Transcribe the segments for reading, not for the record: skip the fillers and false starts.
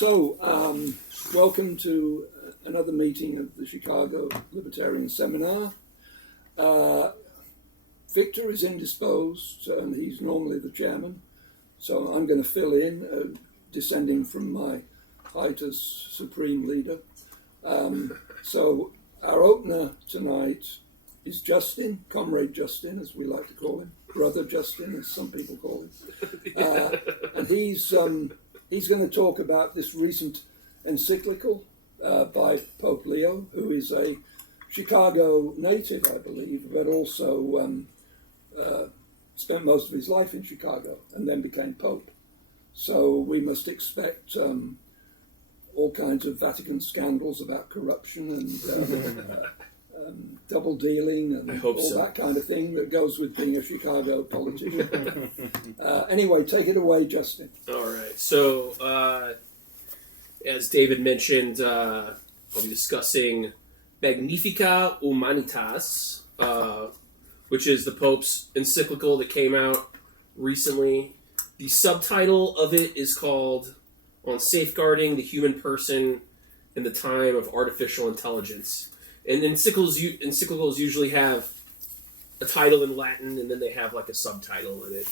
Welcome to another meeting of the Chicago Libertarian Seminar. Victor is indisposed, and he's normally the chairman, so I'm going to fill in, descending from my height as supreme leader. So our opener tonight is Justin, Comrade Justin, as we like to call him, Brother Justin, as some people call him. And he's going to talk about this recent encyclical by Pope Leo, who is a Chicago native, I believe, but also spent most of his life in Chicago and then became Pope. So we must expect all kinds of Vatican scandals about corruption and double dealing and all that kind of thing that goes with being a Chicago politician. Anyway, take it away, Justin. All right. So, as David mentioned, I'll be discussing Magnifica Humanitas, which is the Pope's encyclical that came out recently. The subtitle of it is called On Safeguarding the Human Person in the Time of Artificial Intelligence. And encyclicals usually have a title in Latin, and then they have like a subtitle in it.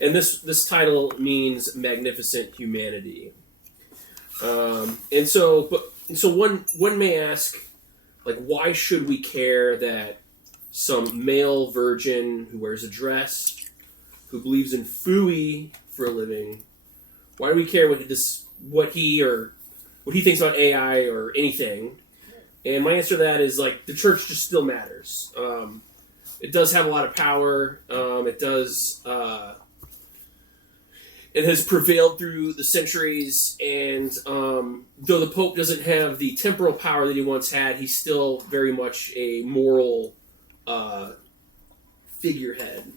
And this title means Magnificent Humanity. And so one may ask, like, why should we care that some male virgin who wears a dress, who believes in phooey for a living, why do we care what he thinks about AI or anything? And my answer to that is, like, the church just still matters. It does have a lot of power. It has prevailed through the centuries, and though the Pope doesn't have the temporal power that he once had, he's still very much a moral figurehead.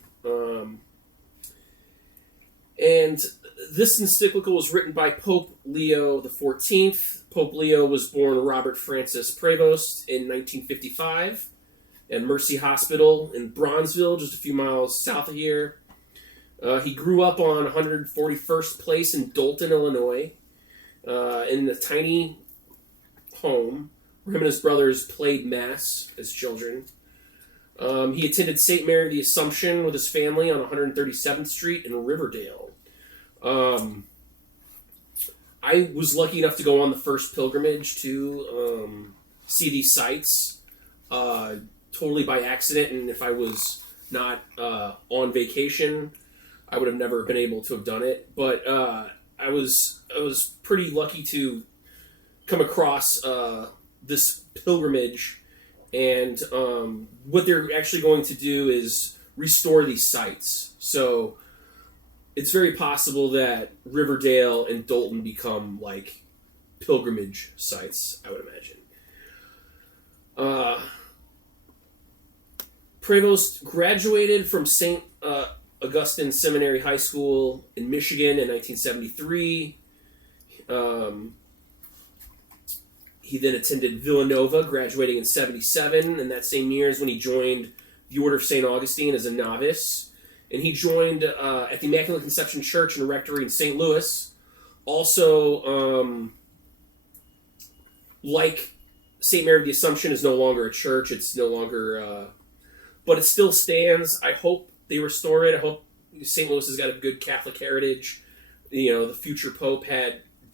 And this encyclical was written by Pope Leo XIV. Pope Leo was born Robert Francis Prevost in 1955 at Mercy Hospital in Bronzeville, just a few miles south of here. He grew up on 141st Place in Dolton, Illinois, in a tiny home where him and his brothers played Mass as children. He attended St. Mary of the Assumption with his family on 137th Street in Riverdale. I was lucky enough to go on the first pilgrimage to see these sites, totally by accident, and if I was not on vacation, I would have never been able to have done it. But I was pretty lucky to come across this pilgrimage, and what they're actually going to do is restore these sites. So it's very possible that Riverdale and Dolton become like pilgrimage sites, I would imagine. Prevost graduated from St. Augustine Seminary High School in Michigan in 1973. He then attended Villanova, graduating in 1977, and that same year is when he joined the Order of St. Augustine as a novice. And he joined at the Immaculate Conception Church and Rectory in St. Louis. Also, like St. Mary of the Assumption is no longer a church. It's no longer... but it still stands. I hope they restore it. I hope St. Louis has got a good Catholic heritage. You know, the future Pope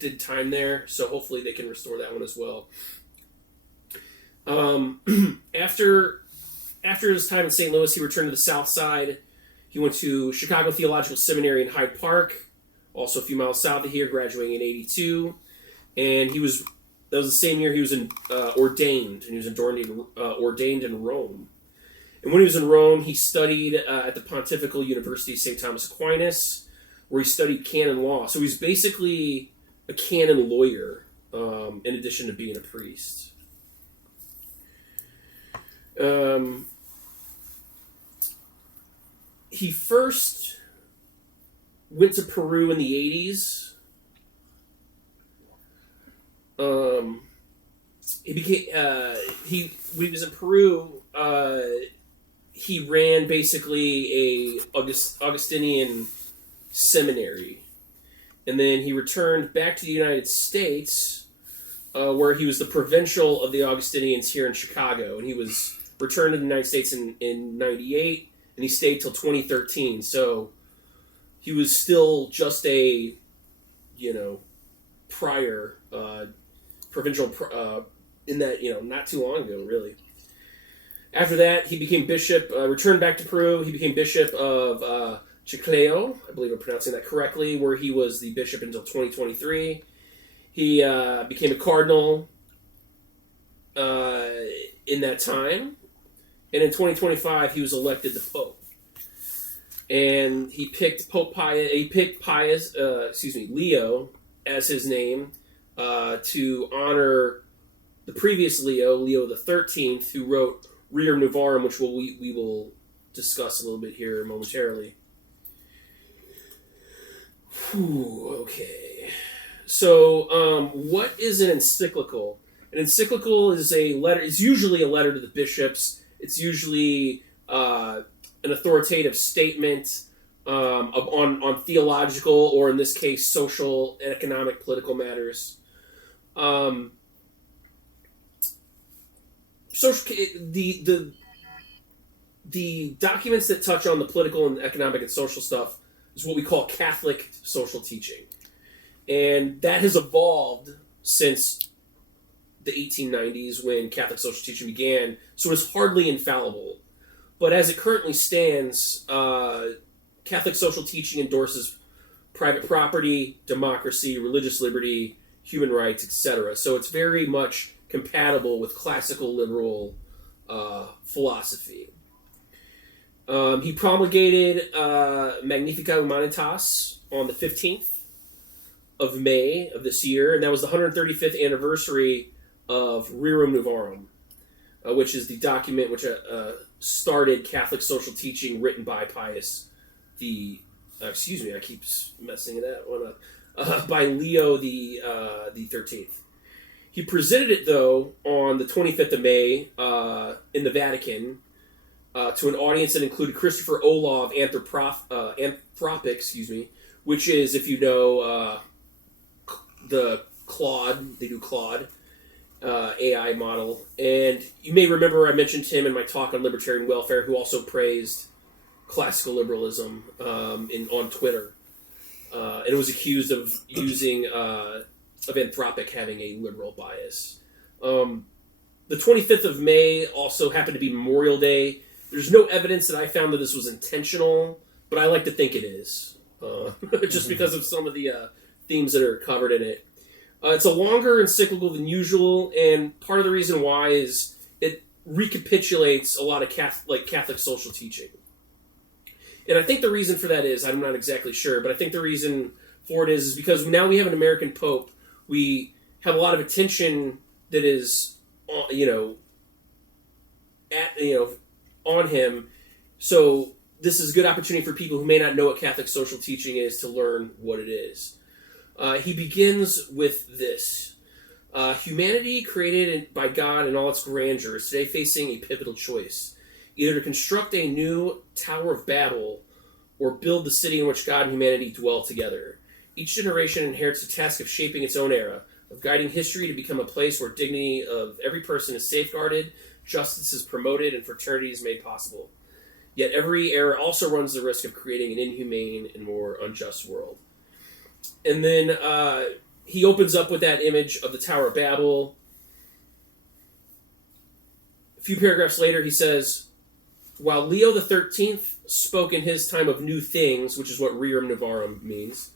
did time there, so hopefully they can restore that one as well. After his time in St. Louis, he returned to the South Side. He went to Chicago Theological Seminary in Hyde Park, also a few miles south of here, graduating in 1982. And that was the same year he was ordained, and he was ordained in Rome. And when he was in Rome, he studied at the Pontifical University of St. Thomas Aquinas, where he studied canon law. So he's basically a canon lawyer, in addition to being a priest. He first went to Peru in the 80s. When he was in Peru, he ran basically a Augustinian seminary, and then he returned back to the United States, where he was the provincial of the Augustinians here in Chicago, and he was returned to the United States in 98, and he stayed till 2013. So he was still just a, prior provincial in that, not too long ago, really. After that, he became bishop, returned back to Peru. He became bishop of CHICAGO, I believe I'm pronouncing that correctly, where he was the bishop until 2023. He became a cardinal in that time. And in 2025, he was elected the Pope. And he picked Leo as his name to honor the previous Leo the 13th, who wrote Rerum Novarum, which we will discuss a little bit here momentarily. Whew, okay. So, what is an encyclical? An encyclical is a letter. It's usually a letter to the bishops. It's usually an authoritative statement on theological, or in this case, social, economic, political matters. The documents that touch on the political and economic and social stuff is what we call Catholic social teaching. And that has evolved since the 1890s when Catholic social teaching began, so it's hardly infallible. But as it currently stands, Catholic social teaching endorses private property, democracy, religious liberty, human rights, etc. So it's very much compatible with classical liberal philosophy. He promulgated Magnificat Humanitas on the 15th of May of this year, and that was the 135th anniversary of Rerum Novarum, which is the document which started Catholic social teaching written by Pius the... excuse me, I keep messing that one up. By Leo the 13th. He presented it, though, on the 25th of May in the Vatican to an audience that included Christopher Olov, Anthropic, which is, if you know, the Claude, they do Claude, AI model. And you may remember I mentioned him in my talk on libertarian welfare, who also praised classical liberalism on Twitter. And was accused of using... of Anthropic having a liberal bias. The 25th of May also happened to be Memorial Day. There's no evidence that I found that this was intentional, but I like to think it is, just because of some of the themes that are covered in it. It's a longer encyclical than usual, and part of the reason why is it recapitulates a lot of Catholic social teaching. And I think the reason for that is, I'm not exactly sure, but I think the reason for it is because now we have an American Pope. We have a lot of attention that is, on him. So this is a good opportunity for people who may not know what Catholic social teaching is to learn what it is. He begins with this. Humanity, created by God in all its grandeur, is today facing a pivotal choice. Either to construct a new Tower of Babel or build the city in which God and humanity dwell together. Each generation inherits the task of shaping its own era, of guiding history to become a place where dignity of every person is safeguarded, justice is promoted, and fraternity is made possible. Yet every era also runs the risk of creating an inhumane and more unjust world. And then he opens up with that image of the Tower of Babel. A few paragraphs later, he says, while Leo the 13th spoke in his time of new things, which is what Rerum Novarum means,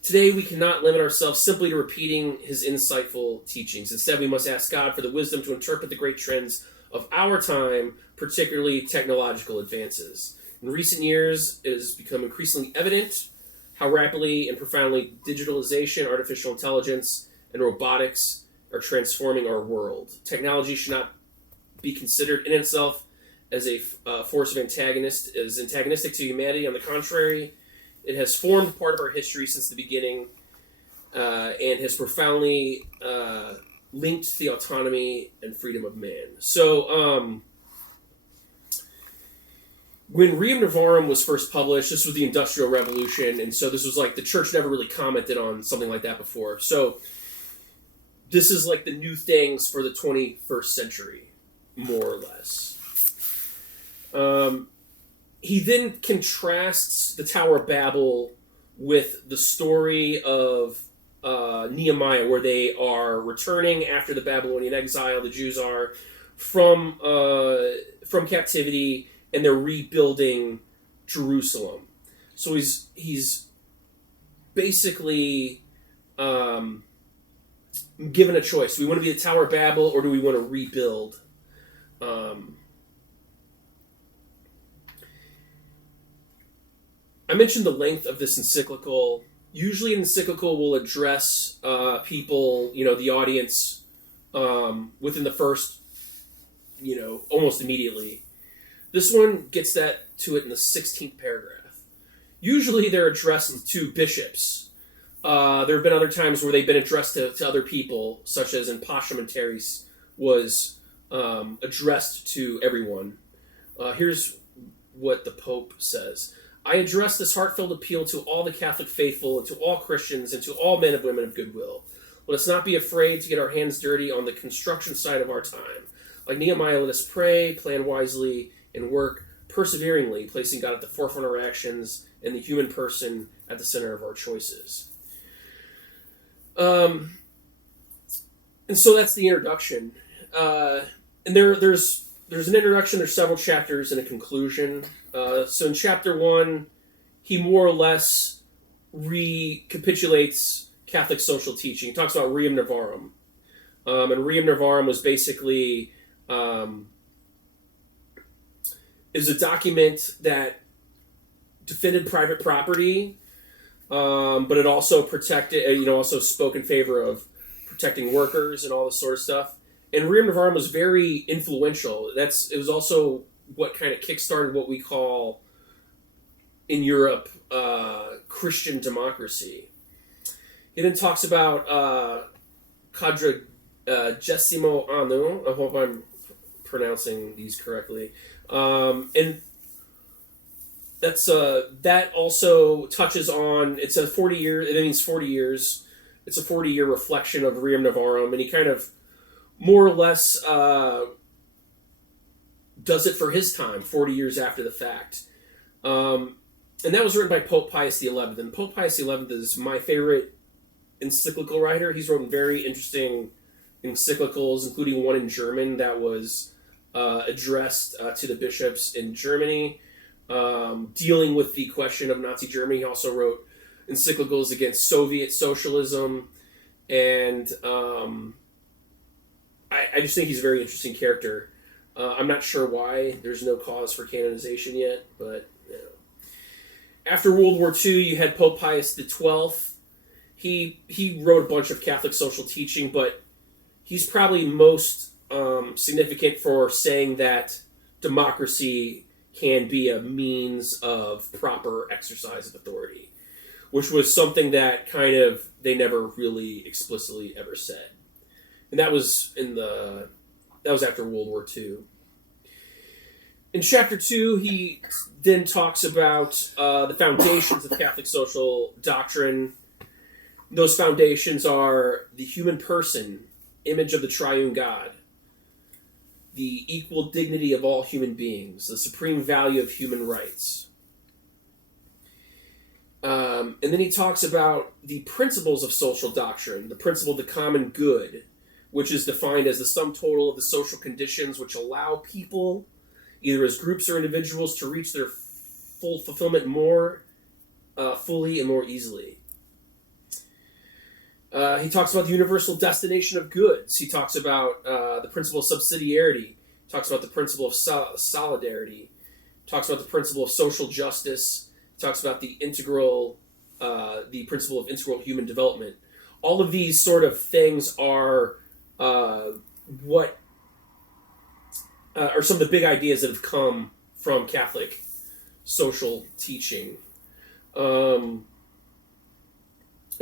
today, we cannot limit ourselves simply to repeating his insightful teachings. Instead, we must ask God for the wisdom to interpret the great trends of our time, particularly technological advances. In recent years, it has become increasingly evident how rapidly and profoundly digitalization, artificial intelligence, and robotics are transforming our world. Technology should not be considered in itself as a force of antagonistic to humanity. On the contrary, it has formed part of our history since the beginning and has profoundly linked to the autonomy and freedom of man. So when Rerum Novarum was first published, this was the Industrial Revolution, and so this was like the church never really commented on something like that before. So this is like the new things for the 21st century, more or less. He then contrasts the Tower of Babel with the story of Nehemiah, where they are returning after the Babylonian exile. The Jews are from captivity, and they're rebuilding Jerusalem. So he's basically given a choice. Do we want to be the Tower of Babel, or do we want to rebuild? I mentioned the length of this encyclical. Usually an encyclical will address people, the audience, within the first, almost immediately. This one gets that to it in the 16th paragraph. Usually they're addressed to bishops. There have been other times where they've been addressed to other people, such as in Postramentaries was addressed to everyone. Here's what the Pope says. I address this heartfelt appeal to all the Catholic faithful and to all Christians and to all men and women of goodwill. Let us not be afraid to get our hands dirty on the construction side of our time. Like Nehemiah, let us pray, plan wisely, and work perseveringly, placing God at the forefront of our actions and the human person at the center of our choices. And so that's the introduction. And there's an introduction, there's several chapters, and a conclusion. So in chapter 1, he more or less recapitulates Catholic social teaching. He talks about Rerum Novarum. And Rerum Novarum was basically is a document that defended private property, but it also protected, also spoke in favor of protecting workers and all this sort of stuff. And Rerum Novarum was very influential. It was also what kind of kickstarted what we call in Europe Christian democracy. He then talks about Quadragesimo Anno. I hope I'm pronouncing these correctly. And that's that also touches on. It's a 40 year. It means 40 years. It's a 40-year reflection of Rerum Novarum, and he kind of more or less does it for his time, 40 years after the fact. And that was written by Pope Pius XI. And Pope Pius XI is my favorite encyclical writer. He's written very interesting encyclicals, including one in German that was addressed to the bishops in Germany, dealing with the question of Nazi Germany. He also wrote encyclicals against Soviet socialism, and I just think he's a very interesting character. I'm not sure why there's no cause for canonization yet, but after World War II, you had Pope Pius XII. He wrote a bunch of Catholic social teaching, but he's probably most significant for saying that democracy can be a means of proper exercise of authority, which was something that kind of they never really explicitly ever said. And that was after World War II. In chapter 2, he then talks about the foundations of Catholic social doctrine. Those foundations are the human person, image of the triune God, the equal dignity of all human beings, the supreme value of human rights. And then he talks about the principles of social doctrine, the principle of the common good, which is defined as the sum total of the social conditions which allow people, either as groups or individuals, to reach their full fulfillment more fully and more easily. He talks about the universal destination of goods. He talks about the principle of subsidiarity. He talks about the principle of solidarity. He talks about the principle of social justice. He talks about the principle of integral human development. All of these sort of things are what are some of the big ideas that have come from Catholic social teaching. And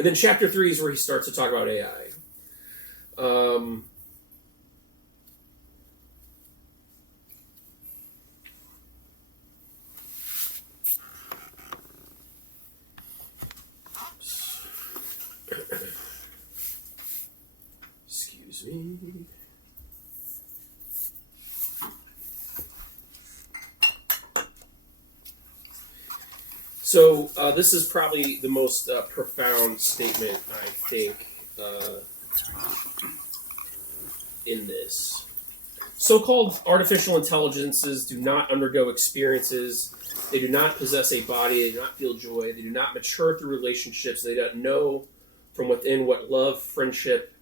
then chapter 3 is where he starts to talk about AI. So this is probably the most profound statement, I think, in this. So-called artificial intelligences do not undergo experiences. They do not possess a body. They do not feel joy. They do not mature through relationships. They don't know from within what love, friendship,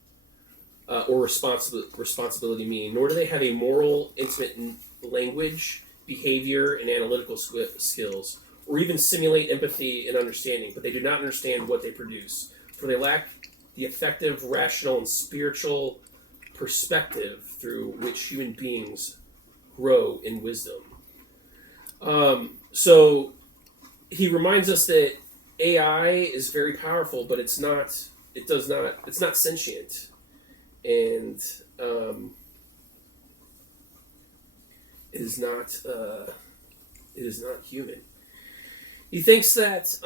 or responsibility mean. Nor do they have a moral, intimate language, behavior, and analytical skills, or even simulate empathy and understanding. But they do not understand what they produce, for they lack the effective, rational, and spiritual perspective through which human beings grow in wisdom. So he reminds us that AI is very powerful, but it's not sentient, and it is not human. He thinks that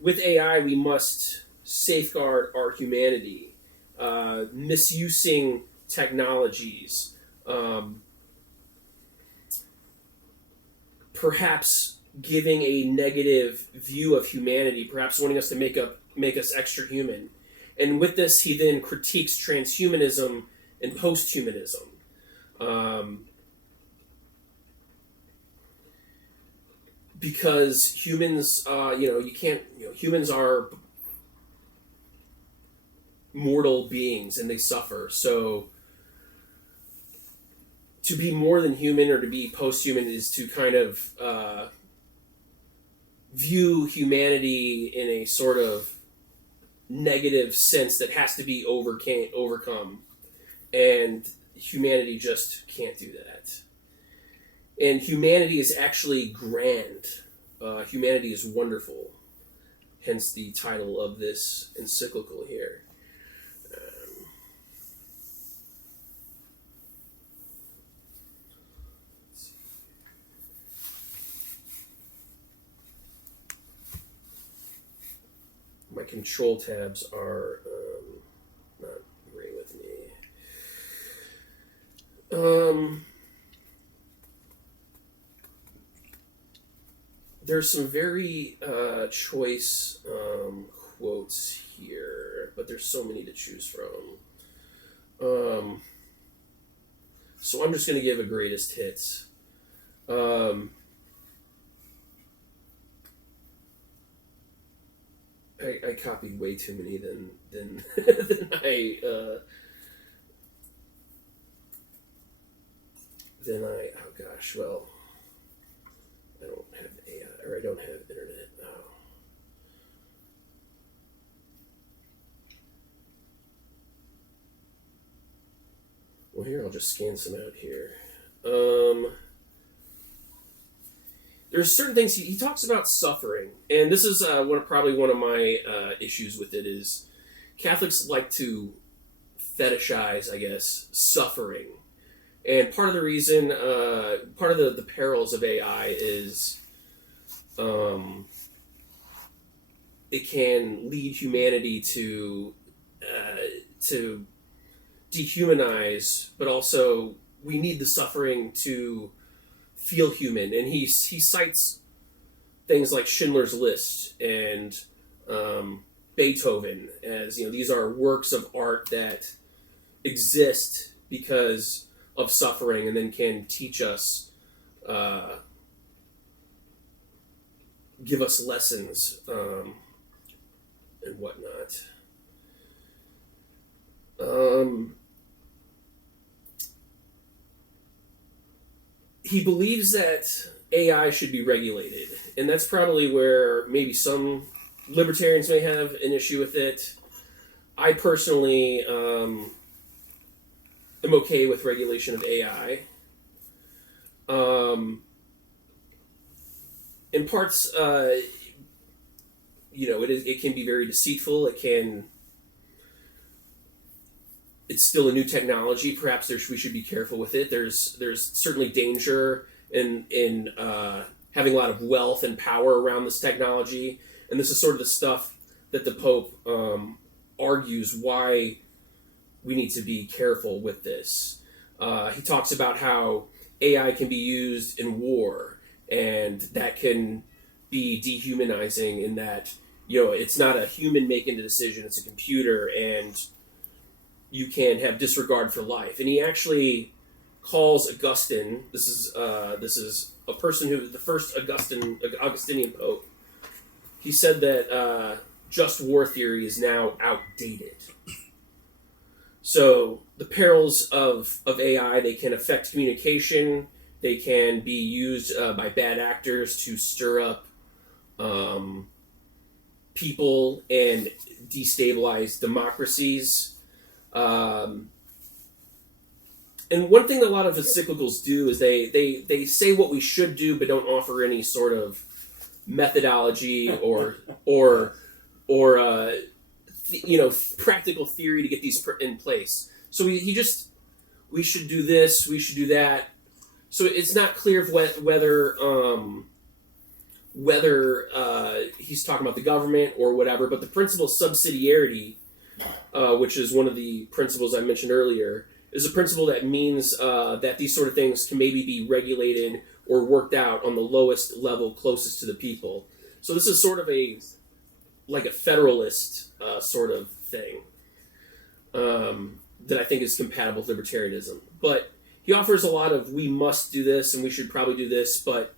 with AI we must safeguard our humanity, misusing technologies, perhaps giving a negative view of humanity, perhaps wanting us to make us extra human. And with this, he then critiques transhumanism and posthumanism. Because humans, humans are mortal beings and they suffer. So to be more than human or to be post-human is to kind of view humanity in a sort of negative sense that has to be overcome. And humanity just can't do that. And humanity is actually grand. Humanity is wonderful. Hence the title of this encyclical here. My control tabs are not right with me. There's some very choice quotes here, but there's so many to choose from. So I'm just going to give a greatest hits. I copied way too many than oh gosh, well, I don't have AI, or I don't have internet. Oh. Well, here, I'll just scan some out here. There's certain things he talks about suffering, and this is probably one of my issues with it is Catholics like to fetishize, I guess, suffering. And part of the reason, part of the perils of AI is it can lead humanity to dehumanize, but also we need the suffering to feel human. And he cites things like Schindler's List and Beethoven as, these are works of art that exist because of suffering and then can teach us, give us lessons and whatnot. He believes that AI should be regulated, and that's probably where maybe some libertarians may have an issue with it. I personally am okay with regulation of AI. In parts, it can be very deceitful. It's still a new technology. Perhaps we should be careful with it. There's certainly danger in having a lot of wealth and power around this technology, and this is sort of the stuff that the Pope argues why we need to be careful with this. He talks about how AI can be used in war, and that can be dehumanizing in that, you know, it's not a human making the decision, it's a computer, and you can have disregard for life. And he actually calls Augustine, this is a person who, the first Augustinian Pope, he said that just war theory is now outdated. So the perils of AI, they can affect communication, they can be used by bad actors to stir up people and destabilize democracies. And one thing that a lot of encyclicals do is they say what we should do, but don't offer any sort of methodology or practical theory to get these in place. So we should do this, we should do that. So it's not clear whether he's talking about the government or whatever. But the principle of subsidiarity, which is one of the principles I mentioned earlier, is a principle that means that these sort of things can maybe be regulated or worked out on the lowest level closest to the people. So this is sort of a federalist sort of thing that I think is compatible with libertarianism. But he offers a lot of, we must do this and we should probably do this, but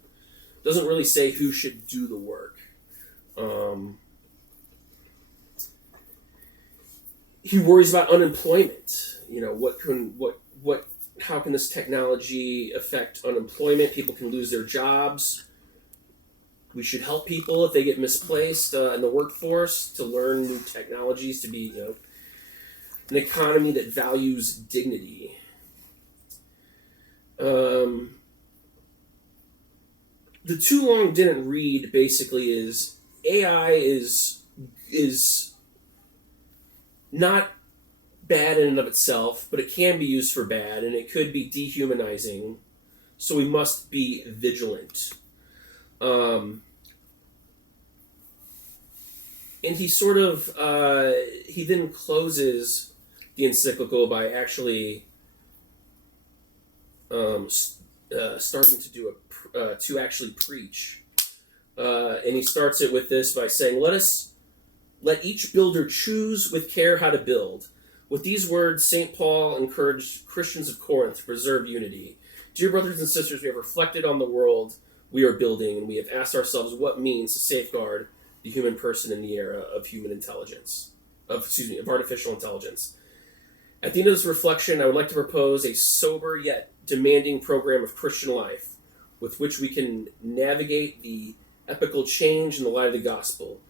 doesn't really say who should do the work. He worries about unemployment. You know, how can this technology affect unemployment? People can lose their jobs. We should help people if they get misplaced in the workforce to learn new technologies, to be, you know, an economy that values dignity. The too long didn't read basically is AI is not bad in and of itself, but it can be used for bad, and it could be dehumanizing. So we must be vigilant. And he sort of he then closes the encyclical by actually starting to do to actually preach, and he starts it with this by saying, let each builder choose with care how to build. With these words, St. Paul encouraged Christians of Corinth to preserve unity. Dear brothers and sisters, we have reflected on the world we are building, and we have asked ourselves what means to safeguard the human person in the era of of artificial intelligence. At the end of this reflection, I would like to propose a sober yet demanding program of Christian life with which we can navigate the epochal change in the light of the gospel.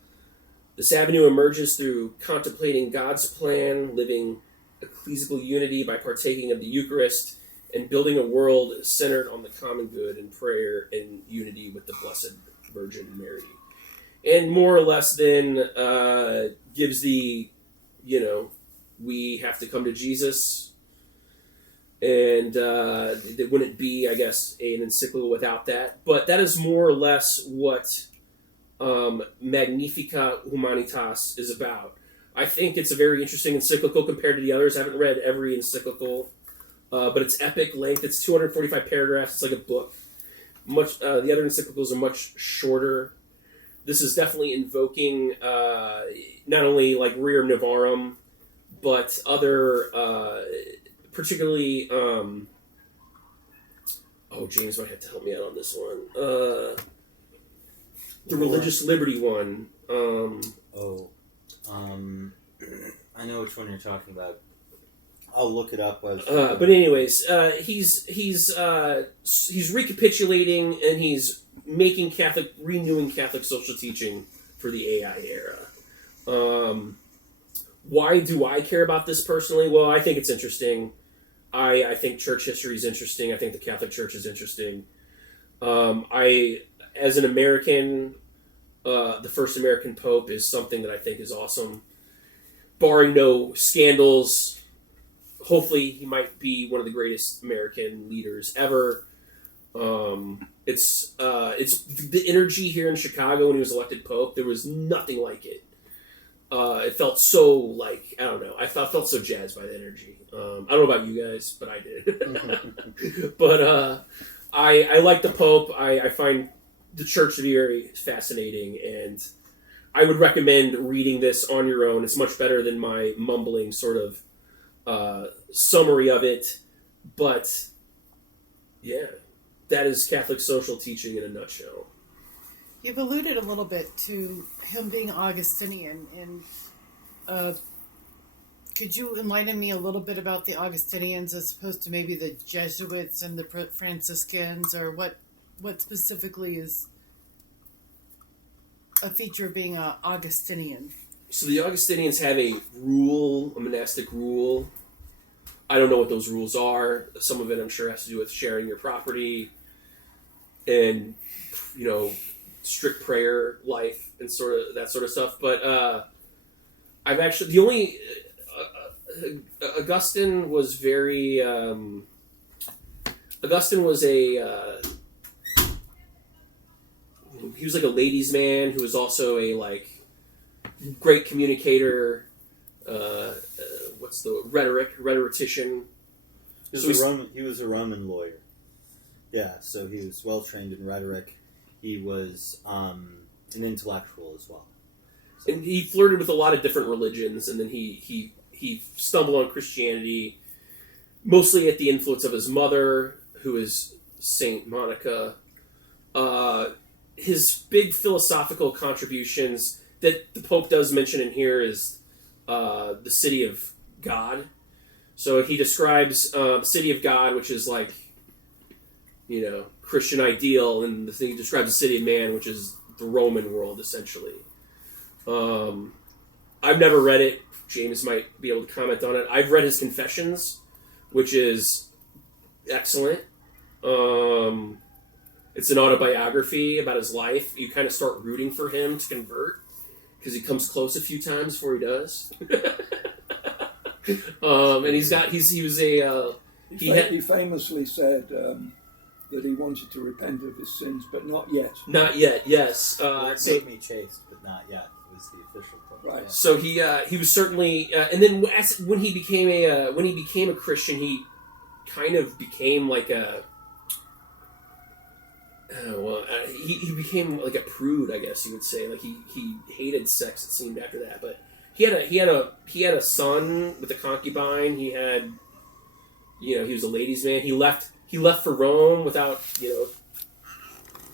This avenue emerges through contemplating God's plan, living ecclesial unity by partaking of the Eucharist, and building a world centered on the common good and prayer and unity with the Blessed Virgin Mary. And more or less then gives the, we have to come to Jesus, and it wouldn't be, I guess, an encyclical without that. But that is more or less what Magnificat Humanitas is about. I think it's a very interesting encyclical compared to the others. I haven't read every encyclical, but it's epic length. It's 245 paragraphs. It's like a book. The other encyclicals are much shorter. This is definitely invoking not only like Rerum Novarum, but other, particularly. James might have to help me out on this one. The religious liberty one. I know which one you're talking about. I'll look it up. But anyways, he's recapitulating and he's making renewing Catholic social teaching for the AI era. Why do I care about this personally? Well, I think it's interesting. I think church history is interesting. I think the Catholic Church is interesting. As an American, the first American Pope is something that I think is awesome. Barring no scandals, hopefully he might be one of the greatest American leaders ever. It's the energy here in Chicago when he was elected Pope. There was nothing like it. It felt so I don't know. I felt so jazzed by the energy. I don't know about you guys, but I did. But I like the Pope. I find the church to be very fascinating, and I would recommend reading this on your own. It's much better than my mumbling sort of summary of it. But yeah, that is Catholic social teaching in a nutshell. You've alluded a little bit to him being Augustinian, and could you enlighten me a little bit about the Augustinians as opposed to maybe the Jesuits and the Franciscans, or what specifically is a feature of being an Augustinian? So the Augustinians have a monastic rule. I don't know what those rules are. Some of it, I'm sure, has to do with sharing your property and, strict prayer life and sort of that sort of stuff. But I've actually, the only, Augustine was very, Augustine was he was like a ladies' man who was also a great communicator. What's the rhetorician? He was a Roman lawyer. Yeah, so he was well trained in rhetoric. He was an intellectual as well. So. And he flirted with a lot of different religions, and then he stumbled on Christianity, mostly at the influence of his mother, who is Saint Monica. His big philosophical contributions that the Pope does mention in here is the city of God. So he describes the city of God, which is Christian ideal, and he describes the city of man, which is the Roman world, essentially. I've never read it. James might be able to comment on it. I've read his Confessions, which is excellent. It's an autobiography about his life. You kind of start rooting for him to convert because he comes close a few times before he does. And he famously said that he wanted to repent of his sins, but not yet. Not yet. Yes. Save me chaste, but not yet. Was the official quote. Right. Yeah. So he was certainly, and then when he became a Christian, he kind of became like a. He became like a prude, I guess you would say. Like he hated sex, it seemed, after that. But he had a son with a concubine. He had, he was a ladies' man. He left for Rome without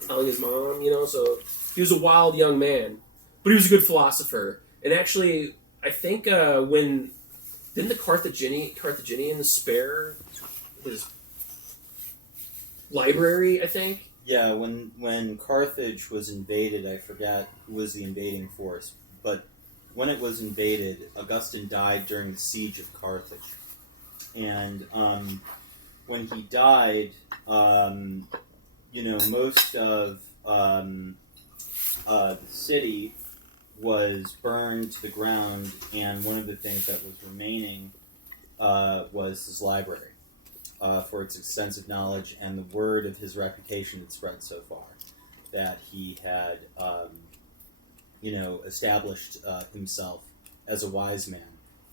telling his mom. So he was a wild young man, but he was a good philosopher. And actually, I think didn't the Carthaginians spare his library, I think. Yeah, when Carthage was invaded, I forgot who was the invading force, but when it was invaded, Augustine died during the siege of Carthage. And when he died, most of the city was burned to the ground, and one of the things that was remaining was his library. For its extensive knowledge, and the word of his reputation had spread so far that he had, established himself as a wise man,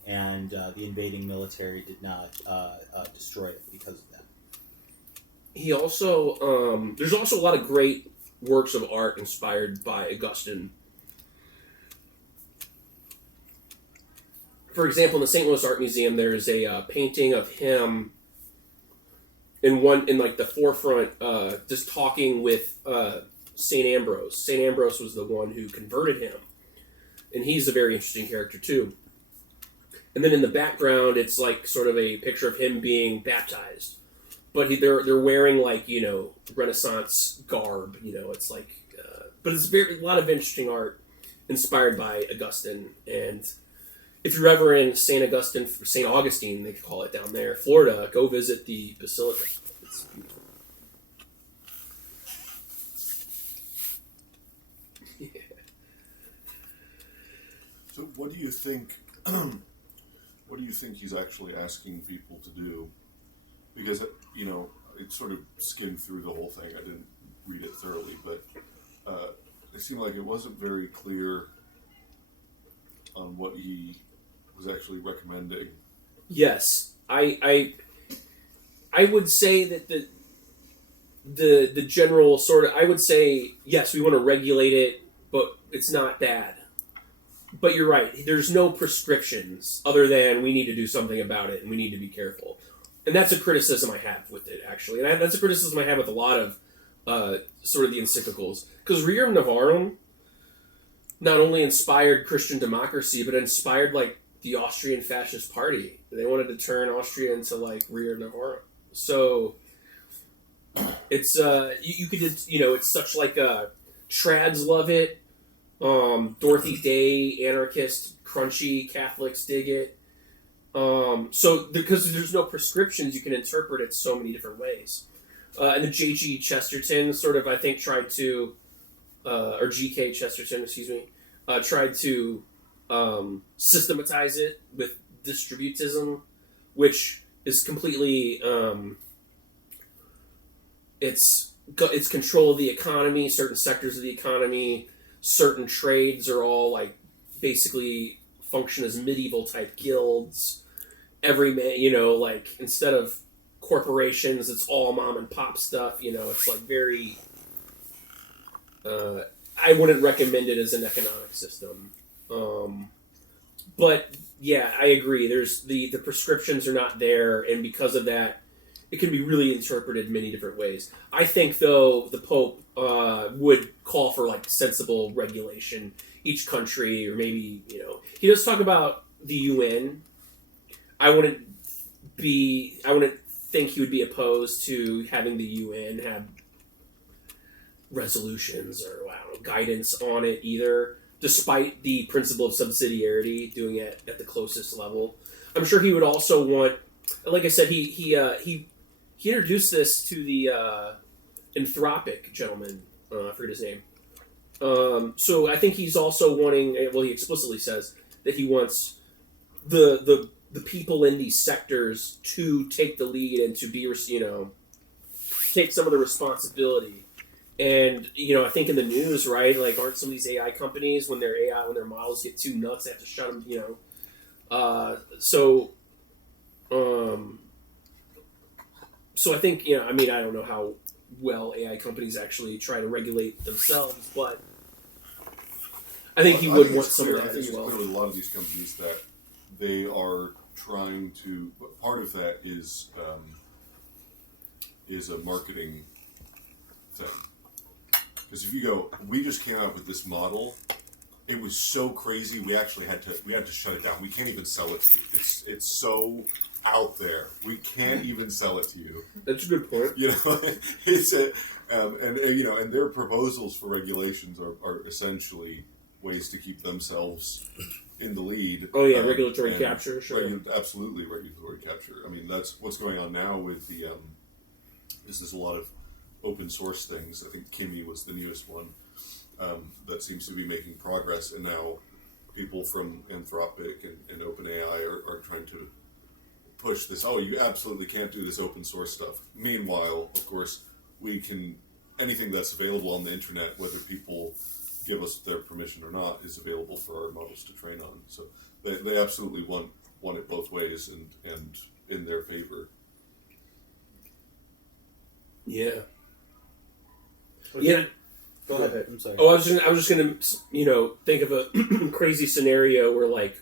and the invading military did not destroy it because of that. He also, there's also a lot of great works of art inspired by Augustine. For example, in the St. Louis Art Museum, there's a painting of him in the forefront, just talking with St. Ambrose. St. Ambrose was the one who converted him, and he's a very interesting character too. And then in the background, it's like sort of a picture of him being baptized, but they're wearing Renaissance garb. It's but it's a lot of interesting art inspired by Augustine. And if you're ever in St. Augustine, they call it down there, Florida, go visit the Basilica. It's beautiful. Yeah. So, what do you think? What do you think he's actually asking people to do? Because it sort of skimmed through the whole thing. I didn't read it thoroughly, but it seemed like it wasn't very clear on what he was actually recommending. Yes, I would say that the general sort of, I would say, yes, we want to regulate it, but it's not bad. But you're right. There's no prescriptions other than we need to do something about it and we need to be careful. And that's a criticism I have with it, actually. And that's a criticism I have with a lot of sort of the encyclicals. Because Rerum Novarum not only inspired Christian democracy, but inspired, like, the Austrian Fascist Party. They wanted to turn Austria into, like, Rerum Novarum. So it's, you could, it's such like a, trads love it. Dorothy Day, anarchist, crunchy, Catholics dig it. So because there's no prescriptions, you can interpret it so many different ways. And the J.G. Chesterton sort of, I think, tried to, or G.K. Chesterton, excuse me, tried to systematize it with distributism, which is completely, it's control of the economy, certain sectors of the economy. Certain trades are all, like, basically function as medieval type guilds. Every man, like, instead of corporations, it's all mom and pop stuff. It's like very. I wouldn't recommend it as an economic system, but yeah, I agree. There's the prescriptions are not there, and because of that, it can be really interpreted many different ways. I think, though, the Pope would call for, like, sensible regulation. Each country, or maybe, he does talk about the UN. I wouldn't think he would be opposed to having the UN have resolutions or, I don't know, guidance on it either, despite the principle of subsidiarity, doing it at the closest level. I'm sure he would also want, like I said, he introduced this to the Anthropic gentleman. I forget his name. So I think he's also wanting. Well, he explicitly says that he wants the people in these sectors to take the lead and to be, take some of the responsibility. And I think in the news, right? Like, aren't some of these AI companies when their models get too nuts, they have to shut them. So I think, I don't know how well AI companies actually try to regulate themselves, but I think he would want some of that as well. I think it's clear with a lot of these companies that they are trying to. Part of that is a marketing thing. Because if you go, we just came out with this model. It was so crazy. We actually had to shut it down. We can't even sell it to you. It's so out there. We can't even sell it to you. That's a good point. It's and their proposals for regulations are essentially ways to keep themselves in the lead. Oh yeah, regulatory capture, sure. Absolutely, regulatory capture. I mean, that's what's going on now with the. There's a lot of open source things. I think Kimi was the newest one that seems to be making progress, and now people from Anthropic and OpenAI are trying to push this. Oh, you absolutely can't do this open source stuff. Meanwhile, of course, we can. Anything that's available on the internet, whether people give us their permission or not, is available for our models to train on. So they absolutely want it both ways and in their favor. Yeah. Okay. Yeah. Go ahead. I'm sorry. Oh, I was just gonna, think of a crazy scenario where, like,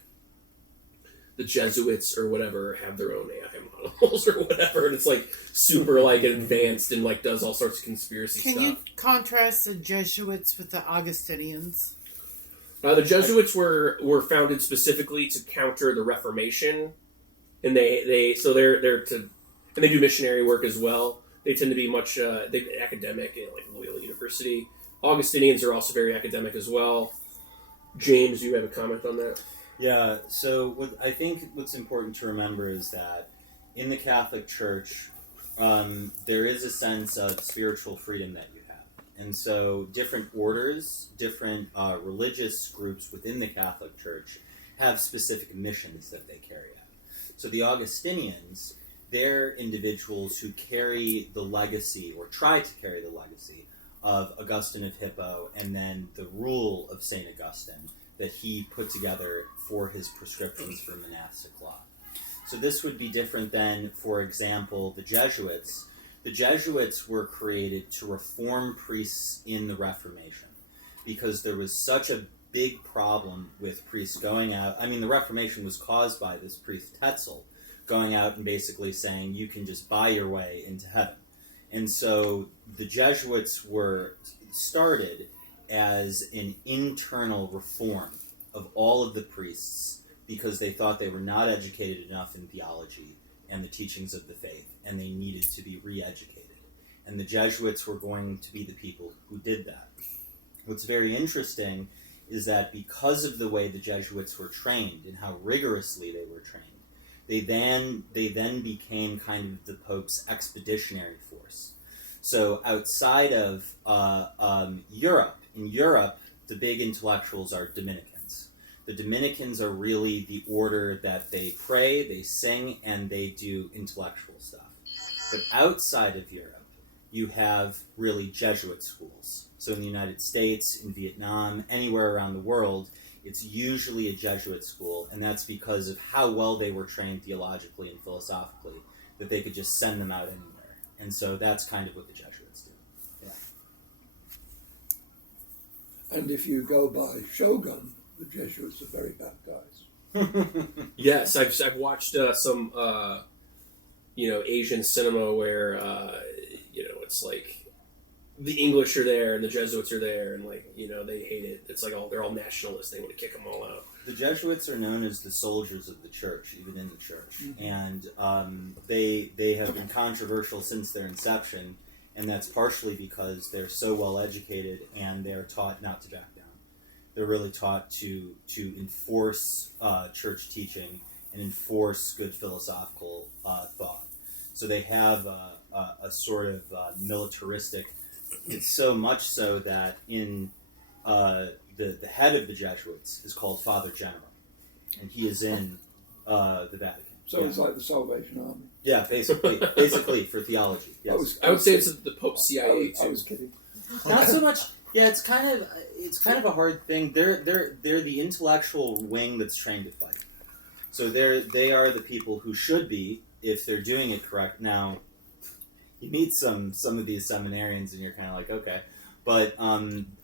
the Jesuits or whatever have their own AI models or whatever, and it's like super like advanced and like does all sorts of conspiracy stuff. Can you contrast the Jesuits with the Augustinians? The Jesuits were founded specifically to counter the Reformation, and they're to, and they do missionary work as well. They tend to be much academic at like Loyola University. Augustinians are also very academic as well. James, do you have a comment on that? Yeah, so I think what's important to remember is that in the Catholic Church, there is a sense of spiritual freedom that you have. And so different orders, different religious groups within the Catholic Church have specific missions that they carry out. So the Augustinians, they're individuals who carry the legacy, or try to carry the legacy, of Augustine of Hippo, and then the rule of St. Augustine that he put together for his prescriptions for monastic law. So this would be different than, for example, the Jesuits, The Jesuits were created to reform priests in the Reformation because there was such a big problem with priests going out. I mean, the Reformation was caused by this priest Tetzel going out and basically saying you can just buy your way into heaven. And so the Jesuits were started as an internal reform of all of the priests because they thought they were not educated enough in theology and the teachings of the faith, and they needed to be re-educated. And the Jesuits were going to be the people who did that. What's very interesting is that because of the way the Jesuits were trained and how rigorously they were trained, they then became kind of the Pope's expeditionary force. So outside of Europe, in Europe, the big intellectuals are Dominicans. The Dominicans are really the order that they pray, they sing, and they do intellectual stuff. But outside of Europe, you have really Jesuit schools. So in the United States, in Vietnam, anywhere around the world, it's usually a Jesuit school, and that's because of how well they were trained theologically and philosophically, that they could just send them out anywhere. And so that's kind of what the Jesuits do. Yeah. And if you go by Shogun, the Jesuits are very bad guys. Yes, I've watched some Asian cinema where it's like the English are there and the Jesuits are there, and they hate it. It's like they're all nationalists. They want to kick them all out. The Jesuits are known as the soldiers of the church, even in the church, and they have been controversial since their inception, and that's partially because they're so well educated and they're taught not to back down. They're really taught to enforce church teaching and enforce good philosophical thought. So they have a sort of militaristic. It's so much so that in the head of the Jesuits is called Father General, and he is in the Vatican. So it's like the Salvation Army. Yeah, basically for theology. Yes. I would say it's the Pope's CIA too. I was kidding. Not so much. Yeah, it's kind of a hard thing. They're the intellectual wing that's trained to fight. So they are the people who should be, if they're doing it correct. Now, you meet some of these seminarians and you're kind of like, okay. But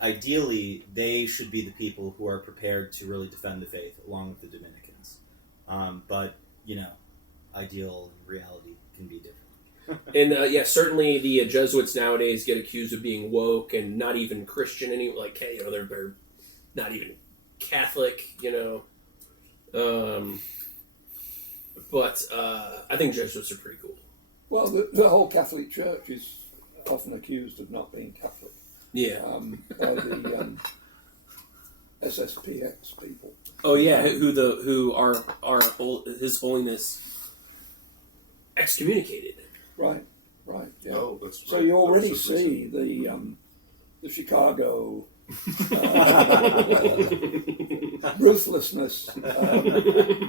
ideally, they should be the people who are prepared to really defend the faith, along with the Dominicans. But, ideal and reality can be different. And certainly the Jesuits nowadays get accused of being woke and not even Christian anymore. Like, hey, they're not even Catholic, But I think Jesuits are pretty cool. Well, the whole Catholic Church is often accused of not being Catholic. Yeah. By the SSPX people. Oh yeah, who are His Holiness excommunicated. Right. Yeah. Oh, that's right. So you already That's see the Chicago ruthlessness,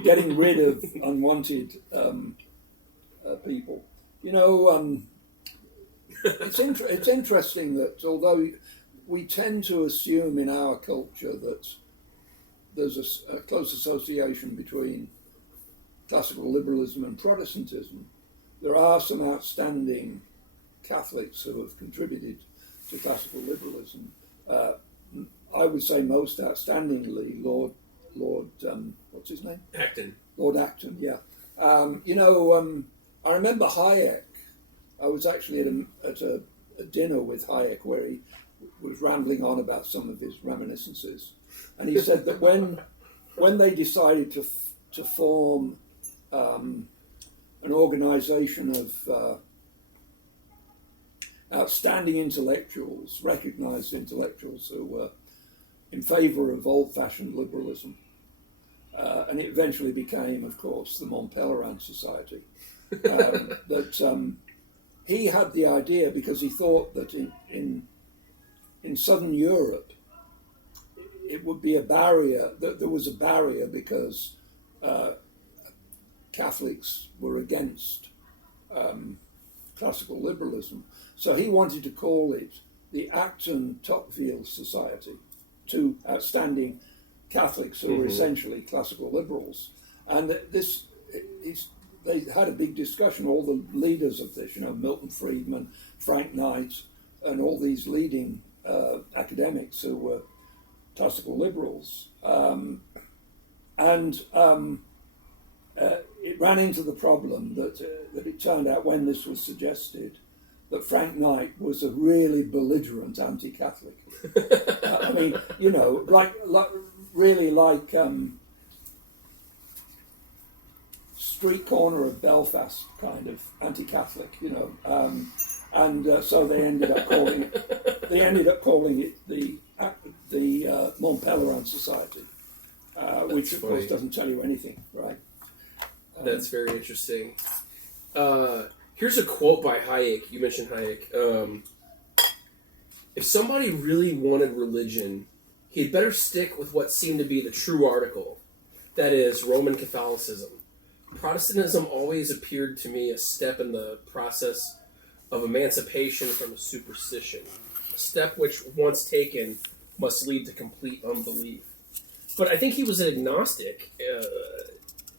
getting rid of unwanted people. It's interesting that although we tend to assume in our culture that there's a close association between classical liberalism and Protestantism, there are some outstanding Catholics who have contributed to classical liberalism. I would say most outstandingly Lord what's his name? Acton. Lord Acton, yeah. I remember Hayek. I was actually at a dinner with Hayek where he was rambling on about some of his reminiscences, and he said that when they decided to form an organization of outstanding intellectuals, recognized intellectuals who were in favor of old-fashioned liberalism, and it eventually became, of course, the Mont Pelerin Society. That he had the idea because he thought that in Southern Europe it would be a barrier, that there was a barrier because Catholics were against classical liberalism. So he wanted to call it the Acton-Tocqueville Society, two outstanding Catholics who were essentially classical liberals. And they had a big discussion, all the leaders of this, Milton Friedman, Frank Knight, and all these leading academics who were classical liberals. It ran into the problem that it turned out when this was suggested that Frank Knight was a really belligerent anti-Catholic. I mean, really like street corner of Belfast kind of anti-Catholic, so they ended up calling it the Mont Pelerin Society, which of course doesn't tell you anything, right? That's very interesting. Here's a quote by Hayek. You mentioned Hayek. If somebody really wanted religion, he'd better stick with what seemed to be the true article, that is, Roman Catholicism. Protestantism always appeared to me a step in the process of emancipation from a superstition, a step which, once taken, must lead to complete unbelief. But I think he was an agnostic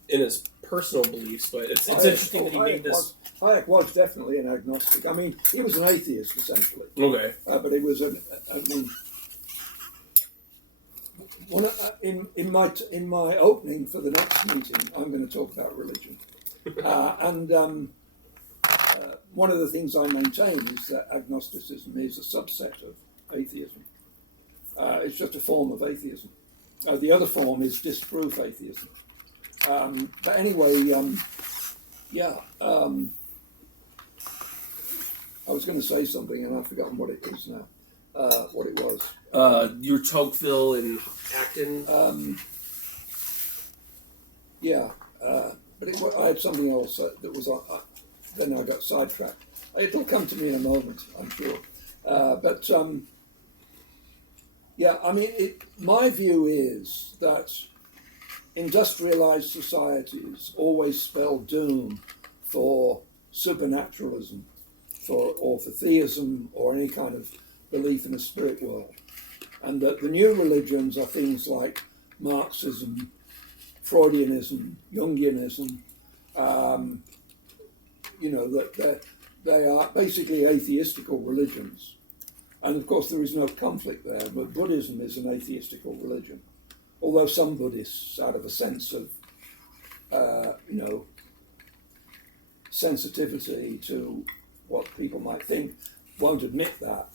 in his personal beliefs, but it's interesting that he made this... Hayek was definitely an agnostic. I mean, he was an atheist, essentially. Okay. But he was in my opening for the next meeting, I'm going to talk about religion. One of the things I maintain is that agnosticism is a subset of atheism. It's just a form of atheism. The other form is disproof atheism. But anyway, I was going to say something and I've forgotten what it is now. What it was. Your Tocqueville and Acton. But I had something else that was then I got sidetracked. It'll come to me in a moment, I'm sure. My view is that industrialized societies always spell doom for supernaturalism, or for theism, or any kind of belief in a spirit world. And that the new religions are things like Marxism, Freudianism, Jungianism, that they are basically atheistical religions. And of course there is no conflict there, but Buddhism is an atheistical religion. Although some Buddhists, out of a sense of, sensitivity to what people might think, won't admit that.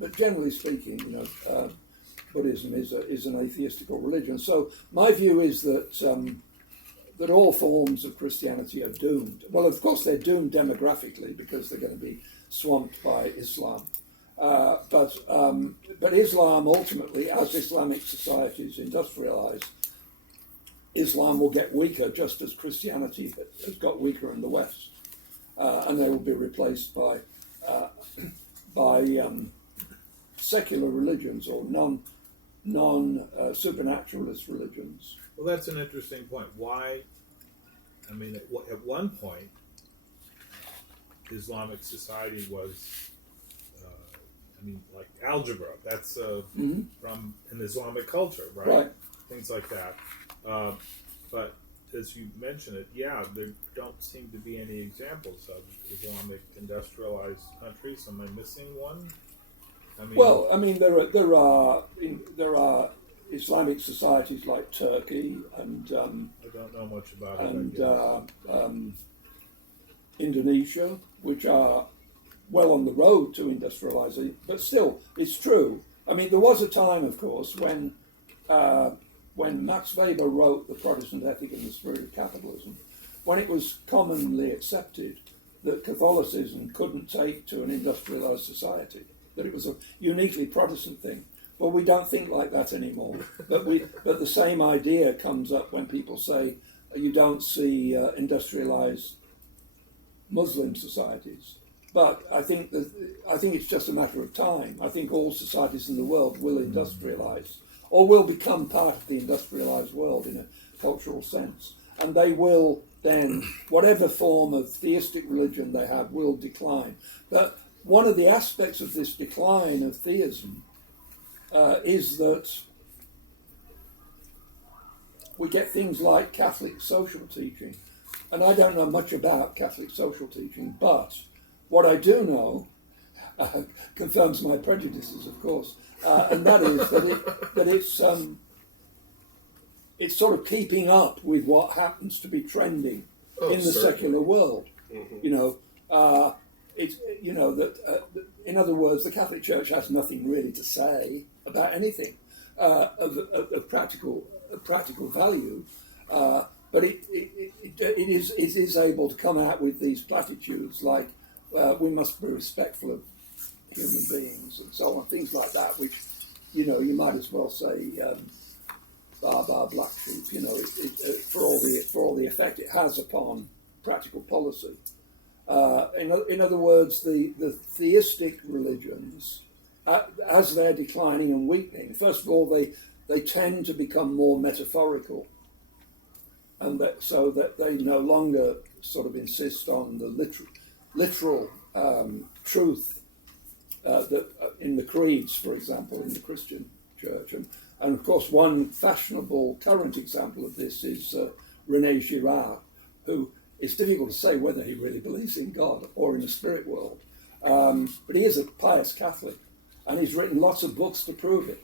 But generally speaking, Buddhism is an atheistical religion. So my view is that all forms of Christianity are doomed. Well, of course they're doomed demographically because they're going to be swamped by Islam. But Islam ultimately, as Islamic societies industrialize, Islam will get weaker just as Christianity has got weaker in the West. And they will be replaced by secular religions or non-supernaturalist religions. Well, that's an interesting point. Why? I mean, at one point, Islamic society was, like algebra. That's from an Islamic culture, right? Things like that. But as you mentioned it, there don't seem to be any examples of Islamic industrialized countries. Am I missing one? There are Islamic societies like Turkey and I don't know much about it. And Indonesia, which are well on the road to industrializing, but still, it's true. I mean, there was a time, of course, when Max Weber wrote The Protestant Ethic and the Spirit of Capitalism, when it was commonly accepted that Catholicism couldn't take to an industrialized society, that it was a uniquely Protestant thing. Well, we don't think like that anymore. But the same idea comes up when people say you don't see industrialized Muslim societies. But I think it's just a matter of time. I think all societies in the world will industrialize, or will become part of the industrialized world in a cultural sense. And they will then, whatever form of theistic religion they have, will decline. But one of the aspects of this decline of theism is that we get things like Catholic social teaching, and I don't know much about Catholic social teaching, but what I do know confirms my prejudices, of course, and that is that it's sort of keeping up with what happens to be trending in the secular world. Mm-hmm. In other words, the Catholic Church has nothing really to say about anything of practical value, but it is able to come out with these platitudes like we must be respectful of human beings and so on, things like that, which you might as well say bar black sheep, for all the effect it has upon practical policy. In other words, the theistic religions, as they're declining and weakening, first of all, they tend to become more metaphorical, and so that they no longer sort of insist on the literal truth that in the creeds, for example, in the Christian church. And of course, one fashionable current example of this is René Girard, who it's difficult to say whether he really believes in God or in the spirit world. But he is a pious Catholic, and he's written lots of books to prove it.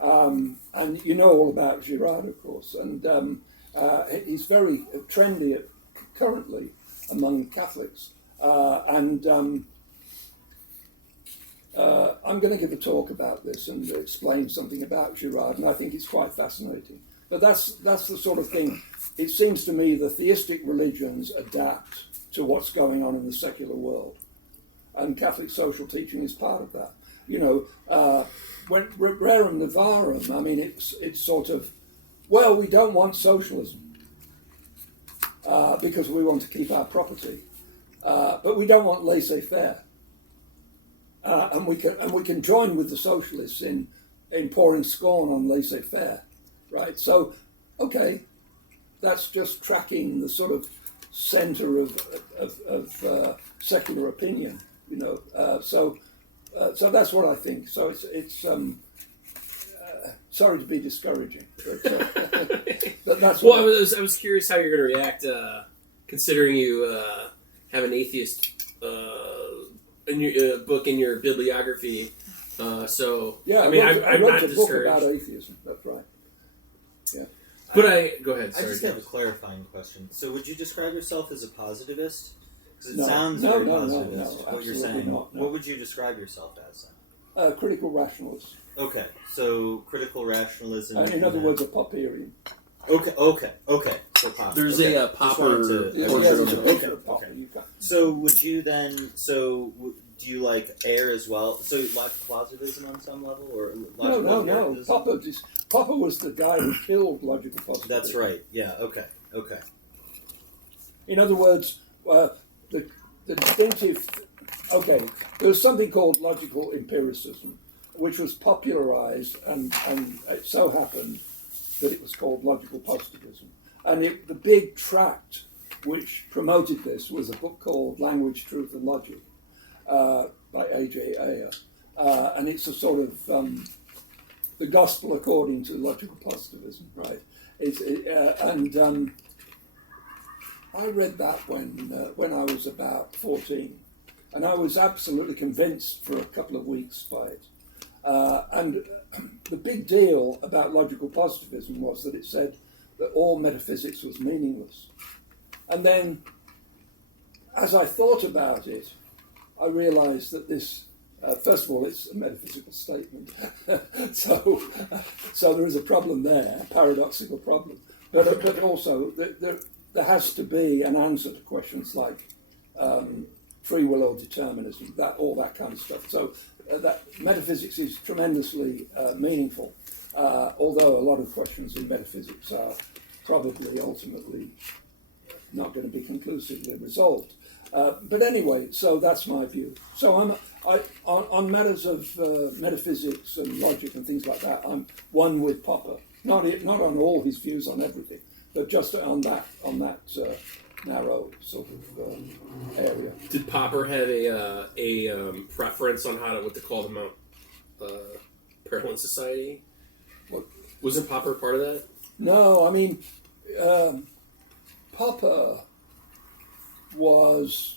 And you know all about Girard, of course, and he's very trendy currently among Catholics. I'm going to give a talk about this and explain something about Girard, and I think it's quite fascinating. But that's the sort of thing. It seems to me the theistic religions adapt to what's going on in the secular world, and Catholic social teaching is part of that. When rerum novarum, I mean, it's sort of, well, we don't want socialism because we want to keep our property, but we don't want laissez-faire. And we can join with the socialists in pouring scorn on laissez-faire, right? So, okay, that's just tracking the sort of center of secular opinion, So that's what I think. So it's sorry to be discouraging, but that's. Well, I was curious how you're going to react, considering you have an atheist. In your book, in your bibliography, so yeah, I mean, I I'm wrote not a book discouraged. about atheism. That's right. Yeah, But go ahead. I Sorry, just have a clarifying question. So, would you describe yourself as a positivist? Because it No. sounds No, very no, positivist. What you're absolutely saying. not, no. What would you describe yourself as then? critical rationalist. Okay, so critical rationalism. In other words, a Popperian. Okay. So Popper. There's okay. a Just Popper. wanted to- Yeah, portrait there's of a the picture okay, of Popper. okay. You can. So would you then? Do you like air as well? So logical positivism on some level, or logical No. empiricism? Popper was the guy who killed logical positivism. That's right. Yeah. Okay. In other words, the distinctive. Okay, there was something called logical empiricism, which was popularized, and it so happened that it was called logical positivism. And the big tract which promoted this was a book called Language, Truth and Logic by A.J. Ayer. And it's a sort of the gospel according to logical positivism, right? I read that when I was about 14, and I was absolutely convinced for a couple of weeks by it. And the big deal about logical positivism was that it said that all metaphysics was meaningless. And then, as I thought about it, I realized that this, first of all, it's a metaphysical statement. so there is a problem there, a paradoxical problem. But also, there has to be an answer to questions like free will or determinism, all that kind of stuff. So that metaphysics is tremendously meaningful, although a lot of questions in metaphysics are probably ultimately not going to be conclusively resolved. But anyway, so that's my view. So on matters of metaphysics and logic and things like that, I'm one with Popper. Not on all his views on everything, but just on that narrow sort of area. Did Popper have a preference on what to call the Mount Parallel Society? Wasn't Popper part of that? No, I mean, Popper was.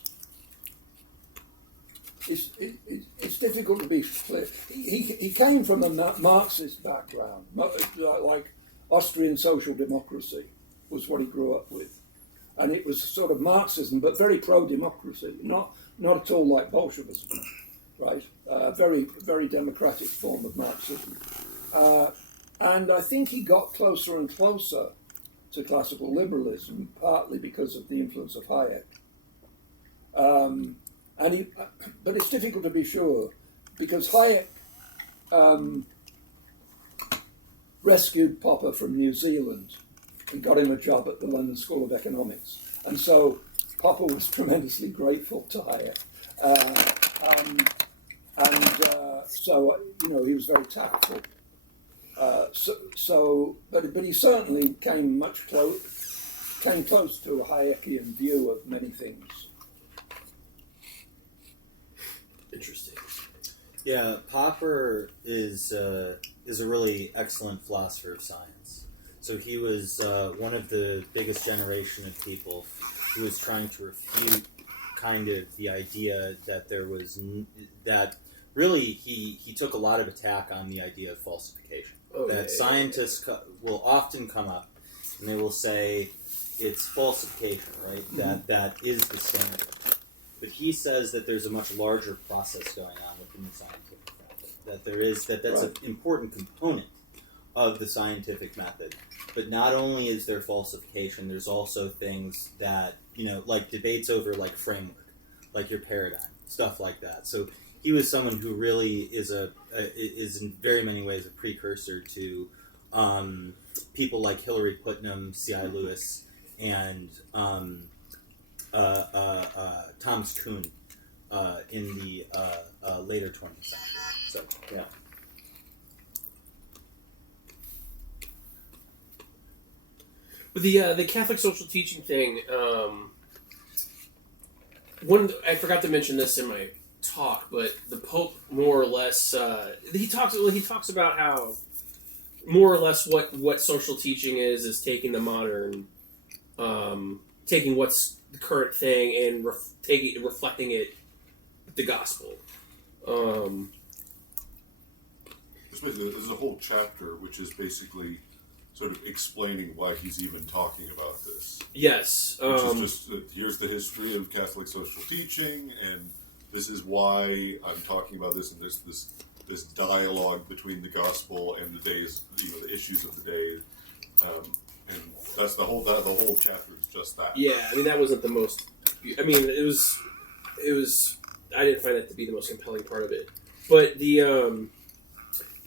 It's difficult to be clear. He came from a Marxist background, like Austrian social democracy was what he grew up with. And it was sort of Marxism, but very pro-democracy, not at all like Bolshevism, right? Very, very democratic form of Marxism. And I think he got closer and closer to classical liberalism, partly because of the influence of Hayek. But it's difficult to be sure, because Hayek rescued Popper from New Zealand and got him a job at the London School of Economics. And so Popper was tremendously grateful to Hayek. So, he was very tactful. But he certainly came close to a Hayekian view of many things. Interesting. Yeah, Popper is a really excellent philosopher of science. So he was one of the biggest generation of people who was trying to refute kind of the idea that there was that really he took a lot of attack on the idea of falsification. Scientists will often come up and they will say it's falsification, right? That is the standard. But he says that there's a much larger process going on within the scientific method. That's an important component of the scientific method. But not only is there falsification, there's also things that, like debates over like framework, like your paradigm, stuff like that. So he was someone who really is in very many ways a precursor to people like Hillary Putnam, C.I. Lewis, and Thomas Kuhn in the later 20th century. So, yeah. But the Catholic social teaching thing, I forgot to mention this in my talk, but the Pope more or less he talks about how more or less what social teaching is taking the modern, taking what's the current thing and reflecting it with the gospel. There's a whole chapter which is basically sort of explaining why he's even talking about this. Yes. Which is just, here's the history of Catholic social teaching, and this is why I'm talking about this, and there's this dialogue between the gospel and the days, the issues of the day, and that's the whole chapter is just that. Yeah, I mean that wasn't the most. I mean it was. I didn't find that to be the most compelling part of it, but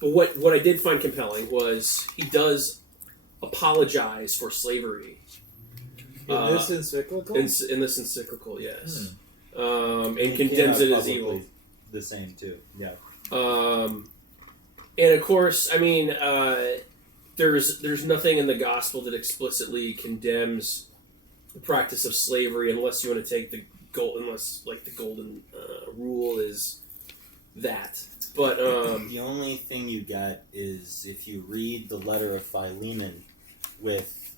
what I did find compelling was he does apologize for slavery. In this encyclical? In this encyclical, yes. And condemns it as evil. The same, too. Yeah. And of course, I mean, there's nothing in the gospel that explicitly condemns the practice of slavery, unless you want to take the golden rule is that. But the only thing you get is if you read the letter of Philemon with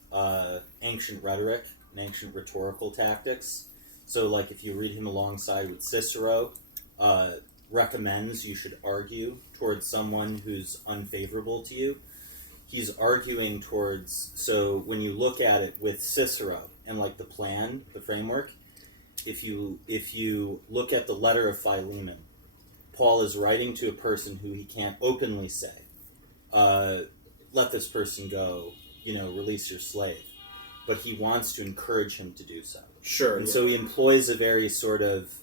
ancient rhetoric and ancient rhetorical tactics. So, like, if you read him alongside with Cicero, recommends you should argue towards someone who's unfavorable to you. He's arguing towards, so when you look at it with Cicero and, like, the plan, the framework, if you look at the letter of Philemon, Paul is writing to a person who he can't openly say, let this person go, release your slave. But he wants to encourage him to do so. Sure. And so he employs a very sort of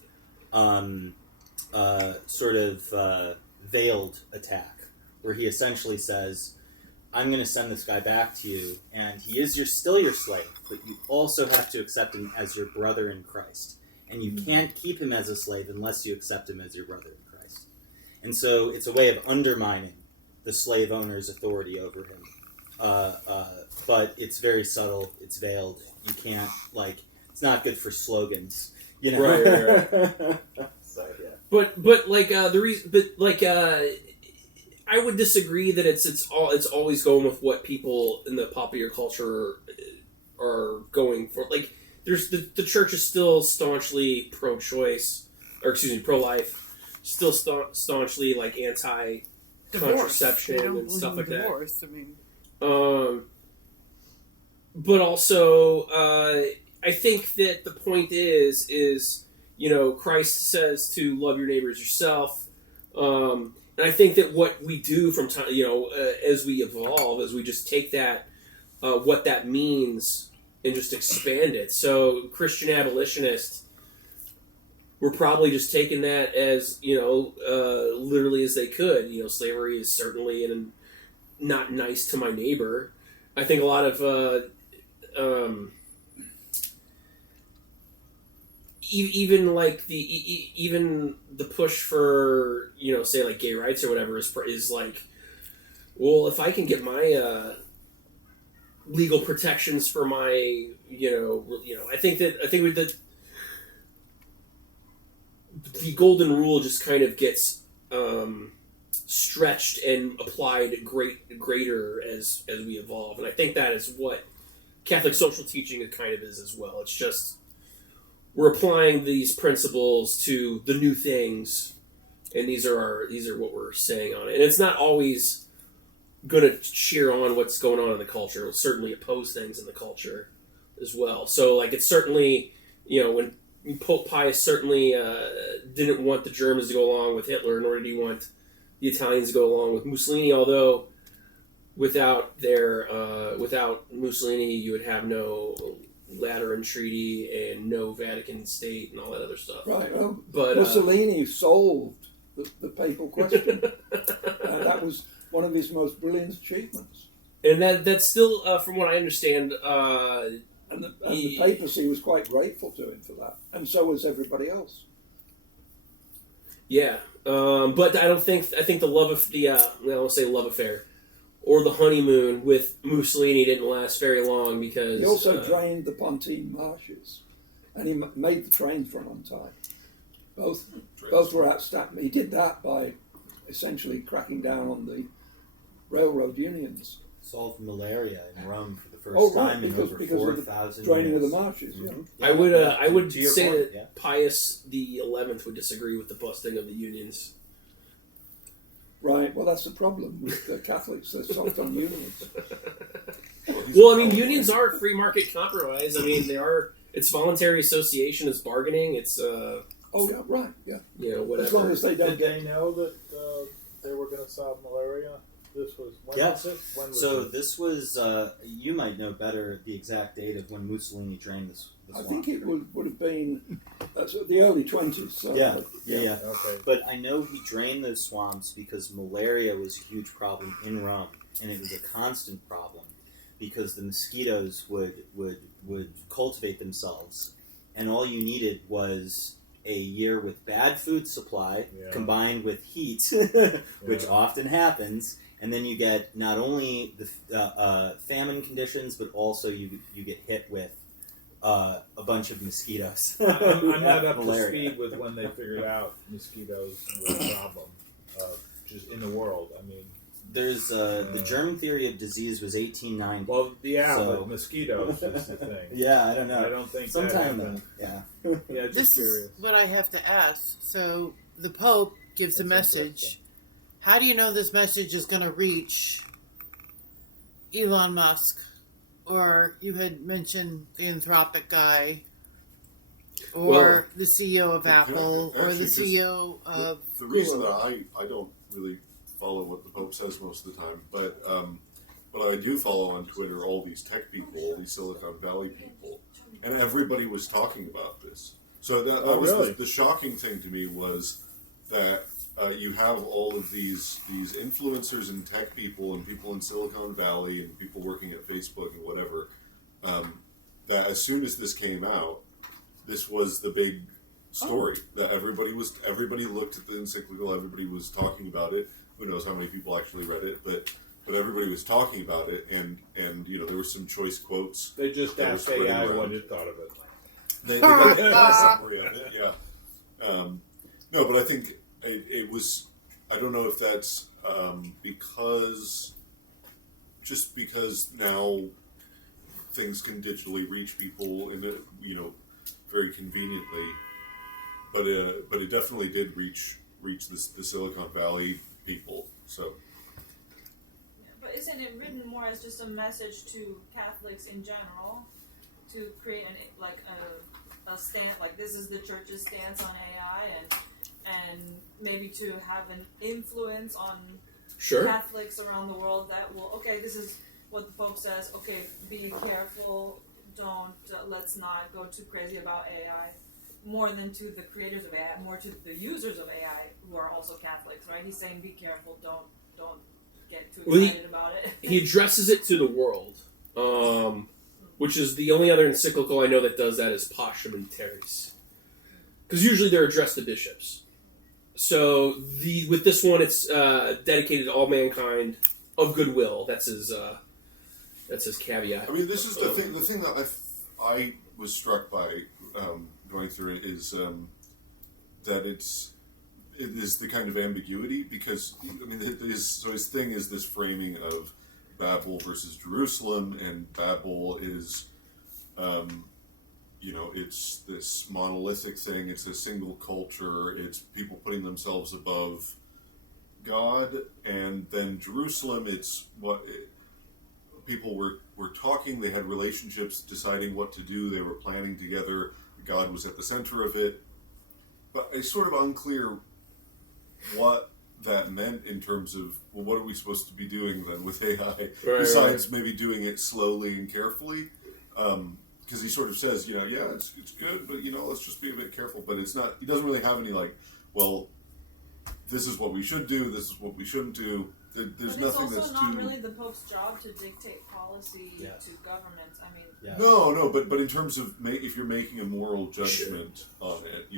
veiled attack, where he essentially says, I'm going to send this guy back to you, and he is still your slave, but you also have to accept him as your brother in Christ. And you can't keep him as a slave unless you accept him as your brother in Christ. And so it's a way of undermining the slave owner's authority over him. But it's very subtle, it's veiled. You can't, it's not good for slogans. Right. So, yeah. But I would disagree that it's always going with what people in the popular culture are going for. there's the church is still staunchly pro-choice, or excuse me, pro-life, still staunchly like anti-contraception and stuff like divorce. that. I mean, but also, I think that the point is Christ says to love your neighbor as yourself, and I think that what we do from time, as we evolve, as we just take that, what that means, and just expand it. So Christian abolitionists were probably just taking that as literally as they could. Slavery is certainly not nice to my neighbor. I think a lot of even like even the push for say like gay rights or whatever is like, well, if I can get my legal protections for my I think that the golden rule just kind of gets stretched and applied greater as we evolve, and I think that is what Catholic social teaching kind of is as well. It's just we're applying these principles to the new things, and these are what we're saying on it. And it's not always going to cheer on what's going on in the culture. It'll certainly oppose things in the culture as well. So, like, it's certainly when Pope Pius certainly didn't want the Germans to go along with Hitler, nor did he want the Italians to go along with Mussolini. Although without Mussolini, you would have no Lateran Treaty and no Vatican State and all that other stuff. Right. Well, but Mussolini solved the papal question. That was one of his most brilliant achievements. And that's still, from what I understand, and the papacy was quite grateful to him for that, and so was everybody else. Yeah, but I think the love of I'll say love affair, or the honeymoon with Mussolini didn't last very long because He also drained the Pontine marshes, and he made the trains run on time. Both were outstanding. He did that by essentially cracking down on the railroad unions. Solved malaria in Rome for the first time in over 4,000 years. Draining of the marshes. Mm-hmm. Yeah. I would say point, that Pius the 11th would disagree with the busting of the unions. Right. Well, that's the problem with the Catholics. They're soft on unions. Well, I mean, unions are free market compromise. I mean, they are. It's voluntary association. It's bargaining. It's Oh yeah, right. Yeah. Whatever. As long as they don't Did they know that they were going to solve malaria? This was when was it? When was it? This was you might know better the exact date of when Mussolini drained this. I think it would have been the early 20s. So Yeah. Okay. But I know he drained those swamps because malaria was a huge problem in Rome, and it was a constant problem because the mosquitoes would cultivate themselves, and all you needed was a year with bad food supply combined with heat, which often happens, and then you get not only the famine conditions, but also you get hit with a bunch of mosquitoes. I'm not up to speed with when they figured out mosquitoes were a problem, just in the world. I mean, there's the germ theory of disease was 1890. Well, so, but mosquitoes is the thing. Yeah, I don't know. I don't think sometime that though. happened. Yeah. Just this curious. is what I have to ask. So the Pope gives a message. How do you know this message is going to reach Elon Musk? Or you had mentioned the Anthropic guy, or the CEO of Apple, or the CEO of the reason Google. that I don't really follow what the Pope says most of the time, but I do follow on Twitter all these tech people, all these Silicon Valley people, and everybody was talking about this. So that was really? the shocking thing to me was that you have all of these influencers and tech people and people in Silicon Valley and people working at Facebook and whatever, that as soon as this came out, this was the big story that everybody looked at the encyclical, everybody was talking about it. Who knows how many people actually read it, but everybody was talking about it, and there were some choice quotes. They just asked AI what it thought of it. They got a summary of it, yeah. No, but I think it was. I don't know if that's because now things can digitally reach people in very conveniently, but it definitely did reach the Silicon Valley people. So. But isn't it written more as just a message to Catholics in general, to create a stance, like this is the church's stance on AI, and maybe to have an influence on Sure. Catholics around the world that will, okay, this is what the Pope says, okay, be careful, don't, let's not go too crazy about AI, more than to the creators of AI, more to the users of AI who are also Catholics, right? He's saying be careful, don't get too excited about it. He addresses it to the world, which is the only other encyclical I know that does that is Pacem in Terris. Because usually they're addressed to bishops. So with this one, it's dedicated to all mankind of goodwill. That's his caveat. I mean, this is the thing. The thing that I was struck by going through it is that it is the kind of ambiguity, because I mean, his thing is this framing of Babel versus Jerusalem, and Babel is, it's this monolithic thing. It's a single culture. It's people putting themselves above God, and then Jerusalem. It's people were talking. They had relationships, deciding what to do. They were planning together. God was at the center of it, but it's sort of unclear what that meant in terms of, well, what are we supposed to be doing then with AI, besides maybe doing it slowly and carefully? Because he sort of says, yeah, it's good, but let's just be a bit careful. But it's not. He doesn't really have any well, this is what we should do. This is what we shouldn't do. There's nothing that's too. It's also not really the Pope's job to dictate policy to governments. I mean, no, but in terms of if you're making a moral judgment on it,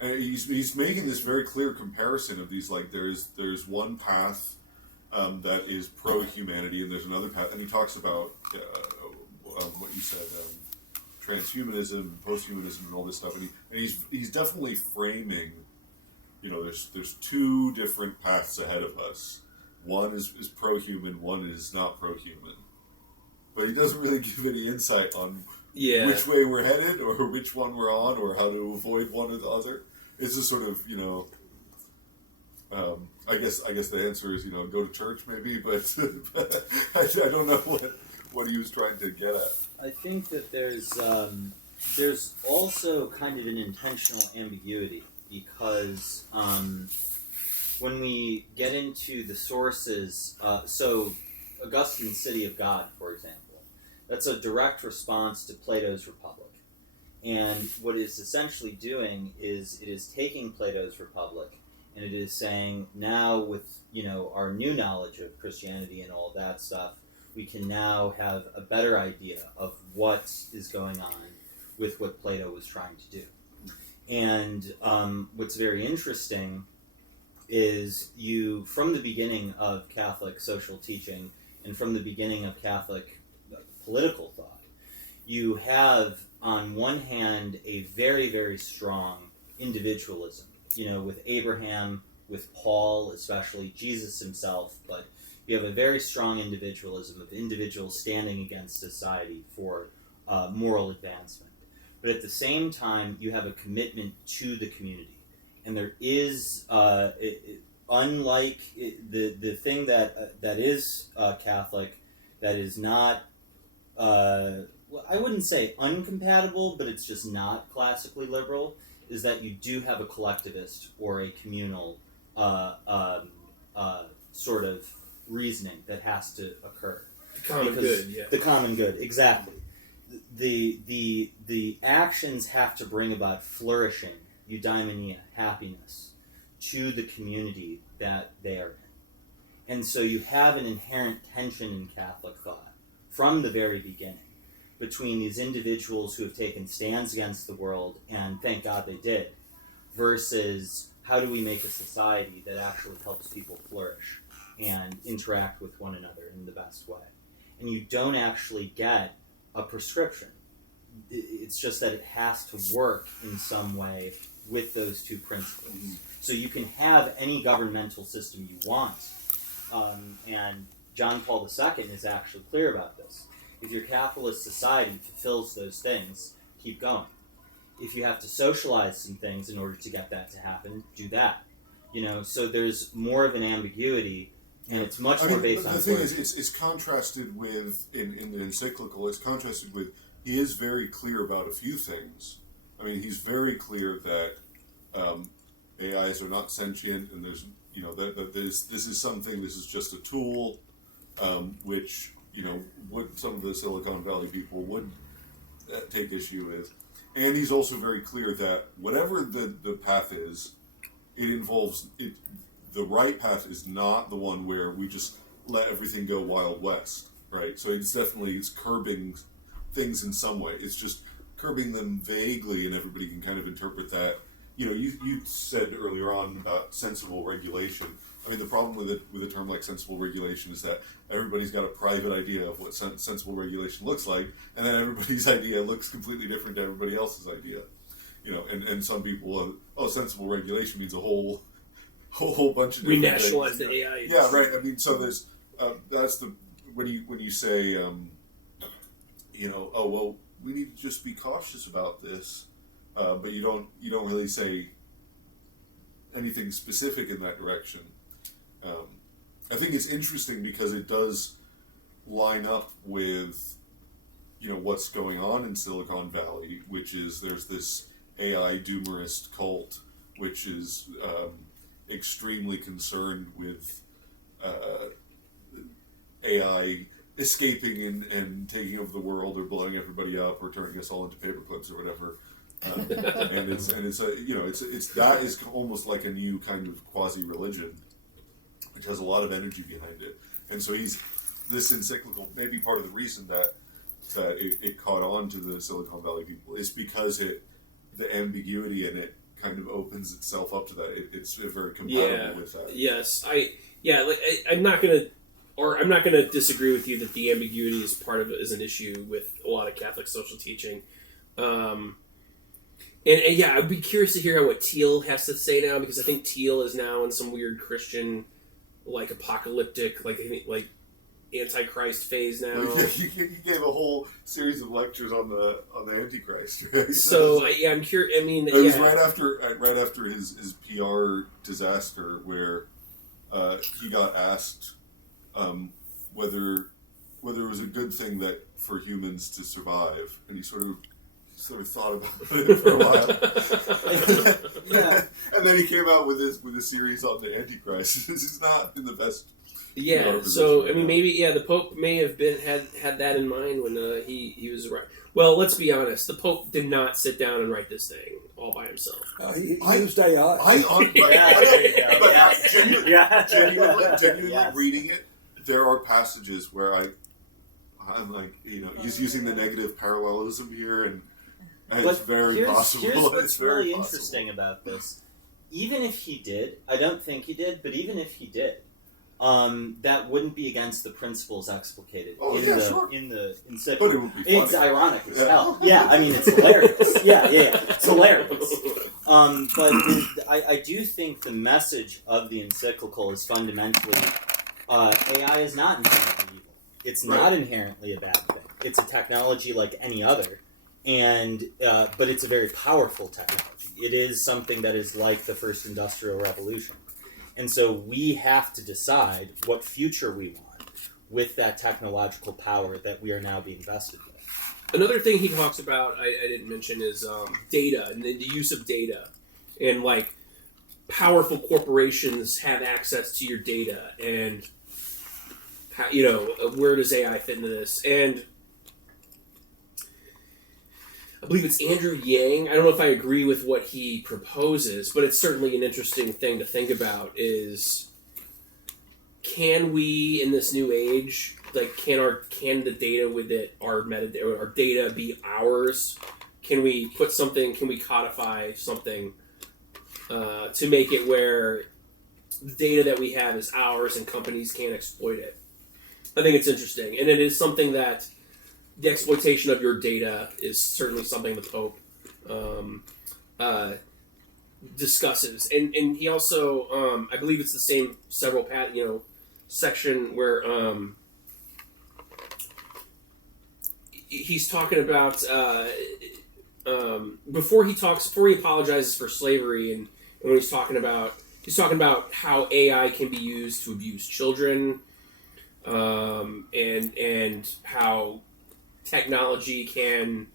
and he's making this very clear comparison of these, like there's one path that is pro humanity, and there's another path, and he talks about what you said, transhumanism, posthumanism, and all this stuff, and he's definitely framing. There's two different paths ahead of us. One is pro-human, one is not pro-human. But he doesn't really give any insight on which way we're headed, or which one we're on, or how to avoid one or the other. It's just sort of, I guess the answer is, go to church maybe, but I don't know what he was trying to get at. I think that there's also kind of an intentional ambiguity, because when we get into the sources, so Augustine's City of God, for example, that's a direct response to Plato's Republic. And what it's essentially doing is it is taking Plato's Republic, and it is saying, now with our new knowledge of Christianity and all that stuff, we can now have a better idea of what is going on with what Plato was trying to do. And what's very interesting is from the beginning of Catholic social teaching and from the beginning of Catholic political thought, you have on one hand a very, very strong individualism, with Abraham, with Paul, especially Jesus himself, but you have a very strong individualism of individuals standing against society for moral advancement. But at the same time, you have a commitment to the community. And there is, unlike the thing that is Catholic, that is not, I wouldn't say uncompatible, but it's just not classically liberal, is that you do have a collectivist or a communal sort of reasoning that has to occur. The common good, yeah. The common good, exactly. The actions have to bring about flourishing, eudaimonia, happiness, to the community that they are in. And so you have an inherent tension in Catholic thought from the very beginning between these individuals who have taken stands against the world, and thank God they did, versus how do we make a society that actually helps people flourish and interact with one another in the best way. And you don't actually get a prescription. It's just that it has to work in some way with those two principles. So you can have any governmental system you want. And John Paul II is actually clear about this. If your capitalist society fulfills those things, keep going. if you have to socialize some things in order to get that to happen, do that. So there's more of an ambiguity, and it's much more based on. The thing is, it's contrasted with in the Encyclical. It's contrasted with he is very clear about a few things. I mean, he's very clear that AIs are not sentient, and there's that this is something. This is just a tool, which what some of the Silicon Valley people would take issue with. And he's also very clear that whatever the path is, it involves it. The right path is not the one where we just let everything go Wild West, right? So it's curbing things in some way. It's just curbing them vaguely, and everybody can kind of interpret that. You said earlier on about sensible regulation. I mean, the problem with a term like sensible regulation is that everybody's got a private idea of what sensible regulation looks like, and then everybody's idea looks completely different to everybody else's idea. And some people, sensible regulation means a whole bunch of different nationalize things. the AI. Yeah, right. I mean, so there's that's when you say, we need to just be cautious about this, but you don't really say anything specific in that direction. I think it's interesting because it does line up with what's going on in Silicon Valley, which is there's this AI doomerist cult, which is extremely concerned with AI escaping and taking over the world, or blowing everybody up, or turning us all into paperclips or whatever. And it's that is almost like a new kind of quasi religion, which has a lot of energy behind it. And so this Encyclical, maybe part of the reason that it caught on to the Silicon Valley people is because the ambiguity in it kind of opens itself up to that. It's very compatible with that. Yes, I'm not gonna disagree with you that the ambiguity is part of it, is an issue with a lot of Catholic social teaching. And yeah, I'd be curious to hear what Thiel has to say now, because I think Thiel is now in some weird Christian, apocalyptic, Antichrist phase now. He gave a whole series of lectures on the Antichrist. Right? So I'm curious. I mean, it was right after his PR disaster, where he got asked whether it was a good thing that for humans to survive, and he sort of thought about it for a while. Yeah. And then he came out with a series on the Antichrist. This is not in the best. Yeah. So I mean, maybe the Pope may have had that in mind when he was right. Well, let's be honest. The Pope did not sit down and write this thing all by himself. He used AI. Genuinely reading it, there are passages where I'm like, he's using the negative parallelism here, and it's very possible. Here's what's it's very really possible. interesting about this. Even if he did, I don't think he did, but even if he did, that wouldn't be against the principles explicated in the Encyclical. But it would be funny. It's ironic as hell. Yeah, I mean, it's hilarious. Yeah, it's hilarious. But I do think the message of the Encyclical is fundamentally AI is not inherently evil. It's not inherently a bad thing. It's a technology like any other, and but it's a very powerful technology. It is something that is like the first industrial revolution. And so we have to decide what future we want with that technological power that we are now being vested with. Another thing he talks about, I didn't mention, is data and the use of data. And, powerful corporations have access to your data. And, where does AI fit into this? And I believe it's Andrew Yang. I don't know if I agree with what he proposes, but it's certainly an interesting thing to think about is, can we, in this new age, can the data with it, our data be ours? Can we codify something to make it where the data that we have is ours and companies can't exploit it? I think it's interesting. And it is something that the exploitation of your data is certainly something the Pope discusses, and he also, I believe it's the same section where he's talking about before he apologizes for slavery, and when he's talking about how AI can be used to abuse children, and how technology can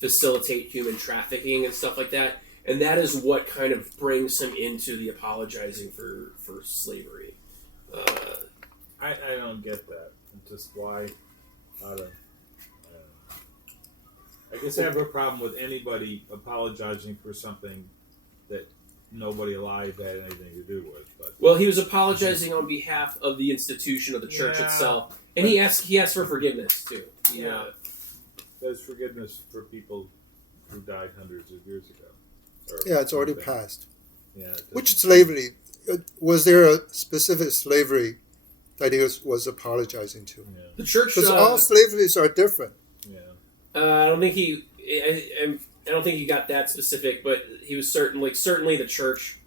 facilitate human trafficking and stuff like that. And that is what kind of brings him into the apologizing for slavery. I don't get that. Just why? I guess I have a problem with anybody apologizing for something that nobody alive had anything to do with. But well, he was apologizing on behalf of the institution of the church itself, and he asked for forgiveness too. Yeah, there's forgiveness for people who died hundreds of years ago. Yeah, it's already passed. Yeah. Which slavery? Was there a specific slavery that he was apologizing to? Yeah. The church. Because all slaveries are different. Yeah. I don't think he got that specific, but he was certainly the church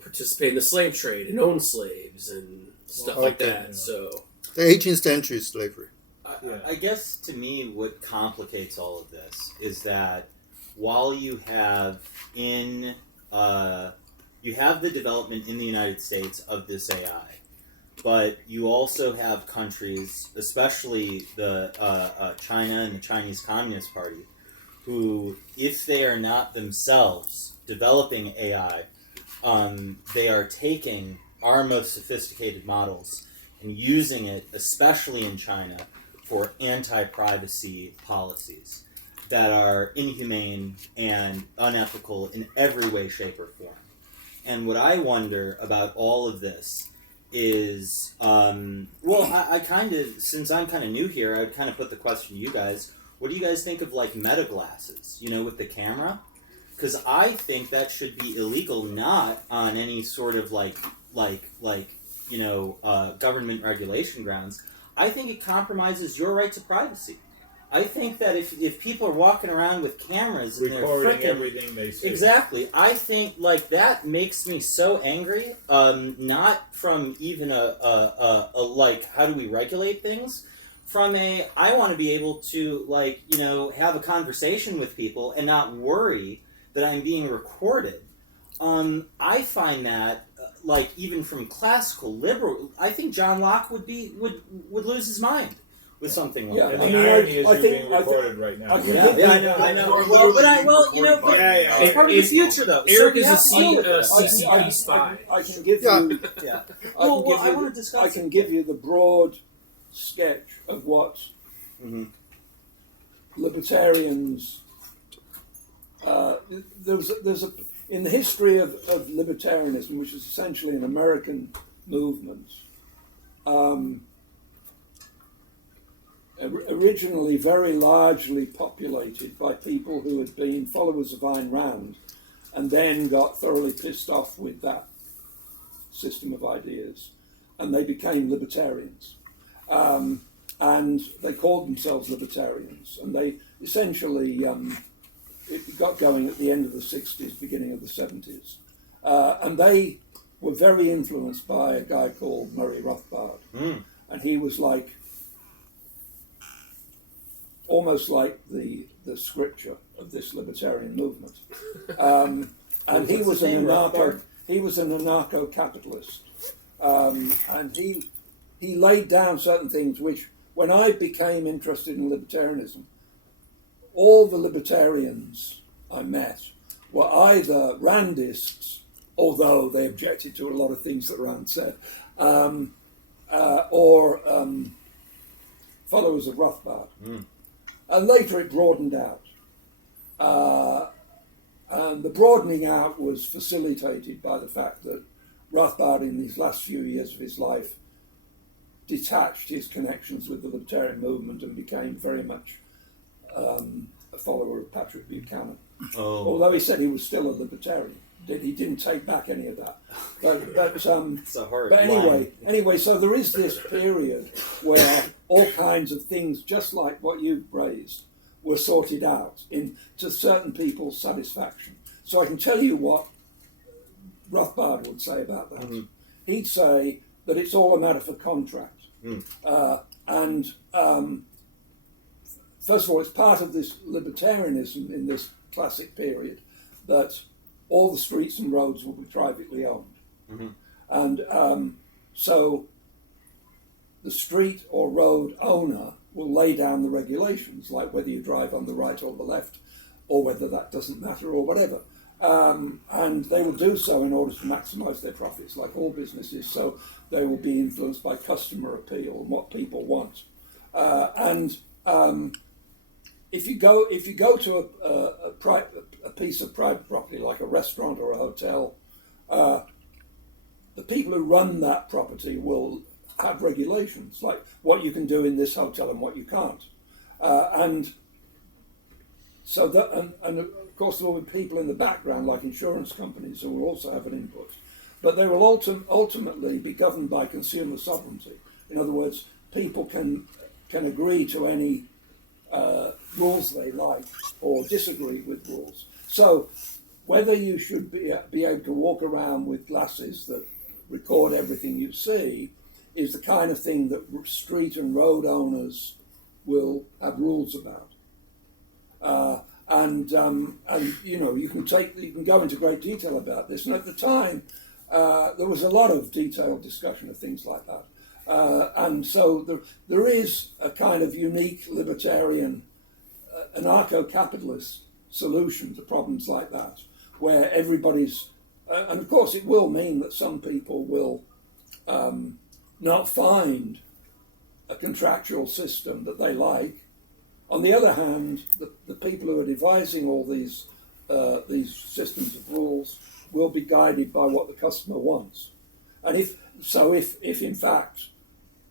participated in the slave trade and owned slaves and stuff like that. Yeah. So The 18th century slavery. I guess to me, what complicates all of this is that while you have you have the development in the United States of this AI, but you also have countries, especially the China and the Chinese Communist Party, who, if they are not themselves developing AI, they are taking our most sophisticated models and using it, especially in China, for anti-privacy policies that are inhumane and unethical in every way, shape, or form. And what I wonder about all of this is, I kind of, since I'm kind of new here, I would kind of put the question to you guys. What do you guys think of, like, meta glasses, with the camera? Because I think that should be illegal, not on any sort of, government regulation grounds. I think it compromises your right to privacy. I think that if people are walking around with cameras and recording everything they say, exactly, I think that makes me so angry. Not from even a how do we regulate things, from I want to be able to have a conversation with people and not worry that I'm being recorded. I find that even from classical liberal, I think John Locke would lose his mind with something like that. And the irony is you're being recorded right now. I know. It's part of the future, though. Eric So is a CCP CCP spy. I can give you. Yeah. I want to discuss. I can give you the broad sketch of what libertarians. There's a in the history of libertarianism, which is essentially an American movement. Originally very largely populated by people who had been followers of Ayn Rand and then got thoroughly pissed off with that system of ideas, and they became libertarians. And they called themselves libertarians, and they essentially it got going at the end of the 60s, beginning of the 70s. And they were very influenced by a guy called Murray Rothbard. And he was almost like the scripture of this libertarian movement. And he was an anarcho-capitalist. And he laid down certain things which, when I became interested in libertarianism, all the libertarians I met were either Randists, although they objected to a lot of things that Rand said, or followers of Rothbard. And later it broadened out. And the broadening out was facilitated by the fact that Rothbard, in these last few years of his life, detached his connections with the libertarian movement and became very much a follower of Patrick Buchanan. Although he said he was still a libertarian. He didn't take back any of that. But it's a hard anyway, so there is this period where all kinds of things, just like what you raised, were sorted out to certain people's satisfaction. So I can tell you what Rothbard would say about that. He'd say that it's all a matter for contract. And first of all, it's part of this libertarianism in this classic period that all the streets and roads will be privately owned. Mm-hmm. And so the street or road owner will lay down the regulations, like whether you drive on the right or the left, or whether that doesn't matter, or whatever. And they will do so in order to maximize their profits, like all businesses. So they will be influenced by customer appeal and what people want. If you go to a piece of private property, like a restaurant or a hotel, the people who run that property will have regulations, like what you can do in this hotel and what you can't. And of course there will be people in the background, like insurance companies, who will also have an input. But they will ultimately be governed by consumer sovereignty. In other words, people can agree to any rules they like or disagree with rules. So whether you should be able to walk around with glasses that record everything you see is the kind of thing that street and road owners will have rules about. And you can go into great detail about this. And at the time, there was a lot of detailed discussion of things like that. And so there is a kind of unique libertarian, anarcho-capitalist solution to problems like that, where everybody's, and of course it will mean that some people will not find a contractual system that they like. On the other hand, the people who are devising all these systems of rules will be guided by what the customer wants. And if in fact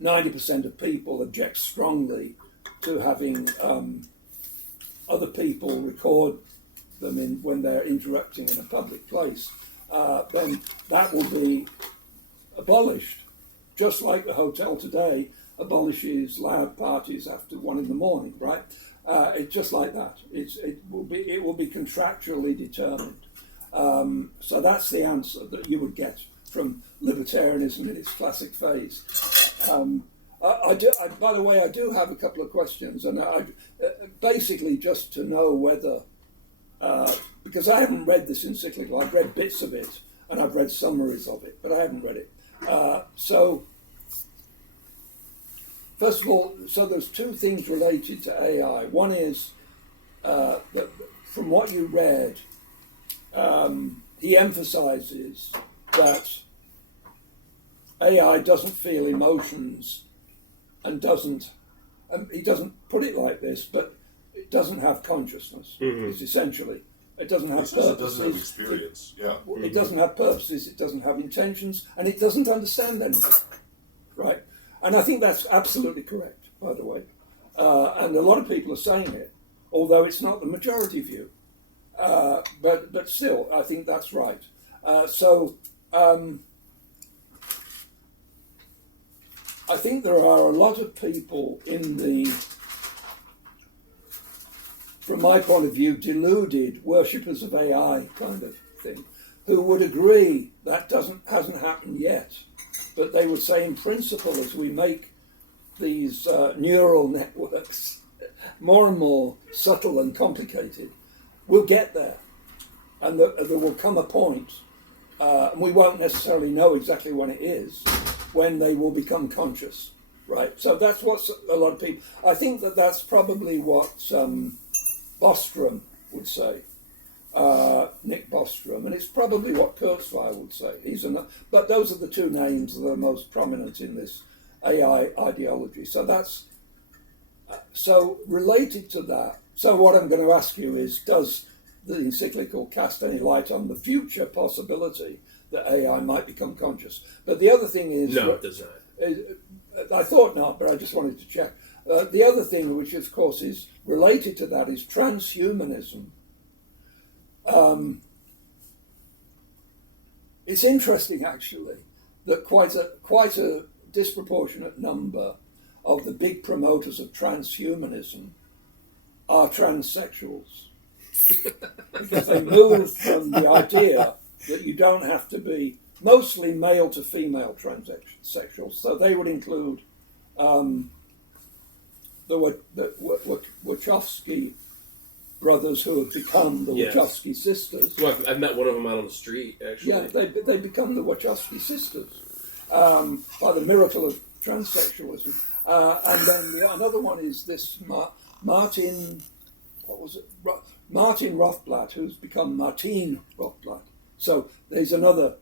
90% of people object strongly to having other people record them when they're interacting in a public place, then that will be abolished. Just like the hotel today abolishes loud parties after 1 a.m, right? It's just like that. It will be contractually determined. So that's the answer that you would get from libertarianism in its classic phase. By the way, I do have a couple of questions, and basically just to know whether, because I haven't read this encyclical, I've read bits of it, and I've read summaries of it, but I haven't read it. So, first of all, so there's two things related to AI. One is that from what you read, he emphasizes that AI doesn't feel emotions and he doesn't put it like this, but it doesn't have consciousness. Mm-hmm. It's essentially, it doesn't have purposes. It doesn't have experience, It doesn't have purposes, it doesn't have intentions, and it doesn't understand anything, right? And I think that's absolutely correct, by the way. And a lot of people are saying it, although it's not the majority view. But still, I think that's right. I think there are a lot of people from my point of view, deluded worshippers of AI kind of thing, who would agree that hasn't happened yet. But they would say, in principle, as we make these neural networks more and more subtle and complicated, we'll get there. And there will come a point, and we won't necessarily know exactly when it is, when they will become conscious, right? So that's what a lot of people... I think that's probably what Bostrom would say, Nick Bostrom, and it's probably what Kurzweil would say. But those are the two names that are most prominent in this AI ideology. So related to that, so what I'm going to ask you is, does the encyclical cast any light on the future possibility that AI might become conscious? But the other thing is... No, it does not. I thought not, but I just wanted to check. The other thing, which of course is related to that, is transhumanism. It's interesting, actually, that quite a disproportionate number of the big promoters of transhumanism are transsexuals. Because they move from the idea that you don't have to be mostly male to female transsexuals. So they would include Wachowski brothers, who have become the Yes. Wachowski sisters. Well, I've met one of them out on the street, actually. Yeah, they become the Wachowski sisters by the miracle of transsexualism. And then another one is this Martin, what was it? Martin Rothblatt, who's become Martine Rothblatt. So there's another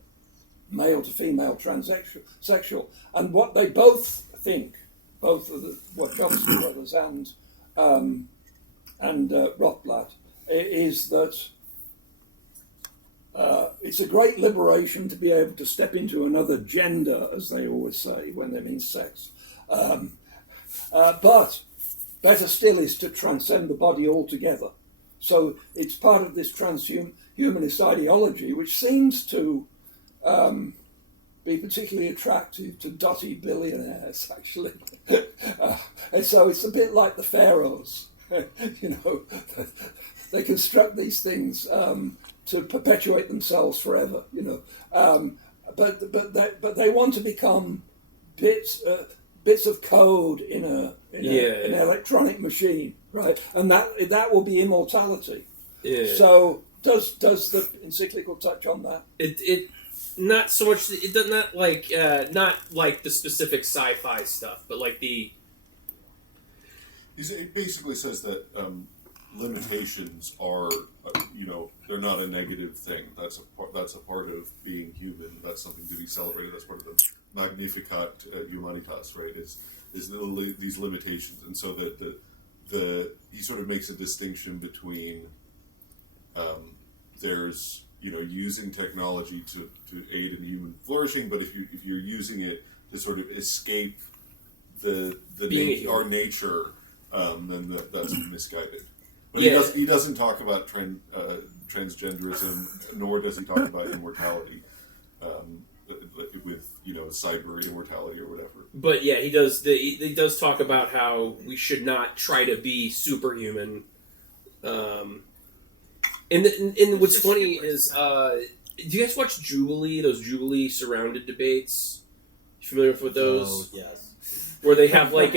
male to female transsexual. And what they both think, both of the Wachowski brothers and Rothblatt, is that it's a great liberation to be able to step into another gender, as they always say when they mean sex. But better still is to transcend the body altogether. So it's part of this transhumanist ideology, which seems to be particularly attractive to dotty billionaires, actually. And so it's a bit like the pharaohs. They construct these things to perpetuate themselves forever. But they want to become bits of code in an electronic machine, right? And that will be immortality. Yeah. So does the Encyclical touch on that? It not so much. It does not like the specific sci-fi stuff, but like the. It basically says that limitations are, they're not a negative thing. That's a part of being human. That's something to be celebrated. That's part of the Magnificat Humanitas, right? Is these limitations, and so that he sort of makes a distinction between there's using technology to aid in human flourishing, but if you're using it to sort of escape our nature. Then that's misguided. But he doesn't talk about transgenderism, nor does he talk about immortality with cyber immortality or whatever. But yeah, he does. He does talk about how we should not try to be superhuman. And what's funny is, do you guys watch Jubilee? Those Jubilee surrounded debates. You familiar with those? Oh yes. Where they have like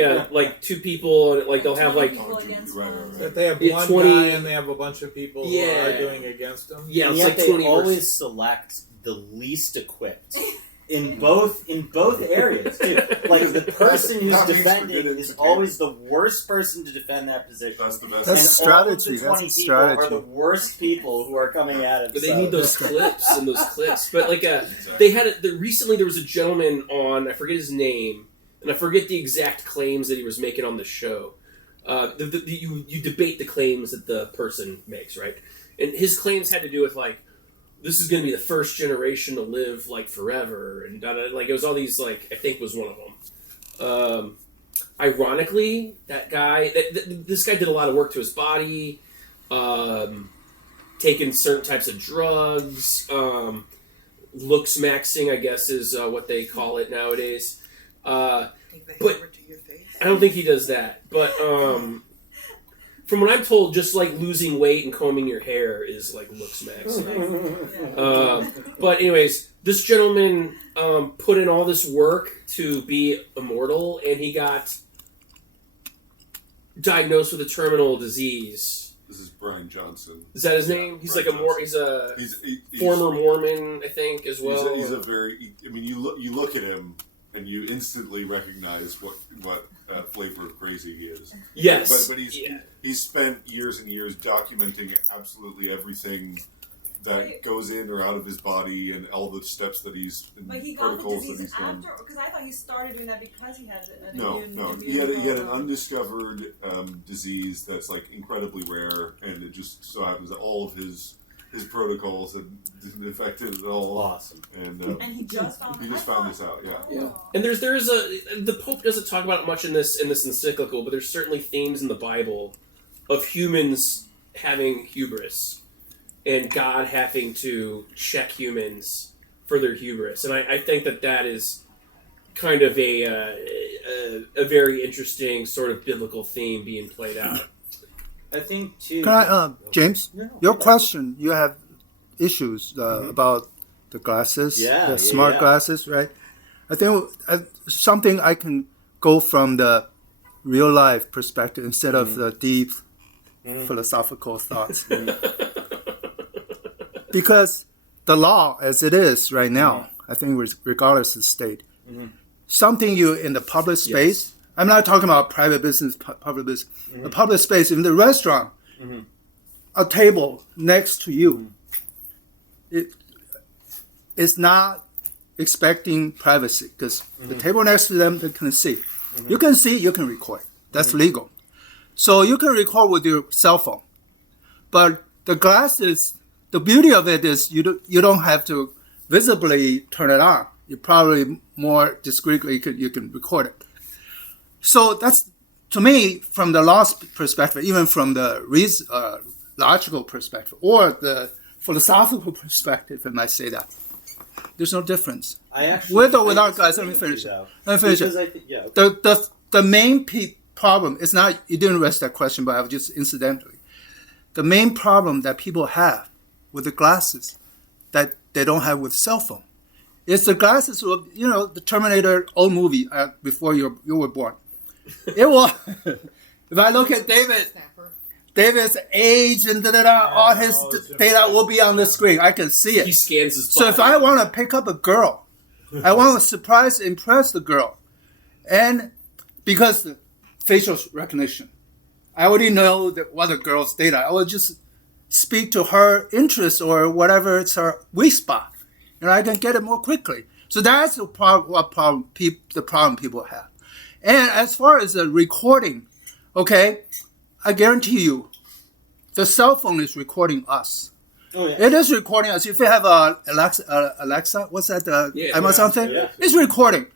two people, and like they'll have like that they have one 20 guy and they have a bunch of people who are arguing against him. Yeah, And it's yet like they 20 always select the least equipped in both areas too. Like the person who's That makes for defending good is entertainment. always the worst person to defend that position. That's the best. That's and strategy. All of the 20 That's people strategy. are the worst people who are coming at it. But they so- need those clips and those clips. But like they had recently there was a gentleman on, I forget his name, and I forget the exact claims that he was making on the show. You debate the claims that the person makes, right? And his claims had to do with like, this is going to be the first generation to live like forever, and like it was all these like, I think was one of them. Ironically, that guy, this guy did a lot of work to his body, taking certain types of drugs, looks maxing, I guess is what they call it nowadays. But I don't think he does that. But from what I'm told, just like losing weight and combing your hair is like looks maxing. But anyways, this gentleman put in all this work to be immortal, and he got diagnosed with a terminal disease. This is Brian Johnson. Is that his name? He's Brian like Johnson. he's He's former Mormon, I think, as well. He's a very. I mean, you look at him and you instantly recognize what flavor of crazy he is. Yes, but he's spent years and years documenting absolutely everything that goes in or out of his body and all the steps that he's But he got the protocols that disease he's done. after, because I thought he started doing that because he had an No. He had an undiscovered disease that's like incredibly rare, and it just so happens that all of his protocols had didn't affect it at all. Awesome. And he just found this out. Yeah. Yeah. And the Pope doesn't talk about it much in this encyclical, but there's certainly themes in the Bible of humans having hubris and God having to check humans for their hubris. And I think that is kind of a very interesting sort of biblical theme being played out. I think too. Can I, James? No, Your yeah. question. You have issues about the glasses, the smart glasses, right? I think something I can go from the real life perspective instead of the deep philosophical thoughts. Because the law, as it is right now, I think regardless of the state, something you in the public space, I'm not talking about private business, public business, the public space, in the restaurant, a table next to you, it's not expecting privacy because the table next to them, they can see. You can see, you can record. That's legal. So you can record with your cell phone. But the glasses, the beauty of it is you don't have to visibly turn it on. You probably more discreetly you can record it. So that's, to me, from the law perspective, even from the logical perspective or the philosophical perspective, if I say that, there's no difference. With or without guys, let me finish it. The main problem is not, you didn't raise that question, but I was just incidentally. The main problem that people have with the glasses that they don't have with cell phone is the glasses of, the Terminator old movie before you were born. It will, if I look at David's age and all his data will be on the screen. I can see it. He scans his body. So if I want to pick up a girl, I want to impress the girl. And because the facial recognition, I already know what the girl's data. I will just speak to her interest or whatever it's her weak spot. And I can get it more quickly. So that's the problem people have. And as far as the recording, okay, I guarantee you, the cell phone is recording us. Oh, yeah. It is recording us. If you have Alexa, what's that? Amazon thing? Yeah. It's recording.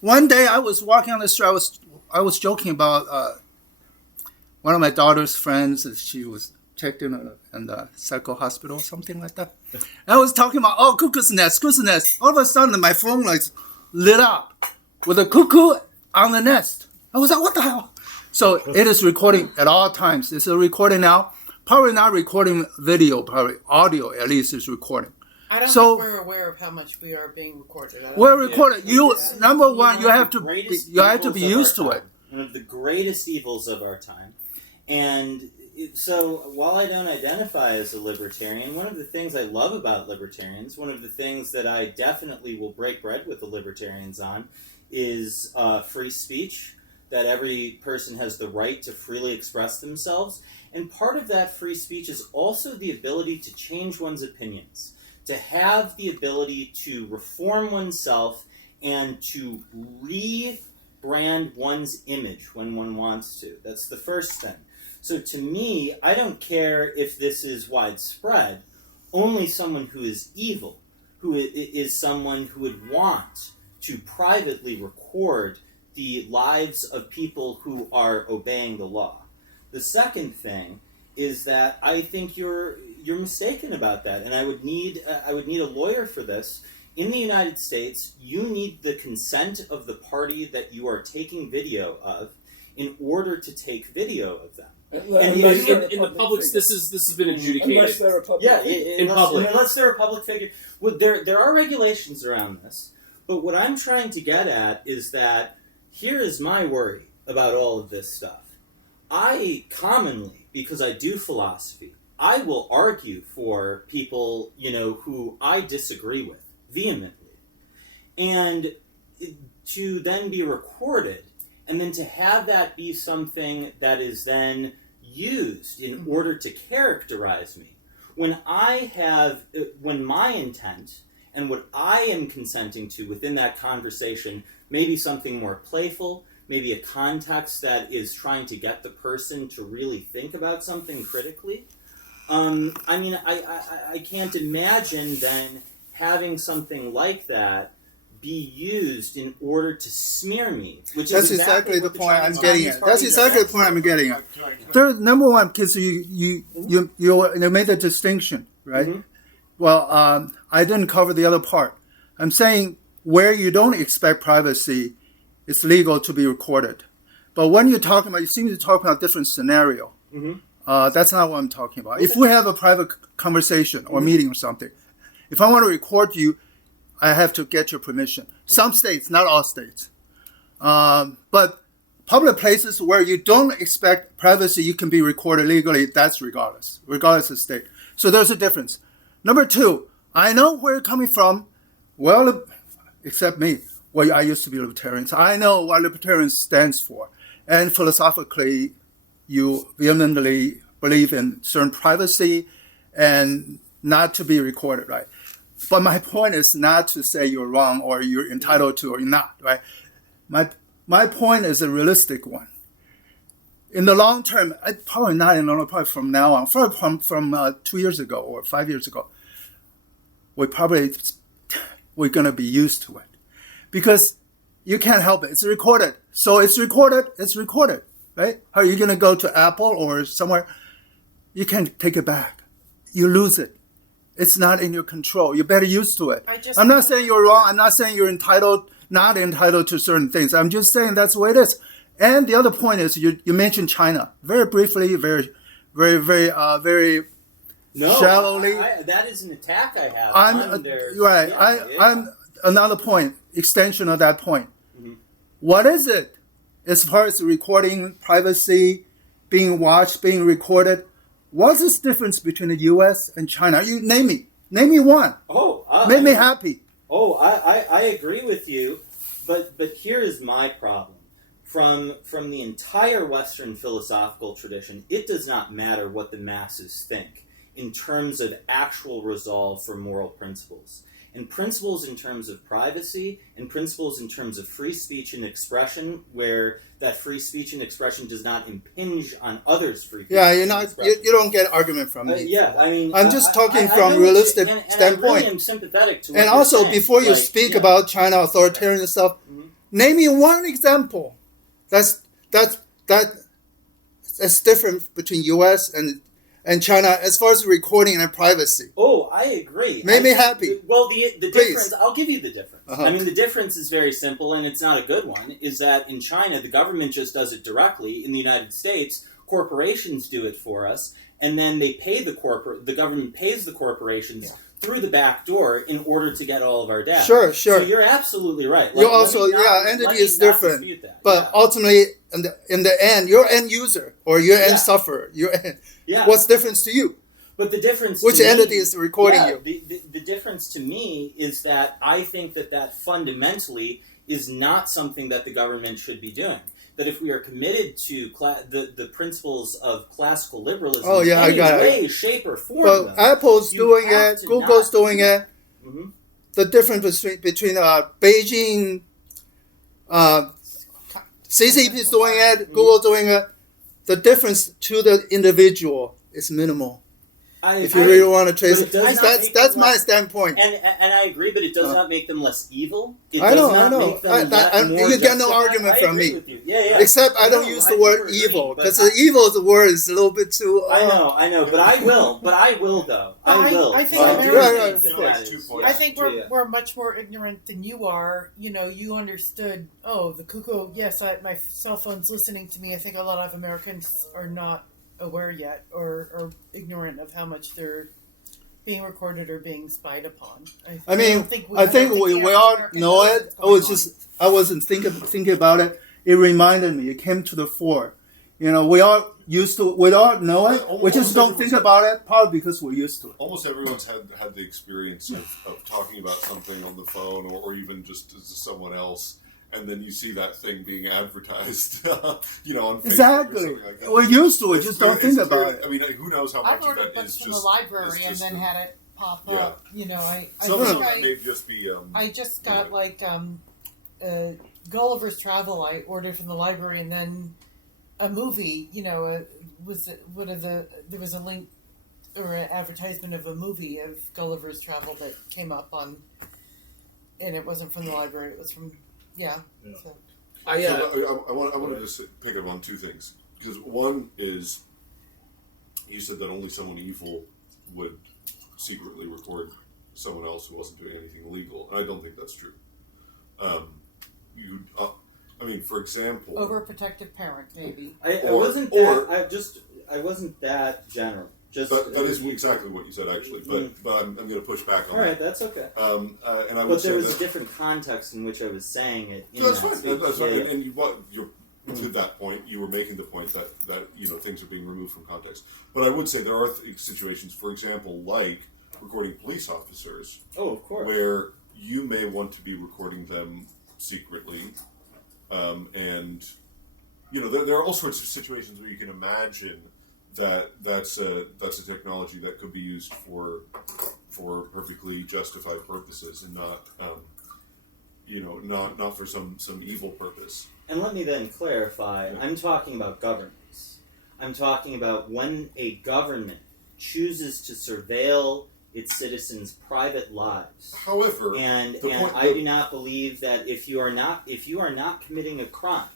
One day I was walking on the street. I was joking about one of my daughter's friends. She was checked in the psycho hospital, something like that. And I was talking about cuckoo's nest. All of a sudden, my phone lit up with a cuckoo on the nest. I was like, what the hell? So it is recording at all times. It's a recording now. Probably not recording video, probably audio at least is recording. I don't think we're aware of how much we are being recorded. We're recorded. Number one, you have to be used to it. One of the greatest evils of our time. And so while I don't identify as a libertarian, one of the things I love about libertarians, one of the things that I definitely will break bread with the libertarians on is free speech, that every person has the right to freely express themselves. And part of that free speech is also the ability to change one's opinions, to have the ability to reform oneself and to rebrand one's image when one wants to. That's the first thing. So to me, I don't care if this is widespread. Only someone who is evil, who is someone who would want to privately record the lives of people who are obeying the law. The second thing is that I think you're mistaken about that, and I would need a lawyer for this. In the United States, you need the consent of the party that you are taking video of in order to take video of them. And in the public, this has been adjudicated. Unless they're a public in public. Unless they're a public figure. Well, there are regulations around this, but what I'm trying to get at is that here is my worry about all of this stuff. I commonly, because I do philosophy, I will argue for people, who I disagree with vehemently. And to then be recorded, and then to have that be something that is then used in order to characterize me, when my intent and what I am consenting to within that conversation may be something more playful, maybe a context that is trying to get the person to really think about something critically. I can't imagine then having something like that be used in order to smear me. That's exactly the point I'm getting at. Third, number one, because you made the distinction, right? Mm-hmm. Well, I didn't cover the other part. I'm saying where you don't expect privacy, it's legal to be recorded. But when you're talking about, you seem to talk about a different scenario. Mm-hmm. That's not what I'm talking about. If we have a private conversation or meeting or something, if I want to record you, I have to get your permission. Some states, not all states. But public places where you don't expect privacy, you can be recorded legally. That's regardless of state. So there's a difference. Number two, I know where you're coming from. Well, except me. Well, I used to be libertarian, so I know what libertarian stands for. And philosophically, you vehemently believe in certain privacy and not to be recorded, right? But my point is not to say you're wrong or you're entitled to or you're not, right? My point is a realistic one. In the long term, probably not in the long term, probably from now on, from 2 years ago or 5 years ago, we're going to be used to it. Because you can't help it. It's recorded. So it's recorded, right? How are you going to go to Apple or somewhere? You can't take it back. You lose it. It's not in your control. You're better used to it. I'm not saying you're wrong. I'm not saying you're not entitled to certain things. I'm just saying that's the way it is. And the other point is you mentioned China very briefly, very shallowly. That is an attack I have. I'm another point, extension of that point. Mm-hmm. What is it as far as recording, privacy, being watched, being recorded? What's this difference between the U.S. and China? You name me. Name me one. Make me happy. I agree with you, but here is my problem. From the entire Western philosophical tradition, it does not matter what the masses think in terms of actual resolve for moral principles. And principles in terms of privacy, and principles in terms of free speech and expression, where that free speech and expression does not impinge on others' free speech. Yeah, you don't get argument from me. I'm just talking from realistic standpoint. I really am sympathetic to what and you're also, saying. before you speak about China authoritarian stuff, name me one example that's different between U.S. and China as far as recording and privacy. Oh, I agree. Made me happy. Well, the difference, I'll give you the difference. Uh-huh. I mean, the difference is very simple, and it's not a good one, is that in China, the government just does it directly. In the United States, corporations do it for us, and then they pay the government pays the corporations through the back door in order to get all of our data. Sure. So you're absolutely right. You also, entity is different. But ultimately, in the end, your end user or your end sufferer, what's the difference to you? But the difference which entity is recording you? The difference to me is that I think that fundamentally is not something that the government should be doing. That if we are committed to the principles of classical liberalism in any way, shape, or form, but Apple's doing it, Google's doing it. Mm-hmm. The difference between Beijing, CCP is doing it, Google doing it. The difference to the individual is minimal. If you really want to trace it, that's my standpoint. And I agree, but it does not make them less evil. I know. You get no argument from me. Except I don't use the word evil, because the evil is the word is a little bit too... I know, but I will. though. I will. I think we're much more ignorant than you are. You understood, the cuckoo, yes, my cell phone's listening to me. I think a lot of Americans are not aware yet or ignorant of how much they're being recorded or being spied upon. I think we all know it. I wasn't thinking about it. It reminded me. It came to the fore. We all know it. We just don't think about it, probably because we're used to it. Almost everyone's had the experience of talking about something on the phone or even just to someone else. And then you see that thing being advertised, on Facebook. Exactly. Like that. We're used to it. Just don't think about it. I mean, who knows how much I've ordered books from the library and then had it pop up. Some of them may just be. I just got Gulliver's Travel. I ordered from the library, and then a movie. There was a link or an advertisement of a movie of Gulliver's Travel that came up on, and it wasn't from the library. It was from. Yeah. So. I wanted to pick up on two things. Because one is, you said that only someone evil would secretly record someone else who wasn't doing anything illegal. And I don't think that's true. For example... Overprotective parent, maybe. I wasn't that general. That is exactly what you said, actually. But I'm going to push back on that. All right, that's okay. And I would but say there was a different context in which I was saying it. That's fine. And to that point, you were making the point that things are being removed from context. But I would say there are situations, for example, like recording police officers. Oh, of course. Where you may want to be recording them secretly, and there are all sorts of situations where you can imagine that's a technology that could be used for perfectly justified purposes and not not for some evil purpose. And let me then clarify, Yeah. I'm talking about governments. I'm talking about when a government chooses to surveil its citizens' private lives. However, And the point I do not believe that if you are not committing a crime,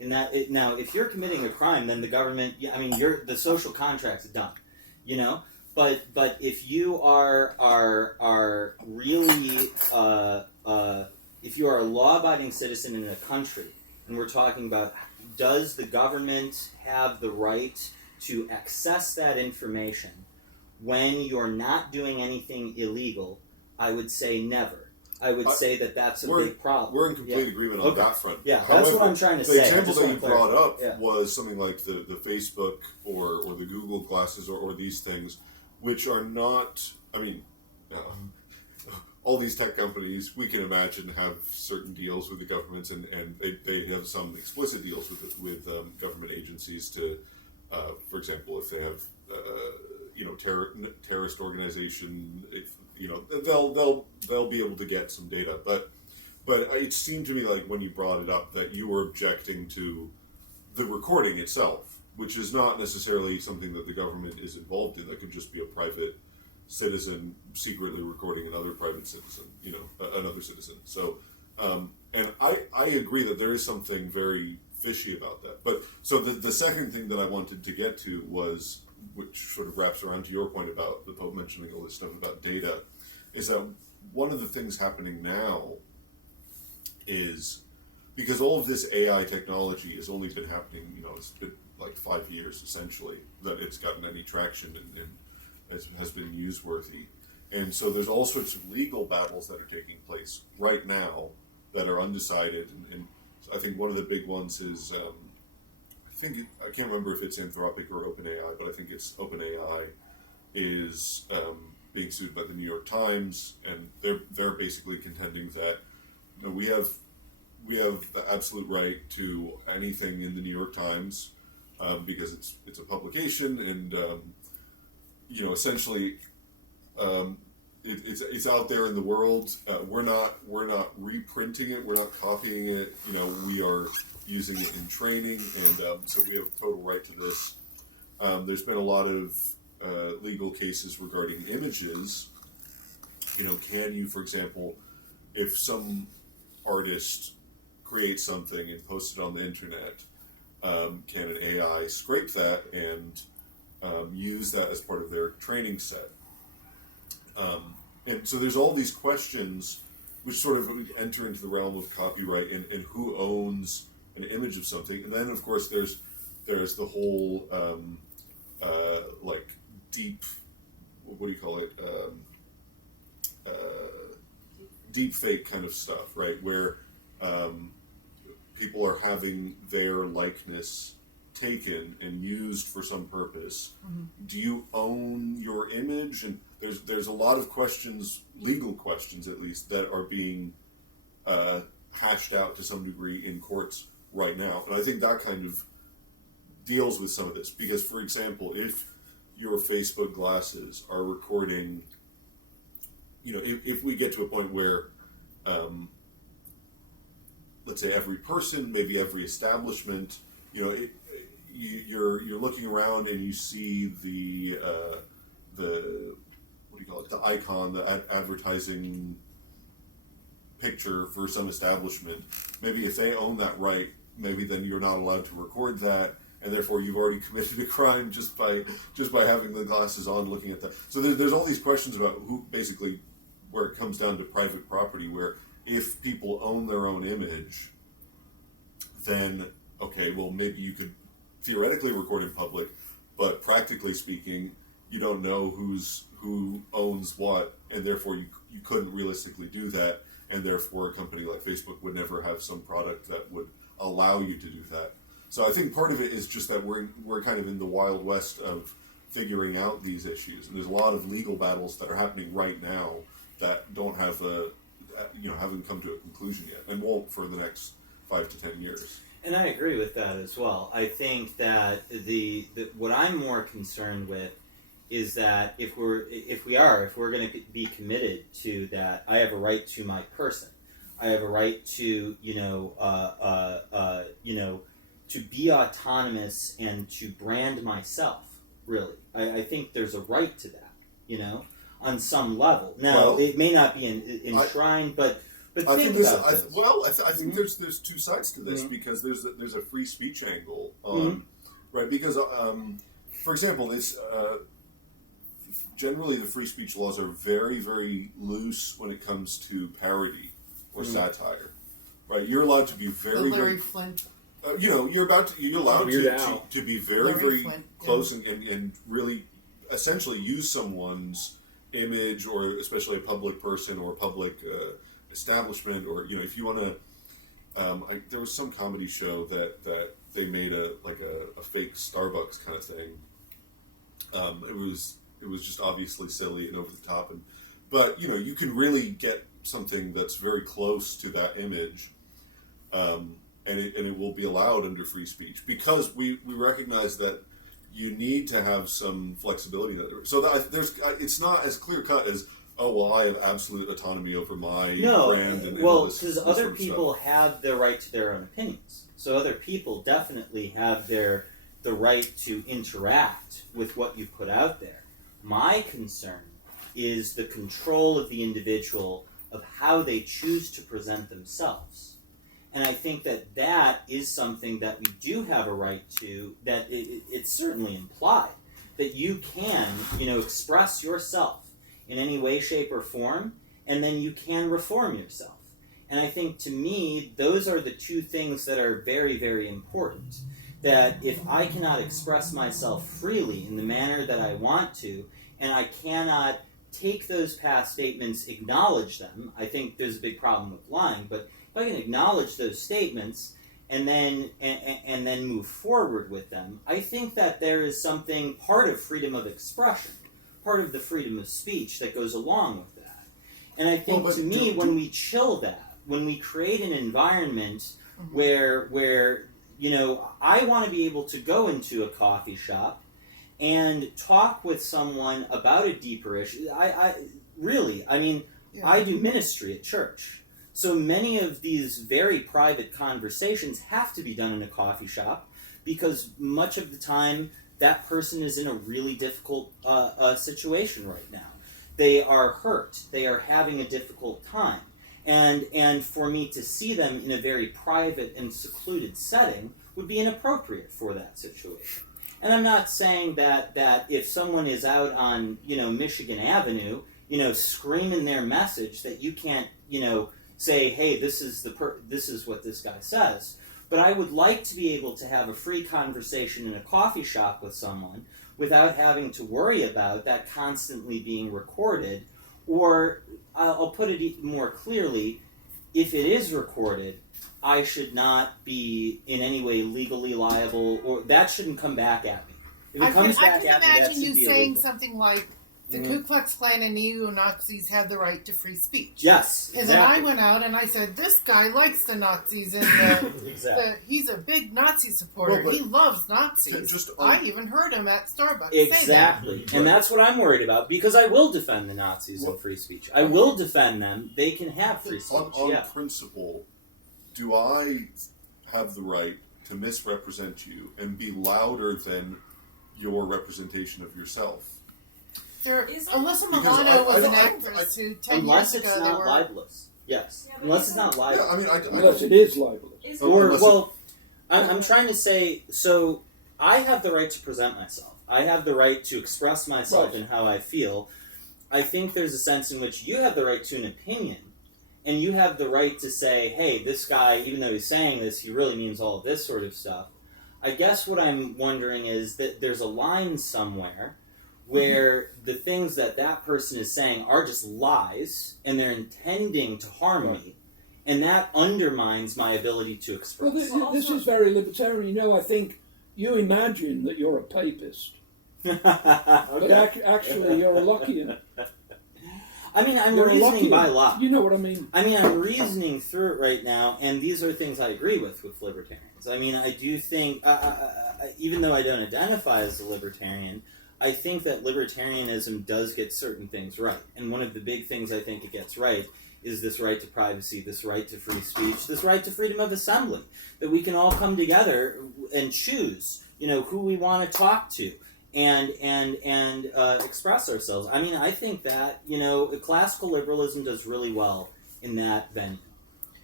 now if you're committing a crime, then the government, the social contract's done, But if you are really if you are a law-abiding citizen in a country, and we're talking about, does the government have the right to access that information when you're not doing anything illegal? I would say never. I would say that's a big problem. We're in complete agreement on that front. Yeah, However, that's what I'm trying to the say. The example that you brought up Yeah. was something like the Facebook or the Google glasses or these things, which are not, all these tech companies, we can imagine, have certain deals with the governments, and they have some explicit deals with government agencies to, for example, if they have terrorist organization, they'll be able to get some data. But it seemed to me like when you brought it up that you were objecting to the recording itself, which is not necessarily something that the government is involved in. That could just be a private citizen secretly recording another private citizen, another citizen. So, and I agree that there is something very fishy about that. But so the second thing that I wanted to get to was, which sort of wraps around to your point about the Pope mentioning all this stuff about data, is that one of the things happening now is, because all of this AI technology has only been happening, it's been like 5 years essentially that it's gotten any traction and has been newsworthy. And so there's all sorts of legal battles that are taking place right now that are undecided. And I think one of the big ones is, I can't remember if it's Anthropic or OpenAI, but I think it's OpenAI is being sued by the New York Times, and they're basically contending that we have the absolute right to anything in the New York Times because it's a publication, and essentially it's out there in the world. We're not reprinting it. We're not copying it. We are using it in training, and so we have total right to this. There's been a lot of legal cases regarding images. Can you, for example, if some artist creates something and posts it on the internet, can an AI scrape that and use that as part of their training set? And so there's all these questions which sort of enter into the realm of copyright and who owns an image of something. And then, of course, there's the whole like deep, what do you call it? Deep fake kind of stuff, right? Where people are having their likeness taken and used for some purpose. Mm-hmm. Do you own your image? And there's a lot of questions, legal questions at least, that are being hashed out to some degree in courts right now. And I think that kind of deals with some of this, because, for example, if your Facebook glasses are recording, if we get to a point where let's say every person, maybe every establishment, you're looking around and you see the what do you call it, the icon, the advertising picture for some establishment. Maybe if they own that right, maybe then you're not allowed to record that, and therefore you've already committed a crime just by having the glasses on, looking at that. So there's all these questions about who, basically, where it comes down to private property, where if people own their own image, then, okay, well, maybe you could theoretically record in public, but practically speaking, you don't know who owns what, and therefore you couldn't realistically do that, and therefore a company like Facebook would never have some product that would allow you to do that. So I think part of it is just that we're kind of in the Wild West of figuring out these issues, and there's a lot of legal battles that are happening right now that don't have haven't come to a conclusion yet, and won't for the next 5 to 10 years. And I agree with that as well. I think that what I'm more concerned with is that if we're going to be committed to that, I have a right to my person. I have a right to to be autonomous and to brand myself. Really, I think there's a right to that. On some level. Now, it may not be enshrined, but think about this. I think there's two sides to this, because there's a free speech angle, right? Because for example, generally the free speech laws are very, very loose when it comes to parody or satire, right? You're allowed to be very, Larry very Flint. you're allowed to be very, Larry very Flint, close and really essentially use someone's image, or especially a public person or a public establishment, or if you want to. There was some comedy show that they made a fake Starbucks kind of thing. It was just obviously silly and over the top, but you can really get something that's very close to that image, and it will be allowed under free speech, because we recognize that you need to have some flexibility in that. So it's not as clear cut as, oh well, I have absolute autonomy over my brand. Because other people have the right to their own opinions. So other people definitely have the right to interact with what you put out there. My concern is the control of the individual of how they choose to present themselves. And I think that is something that we do have a right to, that it's certainly implied, that you can, express yourself in any way, shape, or form, and then you can reform yourself. And I think, to me, those are the two things that are very, very important. That if I cannot express myself freely in the manner that I want to, and I cannot take those past statements, acknowledge them, I think there's a big problem with lying, but if I can acknowledge those statements and then move forward with them, I think that there is something, part of freedom of expression, part of the freedom of speech that goes along with that. And I think, when we chill that, when we create an environment where I want to be able to go into a coffee shop and talk with someone about a deeper issue. I do ministry at church. So many of these very private conversations have to be done in a coffee shop, because much of the time that person is in a really difficult situation right now. They are hurt. They are having a difficult time. And for me to see them in a very private and secluded setting would be inappropriate for that situation. And I'm not saying that if someone is out on, Michigan Avenue, screaming their message, that you can't, say, hey, this is what this guy says. But I would like to be able to have a free conversation in a coffee shop with someone without having to worry about that constantly being recorded. Or I'll put it more clearly, if it is recorded, I should not be in any way legally liable, or that shouldn't come back at me. If it comes back at me, that should be illegal. I can imagine you saying something like, the Ku Klux Klan and neo-Nazis have the right to free speech. Yes, exactly. And then I went out and I said, this guy likes the Nazis, and he's a big Nazi supporter. He loves Nazis. I even heard him at Starbucks Exactly. say that. And that's what I'm worried about, because I will defend the Nazis in free speech. I will defend them. They can have free speech. On principle, do I have the right to misrepresent you and be louder than your representation of yourself? Alyssa Milano was an actress who 10 unless years it's ago not libelous. Yes. Yeah, unless it's not libelous. Unless it is libelous. I'm trying to say, so I have the right to present myself. I have the right to express myself and how I feel. I think there's a sense in which you have the right to an opinion, and you have the right to say, hey, this guy, even though he's saying this, he really means all of this sort of stuff. I guess what I'm wondering is that there's a line somewhere where the things that person is saying are just lies, and they're intending to harm me, and that undermines my ability to express. Well, this is very libertarian. You know, I think you imagine that you're a papist, but actually you're a Lockean. I mean, I'm You're a reasoning Lockean. by Locke. You know what I mean? I mean, I'm reasoning through it right now, and these are things I agree with libertarians. I mean, I do think, even though I don't identify as a libertarian, I think that libertarianism does get certain things right. And one of the big things I think it gets right is this right to privacy, this right to free speech, this right to freedom of assembly, that we can all come together and choose, who we want to talk to and express ourselves. I mean, I think that, classical liberalism does really well in that venue.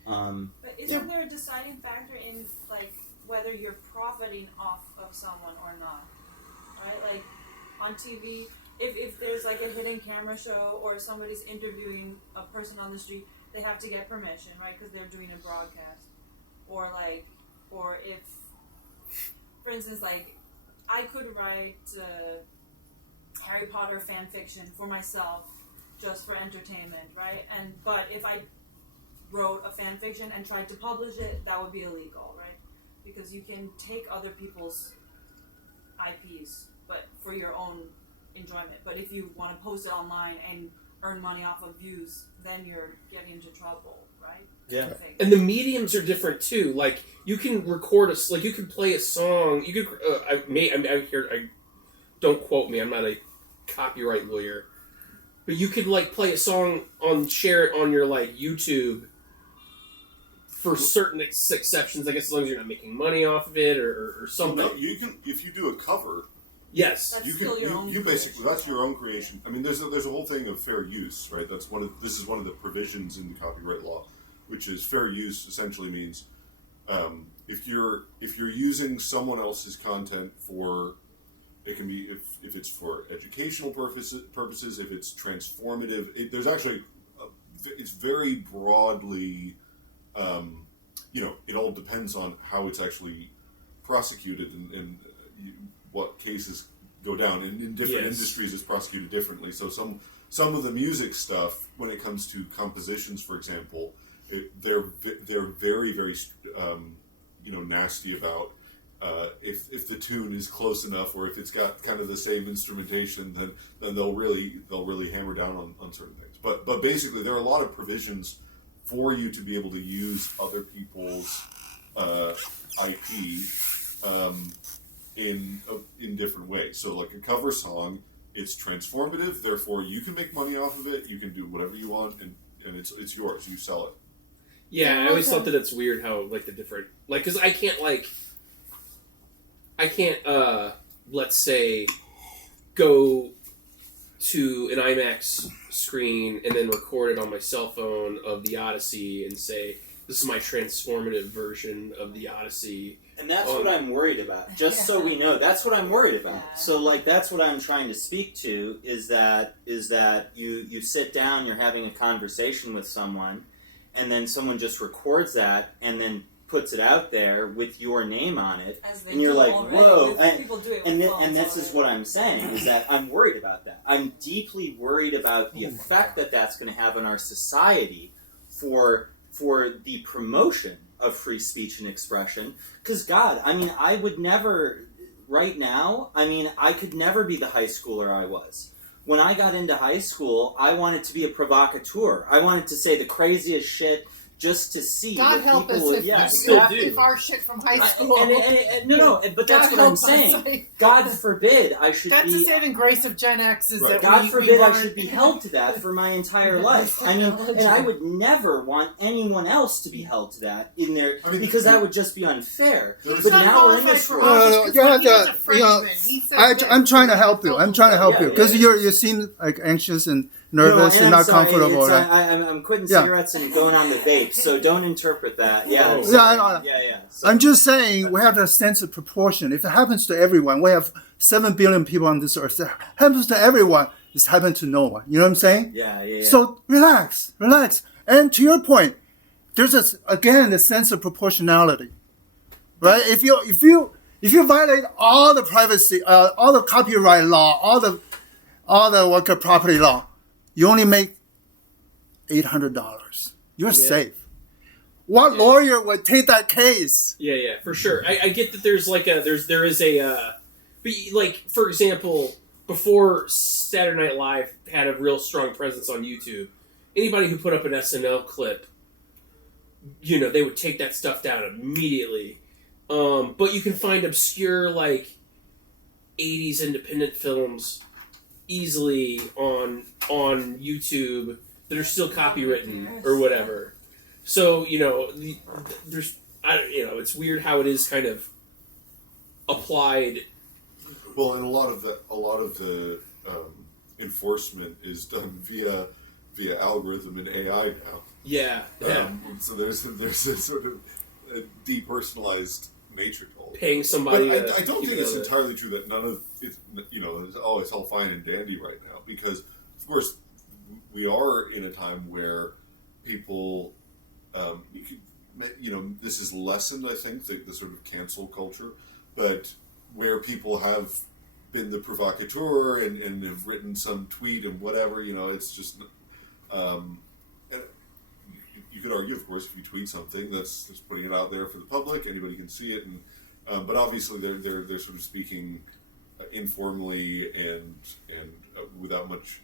But isn't there a deciding factor in, like, whether you're profiting off of someone or not? Right? Like, on TV, if there's, like, a hidden camera show or somebody's interviewing a person on the street, they have to get permission, right? Because they're doing a broadcast. Or if, for instance, like, I could write Harry Potter fan fiction for myself just for entertainment, right? But if I wrote a fan fiction and tried to publish it, that would be illegal, right? Because you can take other people's IPs, but for your own enjoyment. But if you want to post it online and earn money off of views, then you're getting into trouble, right? Yeah. And the mediums are different too. Like, you can record you can play a song. You could. I'm out here. Don't quote me. I'm not a copyright lawyer. But you could play a song share it on your YouTube for certain exceptions. I guess as long as you're not making money off of it or something. No, you can if you do a cover. Yes, that's you still can. your own You basically creation. that's your own creation. I mean, there's a whole thing of fair use, right? This is one of the provisions in the copyright law, which is fair use. Essentially means if you're using someone else's content for, it can be if it's for educational purposes, if it's transformative. There's actually it's very broadly, it all depends on how it's actually prosecuted and what cases go down. And in different industries, it's prosecuted differently. So some of the music stuff, when it comes to compositions, for example, they're very, very nasty about if the tune is close enough or if it's got kind of the same instrumentation, then they'll really hammer down on certain things. But basically, there are a lot of provisions for you to be able to use other people's IP in different ways. So, like a cover song, it's transformative. Therefore, you can make money off of it. You can do whatever you want, and it's yours. You sell it. Yeah, I always thought that it's weird how the different because I can't let's say go to an IMAX screen and then record it on my cell phone of the Odyssey and say this is my transformative version of the Odyssey. And that's what I'm worried about. Just so we know, that's what I'm worried about. Yeah. So, that's what I'm trying to speak to is that you sit down, you're having a conversation with someone, and then someone just records that and then puts it out there with your name on it, and you're like, whoa! And this is what I'm saying is that I'm worried about that. I'm deeply worried about the effect that's going to have on our society for the promotion of free speech and expression. Because God, I mean, I would never, right now, I could never be the high schooler I was. When I got into high school, I wanted to be a provocateur. I wanted to say the craziest shit just to see. God help us if our shit from high school. But that's what I'm saying. God forbid I should that's be. That's the saving grace of Gen X is that God forbid I should be held to that for my entire life. And I would never want anyone else to be held to that in there because that would just be unfair. But now we're in this world. I'm trying to help you. Because you seem like anxious and nervous and not comfortable. I'm quitting cigarettes and going on the vape, so don't interpret that. I'm just saying we have a sense of proportion. If it happens to everyone, we have 7 billion people on this earth. If it happens to everyone, it's happened to no one. You know what I'm saying? Yeah. So relax. And to your point, there's the sense of proportionality, right? If you violate all the privacy, all the copyright law, all the worker property law, you only make $800. You're safe. What lawyer would take that case? Yeah, for sure. I get that there's like there is a but like, for example, before Saturday Night Live had a real strong presence on YouTube, anybody who put up an SNL clip, they would take that stuff down immediately. But you can find obscure, like, 80s independent films easily on YouTube that are still copywritten or whatever. So, there's, it's weird how it is kind of applied. Well, and a lot of the enforcement is done via algorithm and AI now. Yeah. So there's a sort of a depersonalized nature to it. Paying somebody. But I don't think it's entirely true that none of it. It's all fine and dandy right now, because of course we are in a time where people, this is lessened. I think the sort of cancel culture, but where people have been the provocateur and have written some tweet and whatever, it's just. You could argue, of course, if you tweet something, that's just putting it out there for the public. Anybody can see it, and but obviously they're sort of speaking informally and without much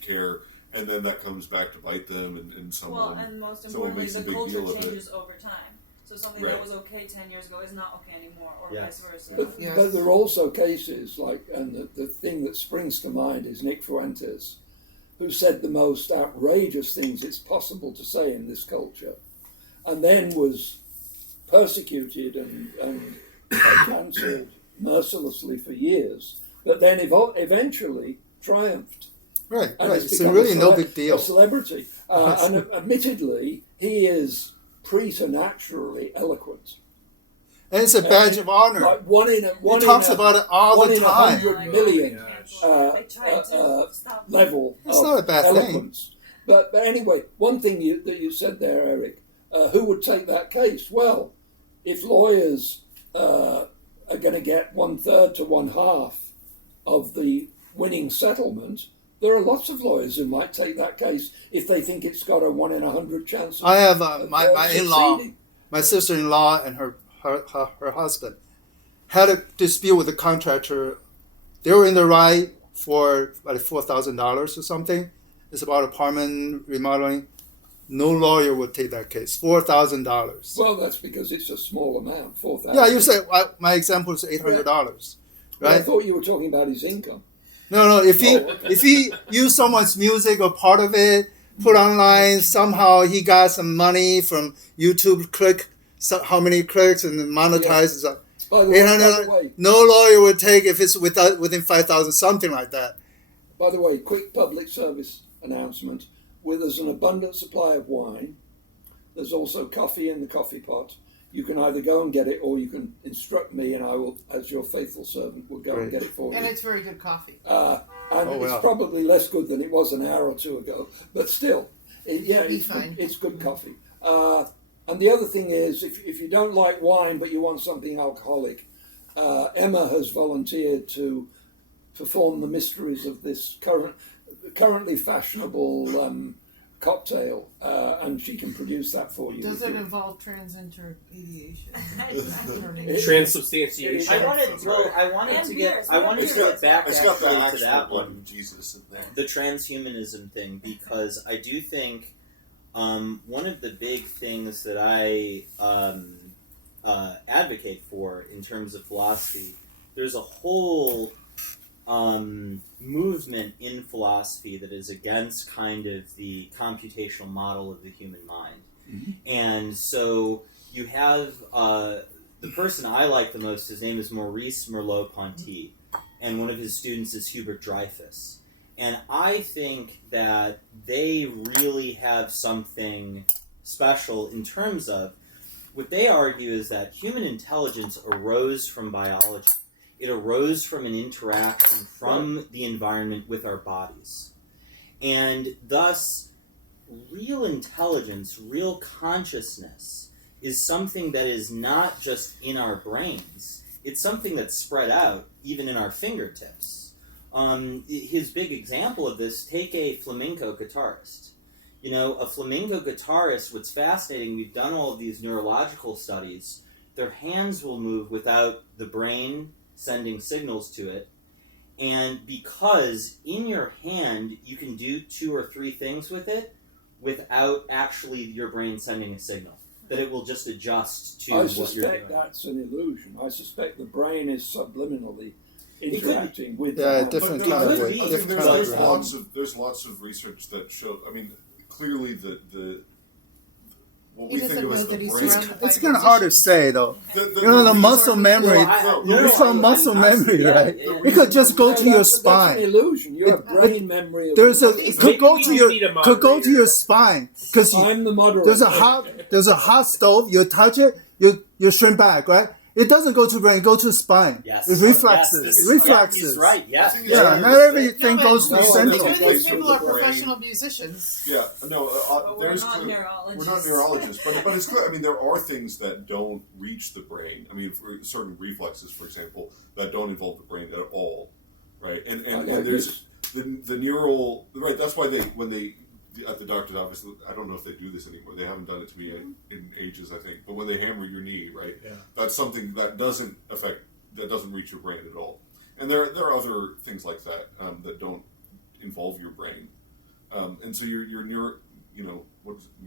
care, and then that comes back to bite them, and someone. Well, and most importantly, makes a the big culture deal of it. changes over time. So something that was okay 10 years ago is not okay anymore, or vice versa. But there are also cases and the thing that springs to mind is Nick Fuentes, who said the most outrageous things it's possible to say in this culture, and then was persecuted and cancelled mercilessly for years, but then eventually triumphed. Right. And It's really no big deal. A celebrity. And admittedly, he is preternaturally eloquent. And it's a badge of honor. Like he talks about it all the time. 100 million level It's of not a bad eloquence. But anyway, one thing that you said there, Eric, who would take that case? Well, if lawyers are going to get 1/3 to 1/2 of the winning settlement, there are lots of lawyers who might take that case if they think it's got a 1 in 100 chance. I have my in-law, succeeding. my sister-in-law, and her husband had a dispute with the contractor. They were in the right for like $4,000 or something. It's about apartment remodeling. No lawyer would take that case. $4,000. Well, that's because it's a small amount, 4,000. Yeah, you say my example is $800, Well, I right? thought you were talking about his income. No. If he used someone's music or part of it, put online, somehow he got some money from YouTube how many clicks and monetizes. By the way, $800. No lawyer would take if it's within 5,000, something like that. By the way, quick public service announcement. Where there's an abundant supply of wine, there's also coffee in the coffee pot. You can either go and get it, or you can instruct me, and I will, as your faithful servant, will go and get it for you. And it's very good coffee. It's probably less good than it was an hour or two ago, but still, it's good coffee. And the other thing is, if you don't like wine but you want something alcoholic, Emma has volunteered to perform the mysteries of this currently fashionable cocktail, and she can produce that for you. Does it involve transintermediation? Transubstantiation. I wanted to get back It's got the actually to actual that blood one, of Jesus in there. the transhumanism thing, because I do think one of the big things that I advocate for in terms of philosophy, there's a whole movement in philosophy that is against kind of the computational model of the human mind. Mm-hmm. And so you have the person I like the most, his name is Maurice Merleau-Ponty, and one of his students is Hubert Dreyfus. And I think that they really have something special in terms of what they argue is that human intelligence arose from biology. It arose from an interaction from the environment with our bodies. And thus, real intelligence, real consciousness, is something that is not just in our brains. It's something that's spread out even in our fingertips. His big example of this, take a flamenco guitarist. You know, a flamenco guitarist, what's fascinating, we've done all of these neurological studies, their hands will move without the brain sending signals to it. And because in your hand you can do 2 or 3 things with it without actually your brain sending a signal, that it will just adjust to I what you're suspect doing. that's an illusion. I suspect the brain is subliminally interacting with Yeah, the different But kind there of could way. be. I Different think kind there's of way. lots of research that show. I mean, clearly the what He we think doesn't of know as that the he's brain. surrounded by It's kind of hard to say though. The You know, the reason- muscle memory. It's called muscle memory, right? You could just go to your That's an spine. illusion. You have brain memory. Of There's a the it muscle. could go Maybe to we your need a could go to moderator. your spine because I'm the moderator. there's a hot stove. You touch it, you shrink back, right? It doesn't go to brain, it goes to spine. Yes. It reflexes. Yes, this is- reflexes. Yeah, he's right. Yes. I think Yeah, it's- not everything No, goes but- to No, central. no, Some of place these people with are the brain. professional musicians. Yeah, no, But we're there's not clear- neurologists. We're not neurologists, but it's clear. I mean, there are things that don't reach the brain. I mean, for certain reflexes, for example, that don't involve the brain at all, right? And there's the neural right. That's why when they at the doctor's office, I don't know if they do this anymore. They haven't done it to me in ages, I think. But when they hammer your knee, right? Yeah. That's something that doesn't reach your brain at all. And there are other things like that that don't involve your brain. And so your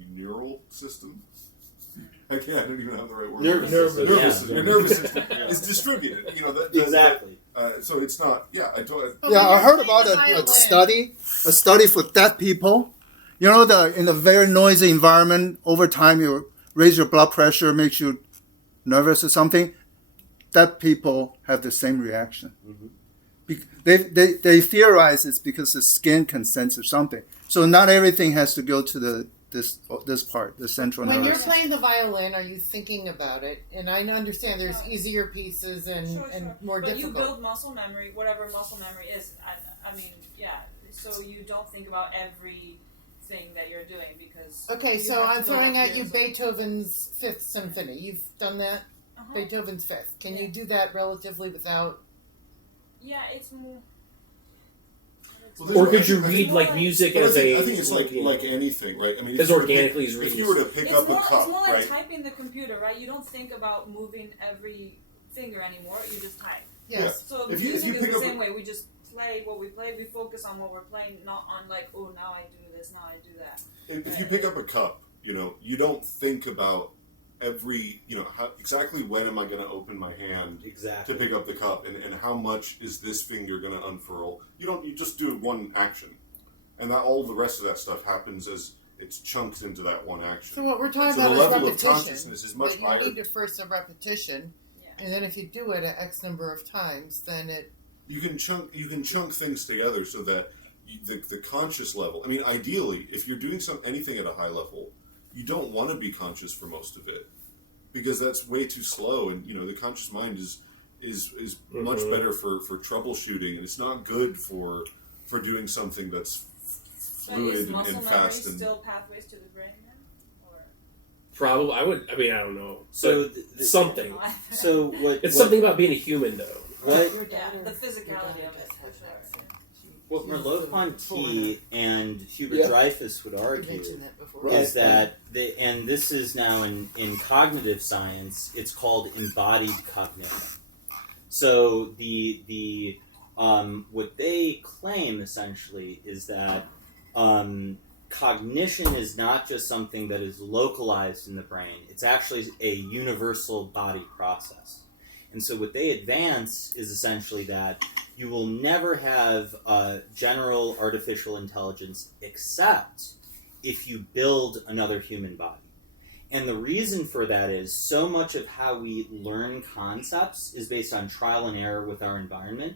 neural system. I don't even have the right word. Nervous system. Yeah. Your nervous system is distributed. You know Exactly. so it's not. Yeah, I don't. But Yeah, when I you're heard playing about the a violin- study for deaf people. You know, in a very noisy environment, over time you raise your blood pressure, makes you nervous or something. Deaf people have the same reaction. They theorize it's because the skin can sense or something. So not everything has to go to this part, the central When you're nervous. playing the violin, are you thinking about it? And I understand there's easier pieces and more but difficult. you build muscle memory, whatever muscle memory is. I mean, yeah. So you don't think about everything that you're doing because. Okay, you so have to I'm build throwing up at you years of- Beethoven's Fifth Symphony. You've done that? Uh-huh. Beethoven's Fifth. Can Yeah. you do that relatively without... Yeah, it's more. Or could you read like music But as I think it's like you know, anything, right? I mean, as organically as reading? if you were to pick It's up more, a cup, it's more like right? typing the computer, right? You don't think about moving every finger anymore. You just type. Yes. So If you music pick is up the a- same way. We just play what we play. We focus on what we're playing, not on like, oh, now I do this, now I do that. If you pick up a cup, you don't think about exactly when am I going to open my hand Exactly. to pick up the cup, and how much is this finger going to unfurl? You just do one action, and that all the rest of that stuff happens as it's chunked into that one action. So what we're talking So the about is level of repetition. consciousness is much But you higher. need to first a repetition, Yeah. and then if you do it a X number of times, then it... You can chunk things together so that the conscious level. I mean, ideally, if you're doing anything at a high level, you don't want to be conscious for most of it, because that's way too slow. And the conscious mind is much better for troubleshooting, and it's not good for doing something that's But fluid is and muscle memory fast. And still pathways to the brain then? Or Probably, I mean, I don't know. So But something. So what? It's what, something about being a human, though. What? yeah, the physicality of it for sure. What Merleau-Ponty and Hubert Yeah. Dreyfus would You argue mentioned that before. is that, and this is now in cognitive science, it's called embodied cognition. So what they claim essentially is that cognition is not just something that is localized in the brain; it's actually a universal body process. And so what they advance is essentially that you will never have general artificial intelligence except if you build another human body. And the reason for that is so much of how we learn concepts is based on trial and error with our environment,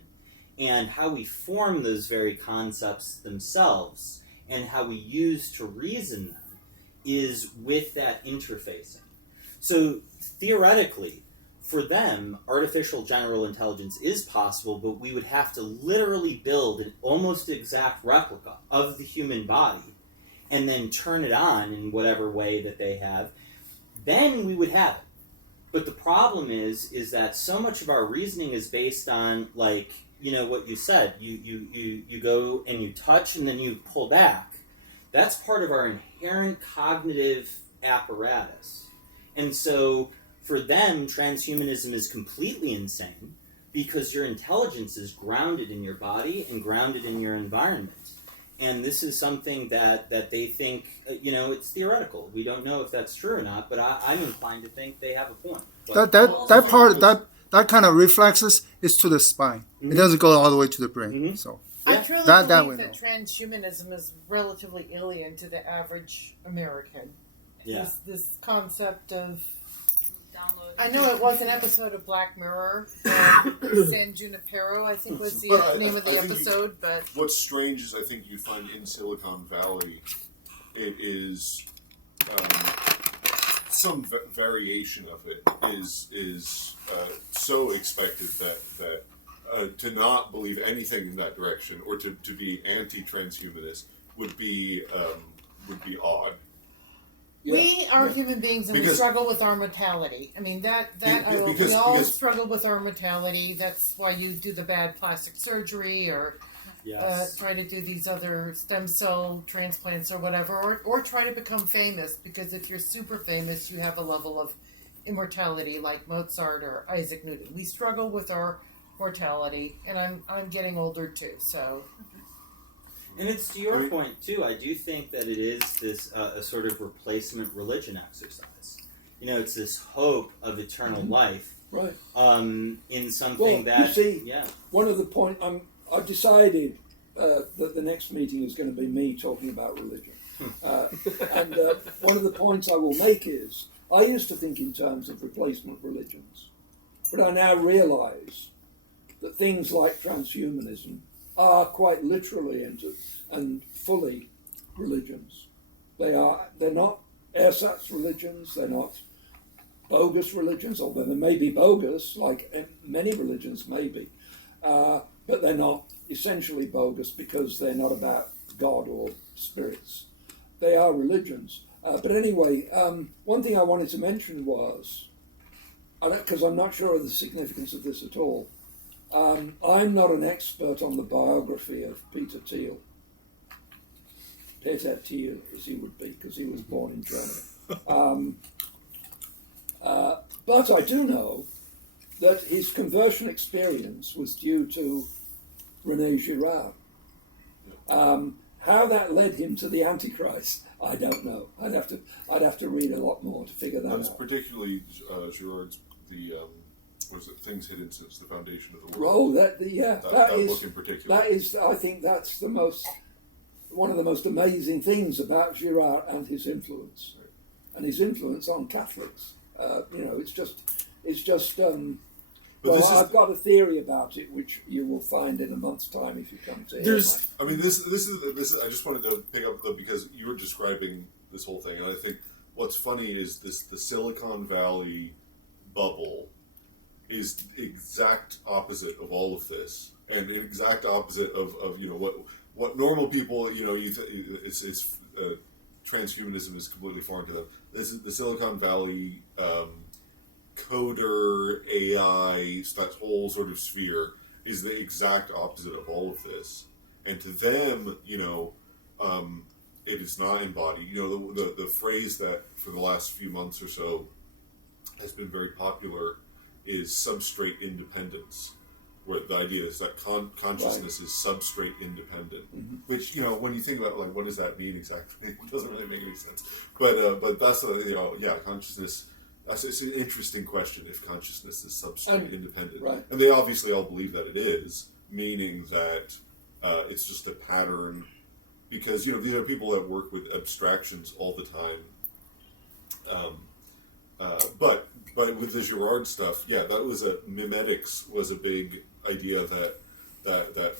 and how we form those very concepts themselves and how we use to reason them is with that interfacing. So theoretically, for them, artificial general intelligence is possible, but we would have to literally build an almost exact replica of the human body and then turn it on in whatever way that they have. Then we would have it. But the problem is that so much of our reasoning is based on, what you said. You go and you touch and then you pull back. That's part of our inherent cognitive apparatus. And so for them, transhumanism is completely insane because your intelligence is grounded in your body and grounded in your environment. And this is something that they think, it's theoretical. We don't know if that's true or not, but I'm inclined to think they have a point. But That kind of reflexes is to the spine. It doesn't go all the way to the brain. So I truly that believe we that know. transhumanism is relatively alien to the average American. Yeah. This concept of, Download. I know it was an episode of Black Mirror. San Junipero, I think, was the But name of the I think episode. But what's strange is I think you find in Silicon Valley, it is some variation of it is so expected that to not believe anything in that direction or to be anti-transhumanist would be odd. Yeah. we are human beings and we Because- struggle with our mortality. I mean, we because- all because- struggle with our mortality. That's why you do the bad plastic surgery or yes. try to do these other stem cell transplants or whatever, or try to become famous, because if you're super famous, you have a level of immortality like Mozart or Isaac Newton. We struggle with our mortality, and I'm getting older too, so And it's to your point too. I do think that it is this a sort of replacement religion exercise. It's this hope of eternal life, Right. in something Well, you that see, yeah. One of the point I've decided that the next meeting is going to be me talking about religion, and one of the points I will make is I used to think in terms of replacement religions, but I now realise that things like transhumanism are quite literally and fully religions. They're not ersatz religions. They're not bogus religions, although they may be bogus, like many religions may be, but they're not essentially bogus because they're not about God or spirits. They are religions. But anyway, one thing I wanted to mention was, because I'm not sure of the significance of this at all, I'm not an expert on the biography of Peter Thiel. Peter Thiel, as he would be, because he was born in Germany. But I do know that his conversion experience was due to René Girard. How that led him to the Antichrist, I don't know. I'd have to read a lot more to figure that That's out. particularly Girard's Things Hidden Since the Foundation of the World. Oh, that is book in particular. that is. I think that's one of the most amazing things about Girard and his influence, on Catholics. It's just. I've got a theory about it, which you will find in a month's time if you come to hear There's- I mean, this is. I just wanted to pick up though because you were describing this whole thing, and I think what's funny is the Silicon Valley bubble is the exact opposite of all of this, and the exact opposite of what normal people it's transhumanism is completely foreign to them. This is the Silicon Valley coder AI, that whole sort of sphere is the exact opposite of all of this, and to them, it is not embodied. The phrase that for the last few months or so has been very popular is substrate independence, where the idea is that consciousness is substrate independent. Mm-hmm. Which when you think about what does that mean exactly, it doesn't really make any sense. But that's consciousness. It's an interesting question if consciousness is substrate independent, right. And they obviously all believe that it is, meaning that it's just a pattern. Because these are people that work with abstractions all the time. But with the Girard stuff, that was mimetics was a big idea that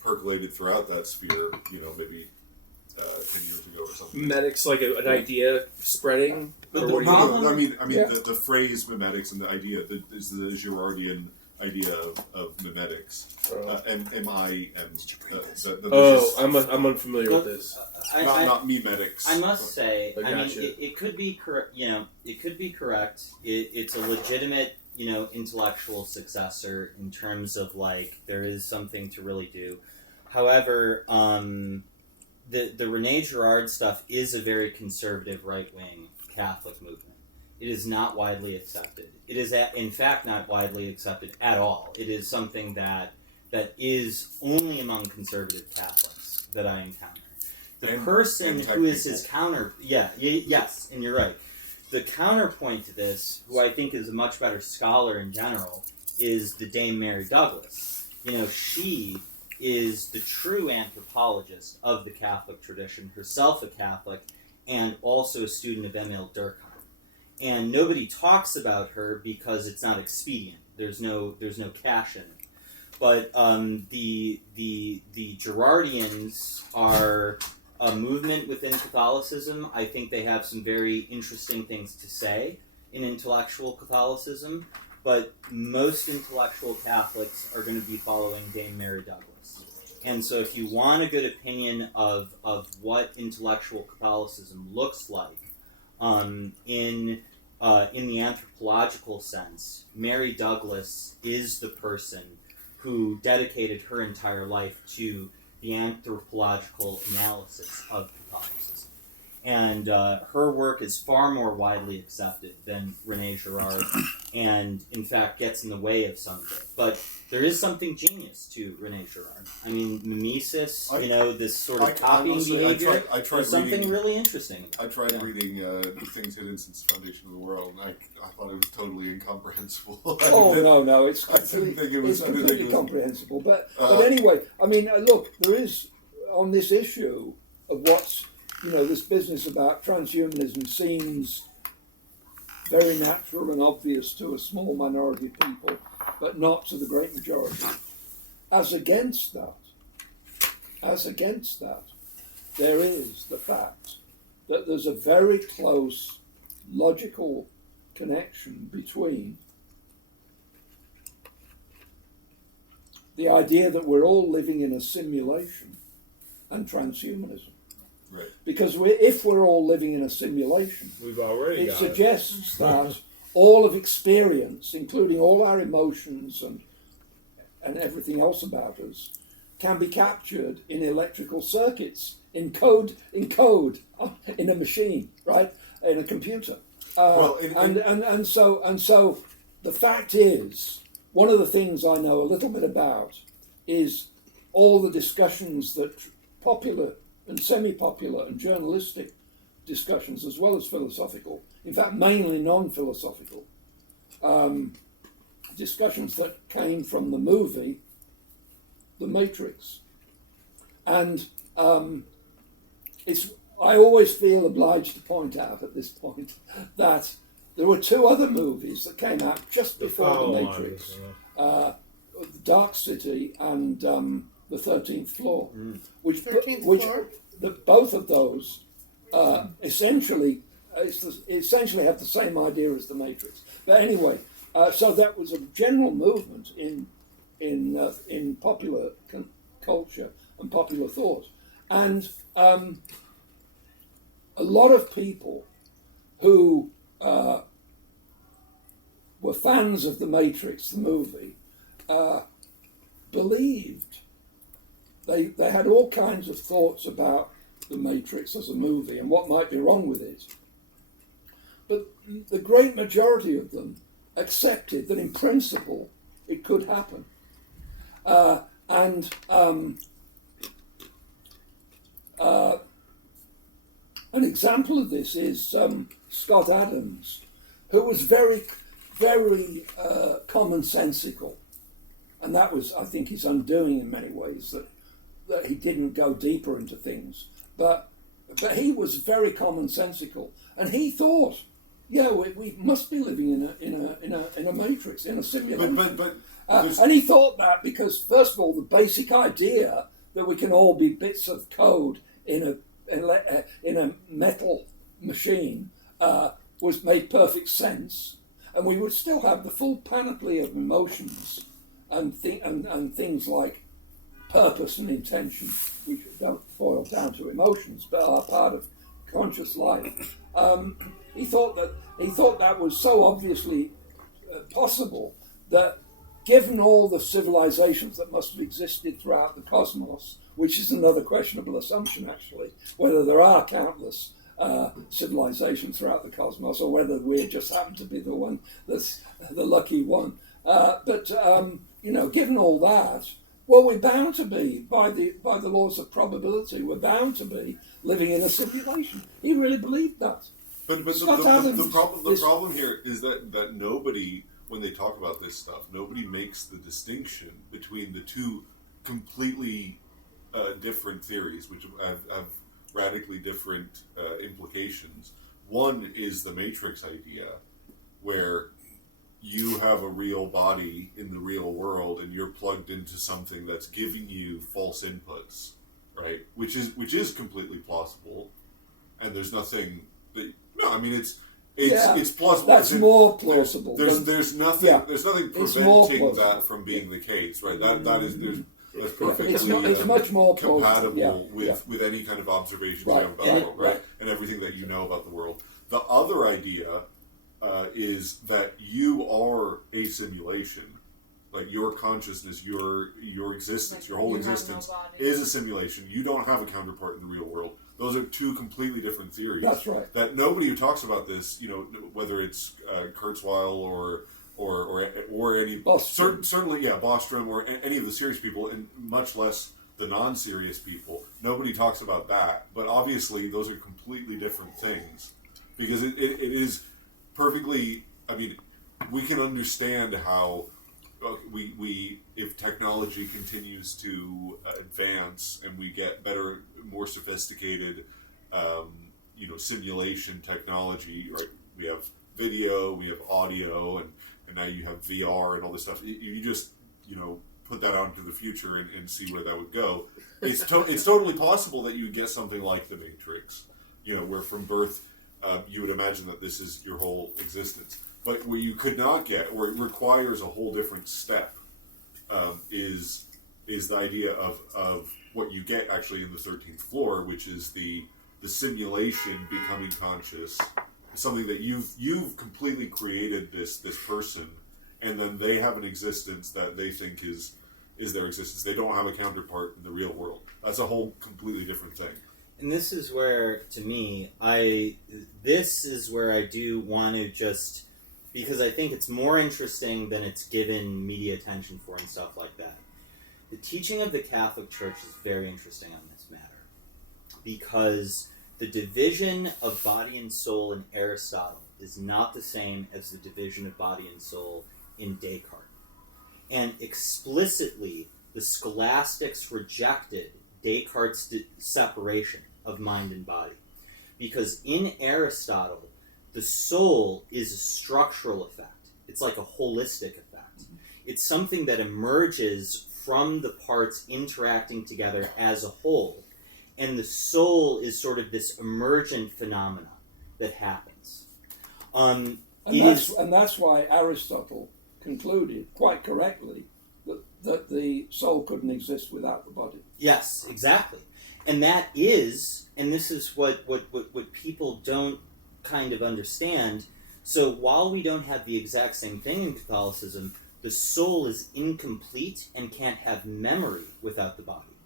percolated throughout that sphere. Maybe 10 years ago or something. Mimetics, like an idea spreading. But Or the what do you mean? problem- I mean, the phrase mimetics and the idea is the Girardian idea of mimetics. I'm unfamiliar with this. Not memetics. I must say, I gotcha. it could be correct. It could be correct. It's a legitimate, intellectual successor in terms of there is something to really do. However, the Rene Girard stuff is a very conservative right-wing Catholic movement. It is not widely accepted. It is, in fact, not widely accepted at all. It is something that is only among conservative Catholics that I encounter. The person who is his counter... yes, and you're right. The counterpoint to this, who I think is a much better scholar in general, is the Dame Mary Douglas. She is the true anthropologist of the Catholic tradition, herself a Catholic, and also a student of Emil Durkheim. And nobody talks about her because it's not expedient. There's no cash in it. But the Girardians are a movement within Catholicism. I think they have some very interesting things to say in intellectual Catholicism. But most intellectual Catholics are going to be following Dame Mary Douglas. And so if you want a good opinion of what intellectual Catholicism looks like in the anthropological sense, Mary Douglas is the person who dedicated her entire life to the anthropological analysis of Catholicism. And her work is far more widely accepted than Rene Girard, and in fact gets in the way of some of it. But there is something genius to Rene Girard. I mean, mimesis, this sort of copying behavior, there's something really interesting about I tried reading Things Hidden Since the Foundation of the World, and I thought it was totally incomprehensible. No, it's completely comprehensible. But anyway, I mean, look, there is, on this issue of what's, this business about transhumanism seems very natural and obvious to a small minority of people, but not to the great majority. As against that, there is the fact that there's a very close logical connection between the idea that we're all living in a simulation and transhumanism. Right. Because if we're all living in a simulation, it suggests that all of experience, including all our emotions and everything else about us, can be captured in electrical circuits, in code, in a machine, right, in a computer. And so the fact is, one of the things I know a little bit about is all the discussions that popular and semi-popular and journalistic discussions, as well as philosophical, in fact mainly non-philosophical, discussions that came from the movie The Matrix. And I always feel obliged to point out at this point that there were two other movies that came out just before The Matrix, Dark City and The 13th Floor, which both of those essentially have the same idea as The Matrix. But anyway, so that was a general movement in popular culture and popular thought, and a lot of people who were fans of The Matrix, the movie, believed. They had all kinds of thoughts about The Matrix as a movie and what might be wrong with it. But the great majority of them accepted that in principle it could happen. An example of this is Scott Adams, who was very, very commonsensical. And that was, I think, his undoing in many ways, that he didn't go deeper into things. But he was very commonsensical. And he thought, we must be living in a matrix, in a simulation. And he thought that because, first of all, the basic idea that we can all be bits of code in a metal machine was made perfect sense, and we would still have the full panoply of emotions and things like purpose and intention, which don't boil down to emotions but are part of conscious life. He thought that was so obviously possible that given all the civilizations that must have existed throughout the cosmos, which is another questionable assumption, actually, whether there are countless civilizations throughout the cosmos, or whether we just happen to be the one that's the lucky one. But given all that, well, we're bound to be, by the laws of probability, we're bound to be living in a simulation. He really believed that. But the problem here is that nobody, when they talk about this stuff, nobody makes the distinction between the two completely different theories, which have radically different implications. One is the matrix idea, where you have a real body in the real world and you're plugged into something that's giving you false inputs, right? Which is completely plausible, and there's nothing that, no, I mean it's plausible. That's more plausible. There's nothing preventing that from being the case, right? That's perfectly it's much more compatible with any kind of observations you have about the world, right? And everything that you know about the world. The other idea is that you are a simulation. Like your consciousness, your existence, your whole existence is a simulation. You don't have a counterpart in the real world. Those are two completely different theories. That's right. That nobody who talks about this, whether it's Kurzweil or any certainly Bostrom or any of the serious people, and much less the non-serious people. Nobody talks about that. But obviously, those are completely different things, because it is perfectly. I mean, we can understand how we if technology continues to advance and we get better, more sophisticated, simulation technology, right? We have video, we have audio, and now you have VR and all this stuff. You just put that out into the future and see where that would go. It's totally possible that you would get something like the Matrix, where from birth you would imagine that this is your whole existence. But what you could not get, or it requires a whole different step, is the idea of what you get actually in the 13th floor, which is the simulation becoming conscious, something that you've completely created this person, and then they have an existence that they think is their existence. They don't have a counterpart in the real world. That's a whole completely different thing. And this is where, to me, this is where I do want to just, because I think it's more interesting than it's given media attention for and stuff like that. The teaching of the Catholic Church is very interesting on this matter, because the division of body and soul in Aristotle is not the same as the division of body and soul in Descartes. And explicitly, the scholastics rejected Descartes' separation of mind and body, because in Aristotle, the soul is a structural effect. It's like a holistic effect. It's something that emerges from the parts interacting together as a whole, and the soul is sort of this emergent phenomena that happens. And that's why Aristotle concluded quite correctly that the soul couldn't exist without the body. Yes, exactly. And this is what people don't kind of understand. So while we don't have the exact same thing in Catholicism, the soul is incomplete and can't have memory without the body.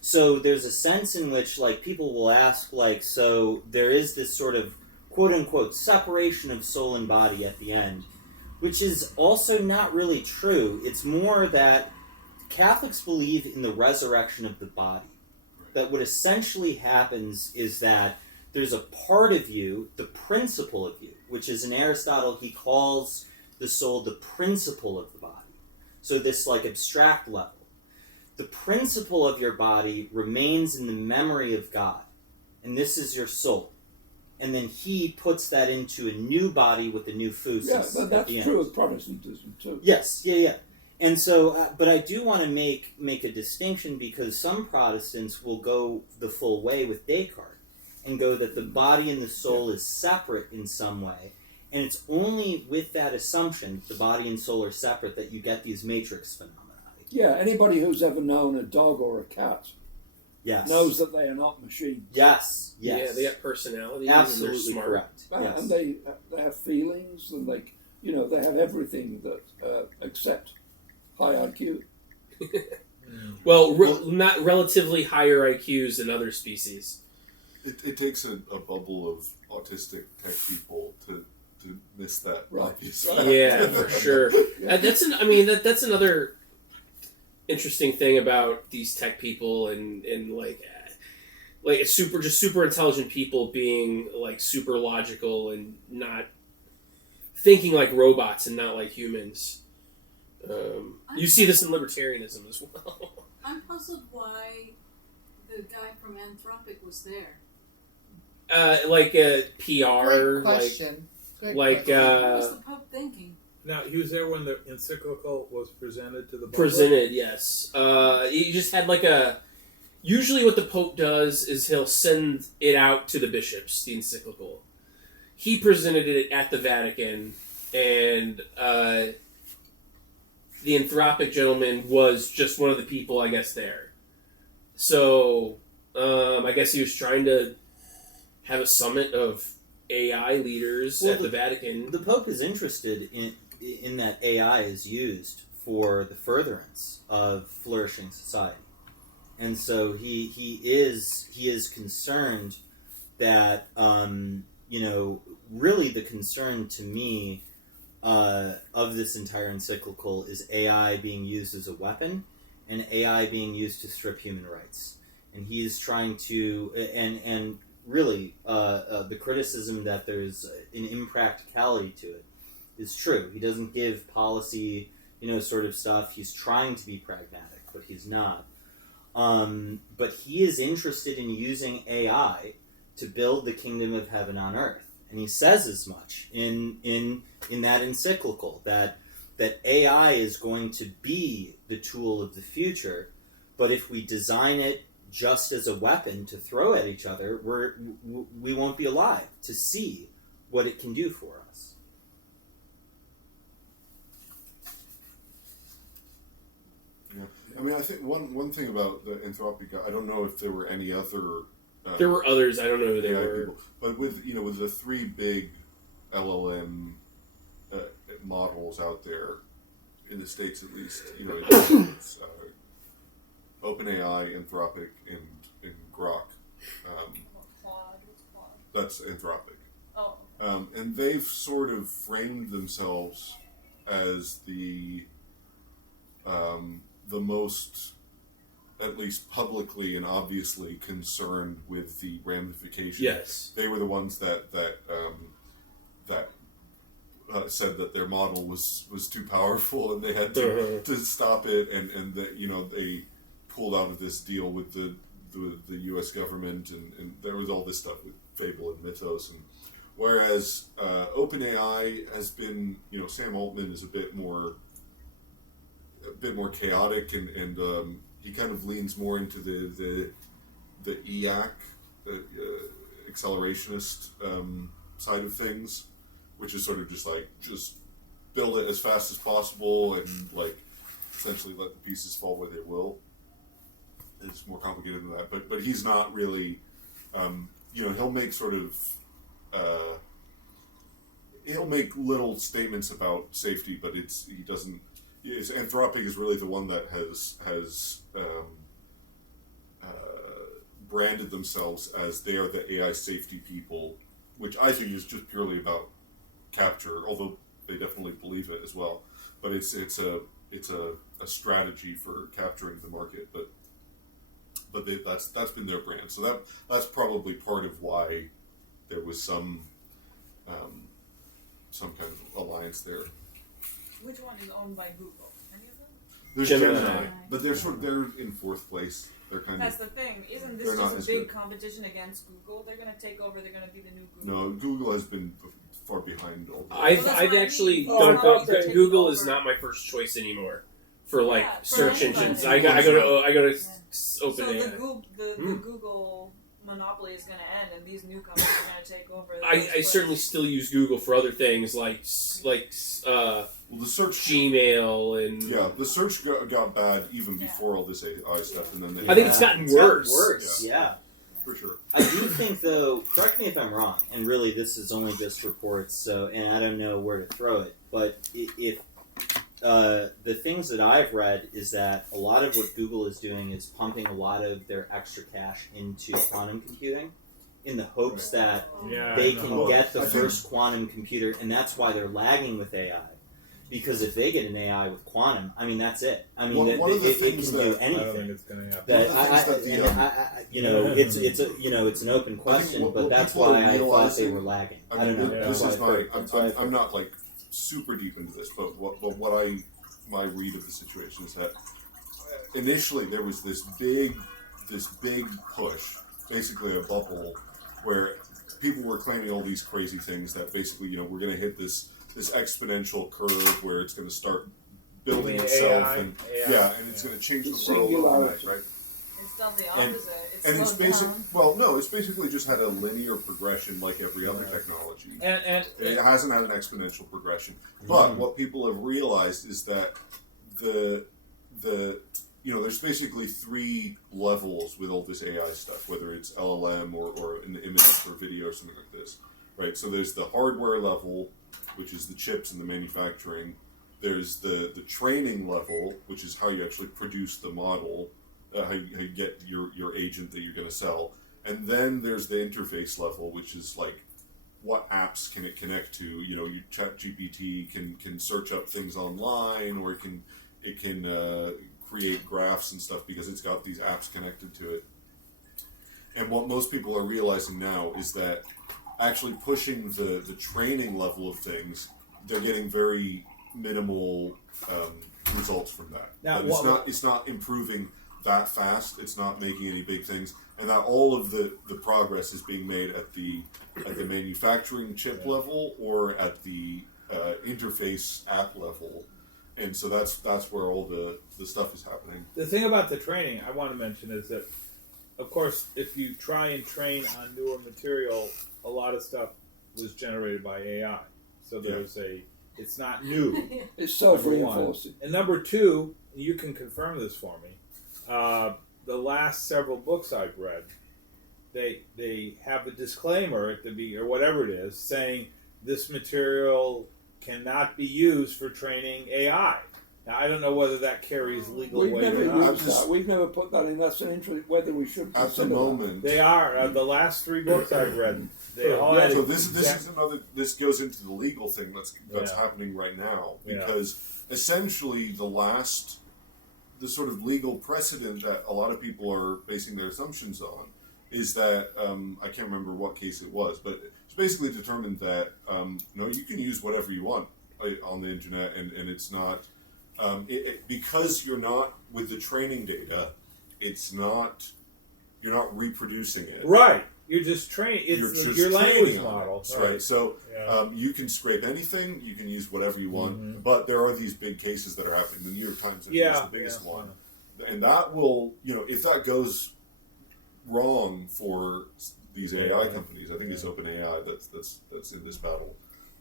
So there's a sense in which, people will ask, so there is this sort of quote-unquote separation of soul and body at the end, which is also not really true. It's more that Catholics believe in the resurrection of the body. That what essentially happens is that there's a part of you, the principle of you, which is in Aristotle, he calls the soul the principle of the body. So this abstract level. The principle of your body remains in the memory of God. And this is your soul. And then he puts that into a new body with a new physis. Yeah, but that's true of Protestantism too. Yes, yeah. And so, but I do want to make a distinction, because some Protestants will go the full way with Descartes and go that the body and the soul is separate in some way. And it's only with that assumption, the body and soul are separate, that you get these matrix phenomena. Yeah, anybody who's ever known a dog or a cat knows that they are not machines. Yes. Yeah, they have personality. Absolutely and they're smart. correct. Yes. And they have feelings, and they have everything that except high IQ. Well, not relatively higher IQs than other species. It takes a bubble of autistic tech people to miss that Right. obvious Right. fact. Yeah, for sure. That's another interesting thing about these tech people and like super intelligent people being like super logical and not thinking like robots and not like humans. You see this in libertarianism as well. I'm puzzled why the guy from Anthropic was there. Like a PR, Great question. Great like question. What was the Pope thinking? Now, he was there when the encyclical was presented to the public? presented. Yes, he just had like a. Usually, what the Pope does is he'll send it out to the bishops, the encyclical. He presented it at the Vatican, and the Anthropic gentleman was just one of the people, I guess, there. So, I guess he was trying to have a summit of AI leaders at the Vatican. The Pope is interested in that AI is used for the furtherance of flourishing society. And so he is concerned that really the concern to me of this entire encyclical is AI being used as a weapon and AI being used to strip human rights. And he is trying to and really the criticism that there's an impracticality to it is true. He doesn't give policy sort of stuff. He's trying to be pragmatic, but he's not. But he is interested in using AI to build the kingdom of heaven on earth, and he says as much in that encyclical that AI is going to be the tool of the future. But if we design it just as a weapon to throw at each other, we won't be alive to see what it can do for us. Yeah. I mean, I think one thing about the Anthropic, I don't know if there were any other. There were others. I don't know who they AI were. people, but with the three big LLM models out there in the States, at least, it's, OpenAI, Anthropic, and Grok. That's Anthropic. Oh. And they've sort of framed themselves as the most, at least publicly and obviously, concerned with the ramifications. Yes. They were the ones that said that their model was too powerful and they had to stop it, and that they pulled out of this deal with the U.S. government, and there was all this stuff with Fable and Mythos, and whereas OpenAI has been, Sam Altman is a bit more chaotic, and he kind of leans more into the EAC, accelerationist side of things, which is sort of just build it as fast as possible and essentially let the pieces fall where they will. It's more complicated than that, but he's not really. He'll make sort of. He'll make little statements about safety, but he doesn't. Anthropic is really the one that has branded themselves as they are the AI safety people, which I think is just purely about capture, although they definitely believe it as well. But it's a strategy for capturing the market, but that's been their brand. So that's probably part of why there was some kind of alliance there. Which one is owned by Google? Any of them? There's Gemini. but they're in fourth place. They're kind That's of the thing. Isn't this they're not just as a big good. competition against Google? They're going to take over. They're going to be the new Google. no. Google has been far behind all the I've that's what I actually mean. don't Oh, go. okay. Google is not my first choice anymore for Yeah, for search anybody. engines. I go to So OpenAI. the Google monopoly is going to end, and these new companies are going to take over. I certainly still use Google for other things like Well, the search Gmail and the search got bad even before all this AI stuff, and then they I think it's gotten worse. Yeah. for sure. I do think, though, correct me if I'm wrong, and really this is only just reports, and I don't know where to throw it, but if the things that I've read is that a lot of what Google is doing is pumping a lot of their extra cash into quantum computing in the hopes that they can get the first quantum computer, and that's why they're lagging with AI. Because if they get an AI with quantum, I mean, that's it. I mean, it can do anything. I don't think it's going to happen. It's an open question, but that's why I thought they were lagging. I don't know. This is I'm not like super deep into this, but my read of the situation is that initially there was this big push, basically a bubble, where people were claiming all these crazy things that basically, we're going to hit this exponential curve where it's going to start building itself, AI? and it's going to change the world Singularity. overnight, right? It's done the opposite. It's basically just had a linear progression like every other technology. And it hasn't had an exponential progression. But what people have realized is that there's basically 3 levels with all this AI stuff, whether it's LLM or an image or video or something like this, right? So there's the hardware level, which is the chips and the manufacturing. There's the training level, which is how you actually produce the model, how you get your agent that you're going to sell. And then there's the interface level, which is like, what apps can it connect to? Your ChatGPT can search up things online, or it can create graphs and stuff because it's got these apps connected to it. And what most people are realizing now is that actually pushing the training level of things, they're getting very minimal results from that. Now, it's not improving that fast. It's not making any big things, and that all of the progress is being made at the manufacturing chip level or at the interface app level. And so that's where all the stuff is happening. The thing about the training I want to mention is that, of course, if you try and train on newer material, a lot of stuff was generated by AI. So it's not new. It's self-reinforcing. And number 2, you can confirm this for me. The last several books I've read, they have a disclaimer at the or whatever it is, saying this material cannot be used for training AI. Now, I don't know whether that carries legal weight or not. We've never put that in. That's an interest whether we should At the consider moment, They are. The last 3 books I've read, they all had so this is another. This goes into the legal thing that's happening right now, because essentially the sort of legal precedent that a lot of people are basing their assumptions on is that I can't remember what case it was, but it's basically determined that you can use whatever you want on the internet, and it's not because you're not with the training data. You're not reproducing it. Right. You're just training. It's your language model. Right. So you can scrape anything. You can use whatever you want. But there are these big cases that are happening. The New York Times is the biggest one. And that will, if that goes wrong for these AI companies, I think it's OpenAI that's in this battle.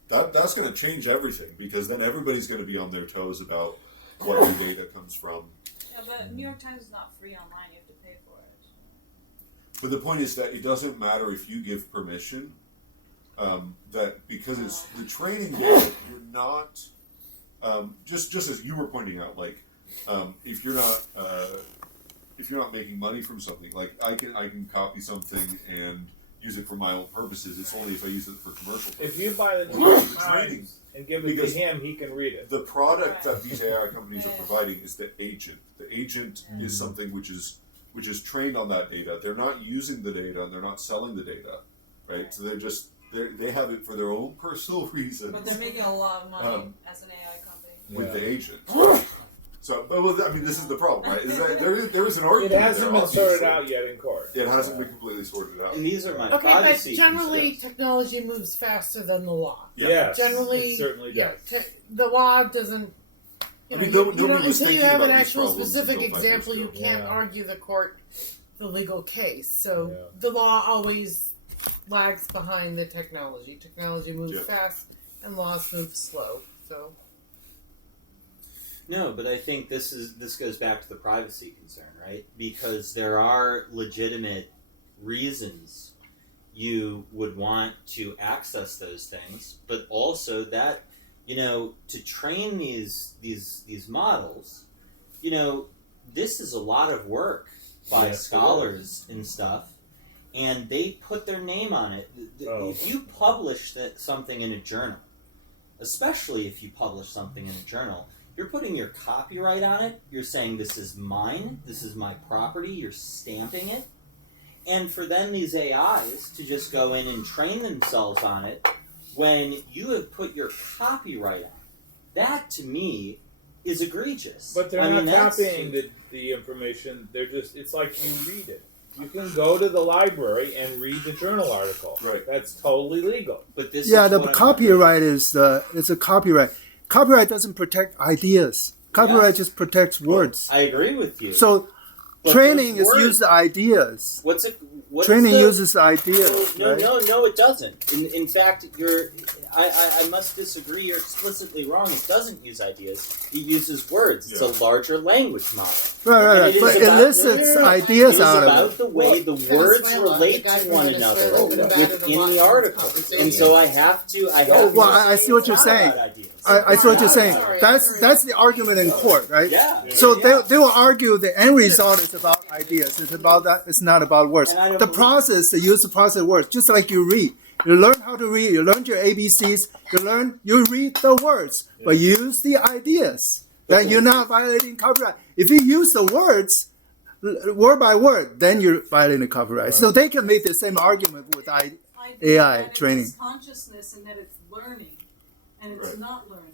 That's going to change everything, because then everybody's going to be on their toes about what the data comes from. Yeah, but New York Times is not free online. You have to pay for it. But the point is that it doesn't matter if you give permission. That because it's the training data, you're not just as you were pointing out. Like if you're not making money from something, like I can copy something and use it for my own purposes. It's only if I use it for commercial purposes. If you buy the New York Times and give it to him, he can read it. The product that these AI companies are providing is the agent. The agent is something which is trained on that data. They're not using the data and they're not selling the data, right? So they have it for their own personal reasons. But they're making a lot of money as an AI company. With the agent. So, this is the problem, right? Is that there is an argument. It hasn't been sorted out yet in court. It hasn't been completely sorted out. And these are my Okay, but privacy generally concerns. technology moves faster than the law. Yes, Generally, it certainly does. The law doesn't. Nobody was until thinking you have an about these actual problems specific until 5 years example, you ago. can't Yeah. argue the legal case. So the law always lags behind the technology. Technology moves fast, and laws move slow. So. No, but I think this goes back to the privacy concern, right? Because there are legitimate reasons you would want to access those things, but also that to train these models, this is a lot of work by Yes, scholars and stuff, and they put their name on it. If you publish something in a journal, especially if you publish something in a journal, you're putting your copyright on it. You're saying this is mine, this is my property, you're stamping it. And for then these AIs to just go in and train themselves on it when you have put your copyright on it, that to me is egregious. But they're not copying the information. It's like you read it. You can go to the library and read the journal article. Right. That's totally legal. But this the copyright it's a copyright. Copyright doesn't protect ideas. Copyright just protects words. I agree with you. So But training those is words- used ideas. What's Training the- uses ideas. No, right? no, it doesn't. In fact, I must disagree. You're explicitly wrong. It doesn't use ideas. It uses words. It's a larger language model. Right. And But is about- elicits ideas It is out about of it. the way the words relate to one another within the article. And so I have to. Well, I see what you're it's not saying. about ideas. I see what you're saying. Sorry. That's the argument in court, right? Yeah. So they will argue the end result is about ideas. It's about that. It's not about words. And I don't The believe process, they use the process of words, just like you read. You learn how to read. You learn your ABCs. You read the words, but you use the ideas. Then you're not violating copyright. If you use the words word by word, then you're violating copyright. So they can make the same argument with I AI that training. It's consciousness and that it's learning, and it's Right. not learning.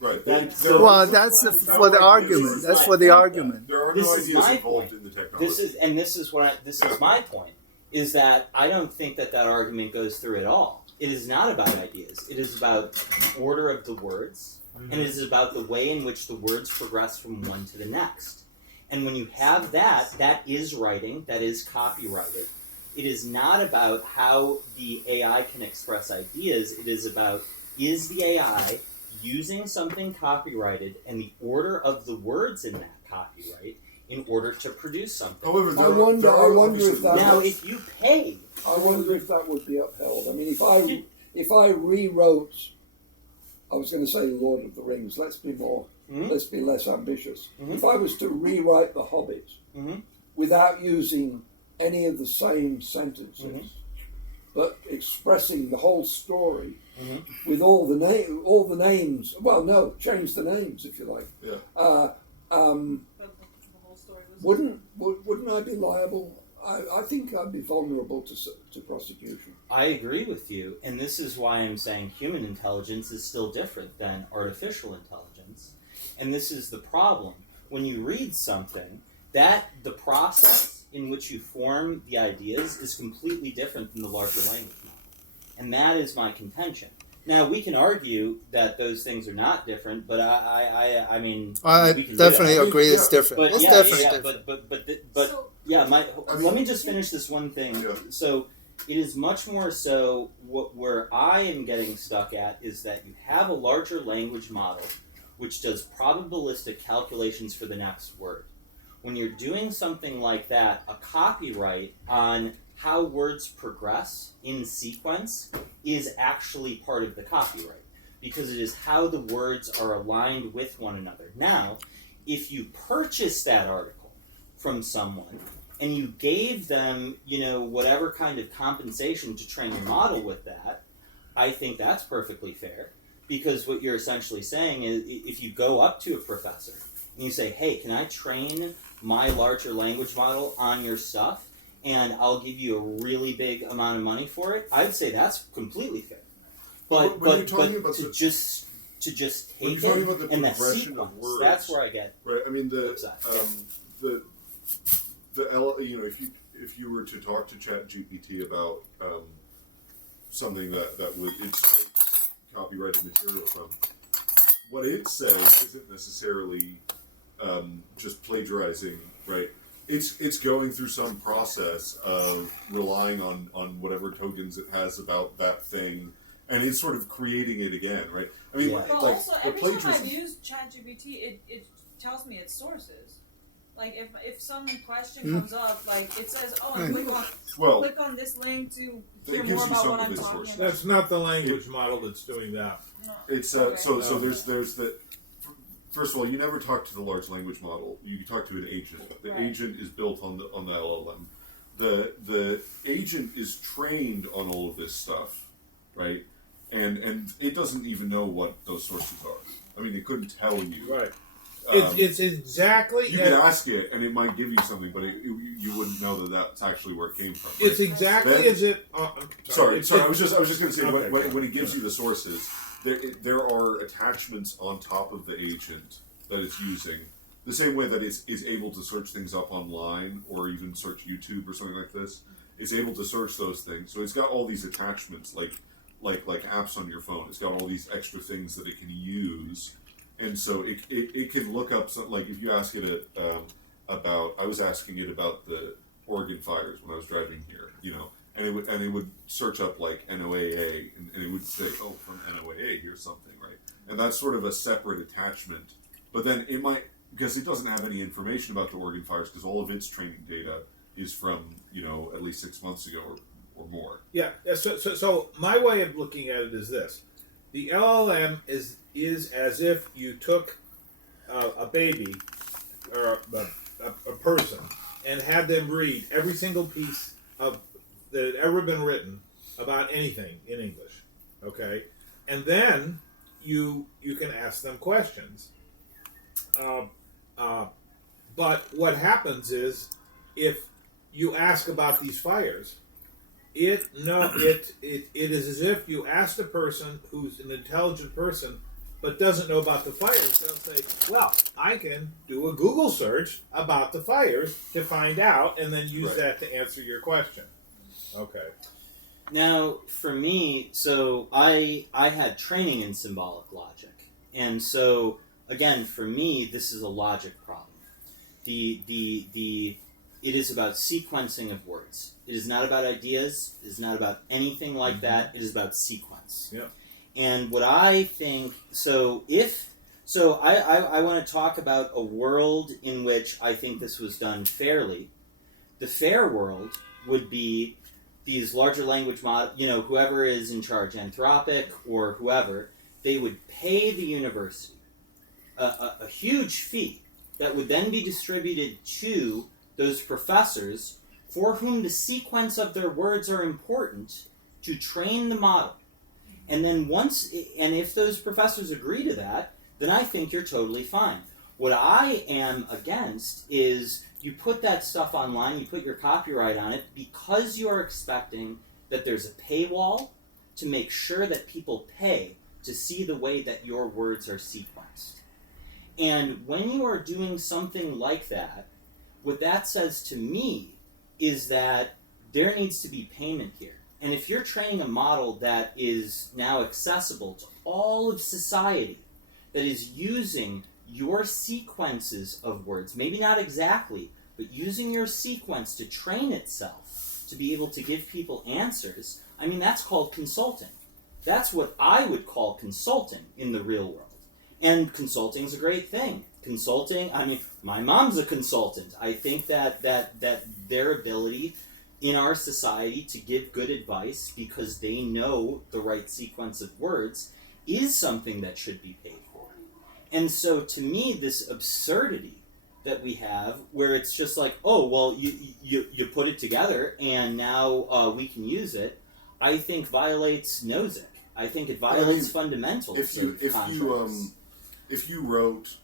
Right. That's- Well, that's for the argument. That's for the argument. There are This no is ideas my involved point. in the technology. This is my point. Is that I don't think that argument goes through at all. It is not about ideas. It is about the order of the words, and it is about the way in which the words progress from one to the next. And when you have that is writing, that is copyrighted. It is not about how the AI can express ideas. It is about, is the AI using something copyrighted and the order of the words in that copyright in order to produce something. However, I wonder if that Now, would- if you pay, I wonder if that would be upheld. I mean, if I rewrote, I was going to say Lord of the Rings. Let's be less ambitious. Mhm. If I was to rewrite The Hobbit Mhm. without using any of the same sentences, Mhm. but expressing the whole story Mhm. with all the names. Well, no, change the names if you like. Yeah. But the whole story was Wouldn't I be liable? I think I'd be vulnerable to prosecution. I agree with you, and this is why I'm saying human intelligence is still different than artificial intelligence. And this is the problem. When you read something, the process in which you form the ideas is completely different than the larger language model. And that is my contention. Now, we can argue that those things are not different, but I mean, I we can do definitely that. agree it's different. But It's yeah, definitely yeah, different. but So, yeah, I mean- let me just finish this one thing. Yeah. So it is much more so where I am getting stuck at is that you have a larger language model which does probabilistic calculations for the next word. When you're doing something like that, a copyright on how words progress in sequence is actually part of the copyright because it is how the words are aligned with one another. Now, if you purchase that article from someone and you gave them, whatever kind of compensation to train your model with that, I think that's perfectly fair. Because what you're essentially saying is if you go up to a professor and you say, hey, can I train my larger language model on your stuff and I'll give you a really big amount of money for it, I'd say that's completely fair. But when you're talking about to the- just when take you're talking it about the and that progression of sequence, words, that's where I get right. I mean, upset. if you were to talk to ChatGPT about something that would extract copyrighted material from, what it says isn't necessarily just plagiarizing, right? It's going through some process of relying on whatever tokens it has about that thing, and it's sort of creating it again, right? I mean, Yeah. But like also, the every time plagiarism. I've used ChatGPT, it tells me its sources. Like if some question comes up, like it says, oh, Well, click on this link to it hear gives more you about some what of I'm its talking sources. about. That's not the language model that's doing that. No. It's Okay. so there's the first of all, you never talk to the large language model. You talk to an agent. The Right. agent is built on the LLM. The agent is trained on all of this stuff, right? And it doesn't even know what those sources are. I mean, it couldn't tell you. Right. Um, It's exactly. You can ask it, and it might give you something, but you wouldn't know that that's actually where it came from. Right? It's exactly Then- as it. Sorry. I was just going to say Okay, when it gives you the sources, there are attachments on top of the agent that it's using. The same way that is able to search things up online or even search YouTube or something like this, it's able to search those things. So it's got all these attachments, like apps on your phone. It's got all these extra things that it can use, and so it can look up something. Like if you ask it about, I was asking it about the Oregon fires when I was driving here, and it would search up like NOAA, and it would say, oh, from NOAA, here's something, right? And that's sort of a separate attachment. But then it might, because it doesn't have any information about the Oregon fires, because all of its training data is from, at least 6 months ago or more. Yeah. So my way of looking at it is this: the LLM is as if you took a baby or a person and had them read every single piece that had ever been written about anything in English. Okay, and then you can ask them questions. But what happens is, if you ask about these fires, it is as if you asked a person who's an intelligent person but doesn't know about the fires. They'll say, well, I can do a Google search about the fires to find out, and then use that to answer your question. Okay. Now, for me, so I had training in symbolic logic, and so again, for me, this is a logic problem. It is about sequencing of words. It is not about ideas. It is not about anything like that. It is about sequence. Yep. And what I think, I want to talk about a world in which I think this was done fairly. The fair world would be these larger language models, whoever is in charge, Anthropic or whoever, they would pay the university a huge fee that would then be distributed to those professors for whom the sequence of their words are important to train the model. And then if those professors agree to that, then I think you're totally fine. What I am against is you put that stuff online, you put your copyright on it, because you are expecting that there's a paywall to make sure that people pay to see the way that your words are sequenced. And when you are doing something like that, what that says to me is that there needs to be payment here. And if you're training a model that is now accessible to all of society, that is using your sequences of words, maybe not exactly, but using your sequence to train itself to be able to give people answers, I mean, that's called consulting. That's what I would call consulting in the real world. And consulting is a great thing. Consulting, I mean, my mom's a consultant. I think that their ability in our society to give good advice because they know the right sequence of words is something that should be paid for. And so to me, this absurdity that we have, where it's just like, oh, well, you put it together and now we can use it, I think violates Nozick. I think it violates fundamentals of contracts. If you wrote,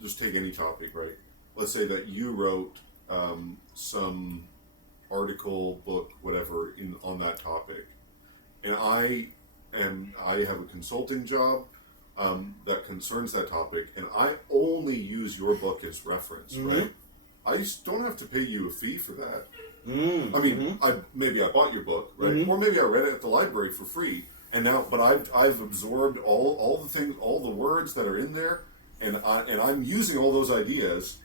just take any topic, right? Let's say that you wrote some article, book, whatever, on that topic, and I have a consulting job that concerns that topic, and I only use your book as reference, right? I just don't have to pay you a fee for that. I mean, maybe I bought your book, right? Or maybe I read it at the library for free. And now, but I've absorbed all the things, all the words that are in there, and I'm using all those ideas,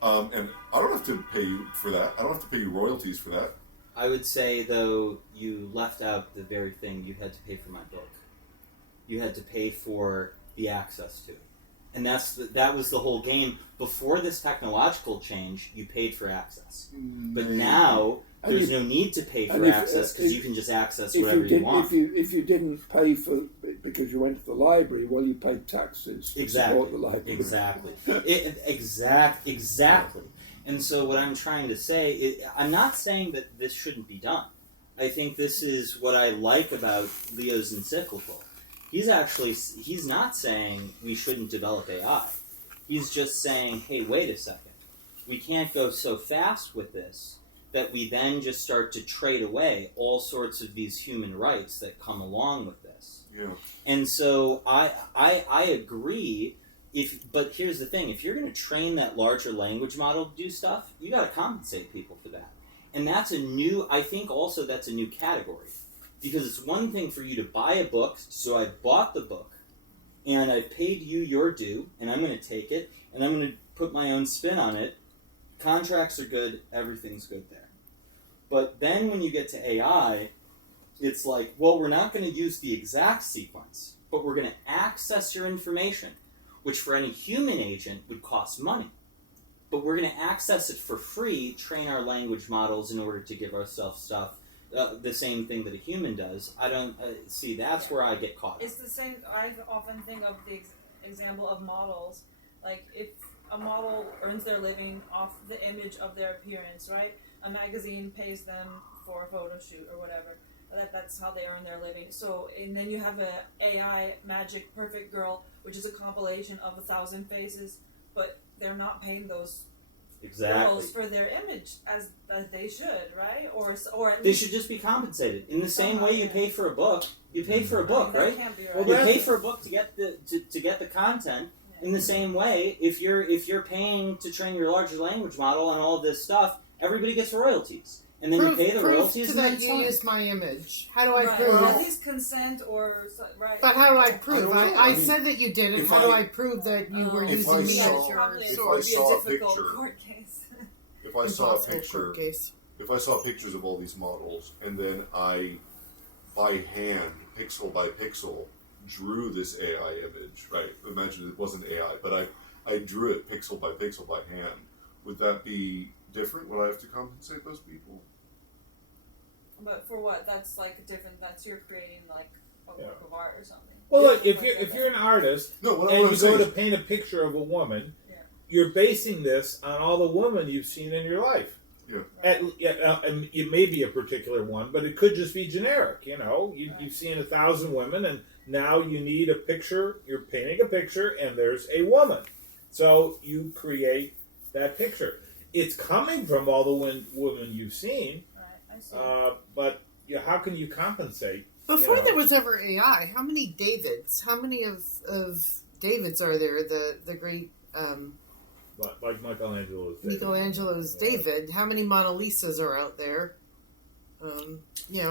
and I don't have to pay you for that. I don't have to pay you royalties for that. I would say, though, you left out the very thing. You had to pay for my book. You had to pay for the access to it. And that was the whole game. Before this technological change, you paid for access. But now, there's no need to pay for access because you can just access whatever you want. If you didn't pay for because you went to the library, well, you paid taxes to support the library. Exactly. Exactly. And so what I'm trying to say, I'm not saying that this shouldn't be done. I think this is what I like about Leo's encyclical. He's not saying we shouldn't develop AI. He's just saying, hey, wait a second. We can't go so fast with this that we then just start to trade away all sorts of these human rights that come along with this. Yeah. And so I agree. But here's the thing: if you're going to train that larger language model to do stuff, you got to compensate people for that. And that's I think also that's a new category. Because it's one thing for you to buy a book, so I bought the book, and I've paid you your due, and I'm going to take it, and I'm going to put my own spin on it. Contracts are good, everything's good there. But then when you get to AI, it's like, well, we're not going to use the exact sequence, but we're going to access your information, which for any human agent would cost money. But we're going to access it for free, train our language models in order to give ourselves stuff. The same thing that a human does. I don't see. That's where I get caught. It's the same. I often think of the example of models. Like if a model earns their living off the image of their appearance, right? A magazine pays them for a photo shoot or whatever. That's how they earn their living. So, and then you have a AI magic perfect girl, which is a compilation of 1,000 faces, but they're not paying those girls for their image as they should, right? Or at they least should just be compensated in the same way you pay for a book. You pay for a book, that right? can't be right. Well, you pay for a book to get the content. In the same way, if you're paying to train your larger language model and all this stuff, everybody gets royalties, and then you pay the royalties. To And then that it's you fine. use my image. How do I Right. prove? Or at least consent right. But how do I prove? I don't know. I I mean, said that you did it. if How do I- I prove that you were If using I me saw- as your if sword? I saw a difficult picture- court case. If I saw a Impossible picture, court case. if I saw pictures of all these models, and then I, by hand, pixel by pixel, drew this AI image, right? Imagine it wasn't AI, but I drew it pixel by hand. Would that be different? Would I have to compensate those people? But for what? That's like different. That's you're creating like a work of art or something. Well, look, if you're an artist No, what and I'm you saying go is, to paint a picture of a woman, Yeah. you're basing this on all the women you've seen in your life. And it may be a particular one, but it could just be generic. You know, you've seen 1,000 women, and now you need a picture. You're painting a picture, and there's a woman, so you create that picture. It's coming from all the women you've seen, Right. I see. but how can you compensate? Before You know. there was ever AI, how many Davids? How many of Davids are there? The great Like Michelangelo's David. Michelangelo's David. How many Mona Lisas are out there? How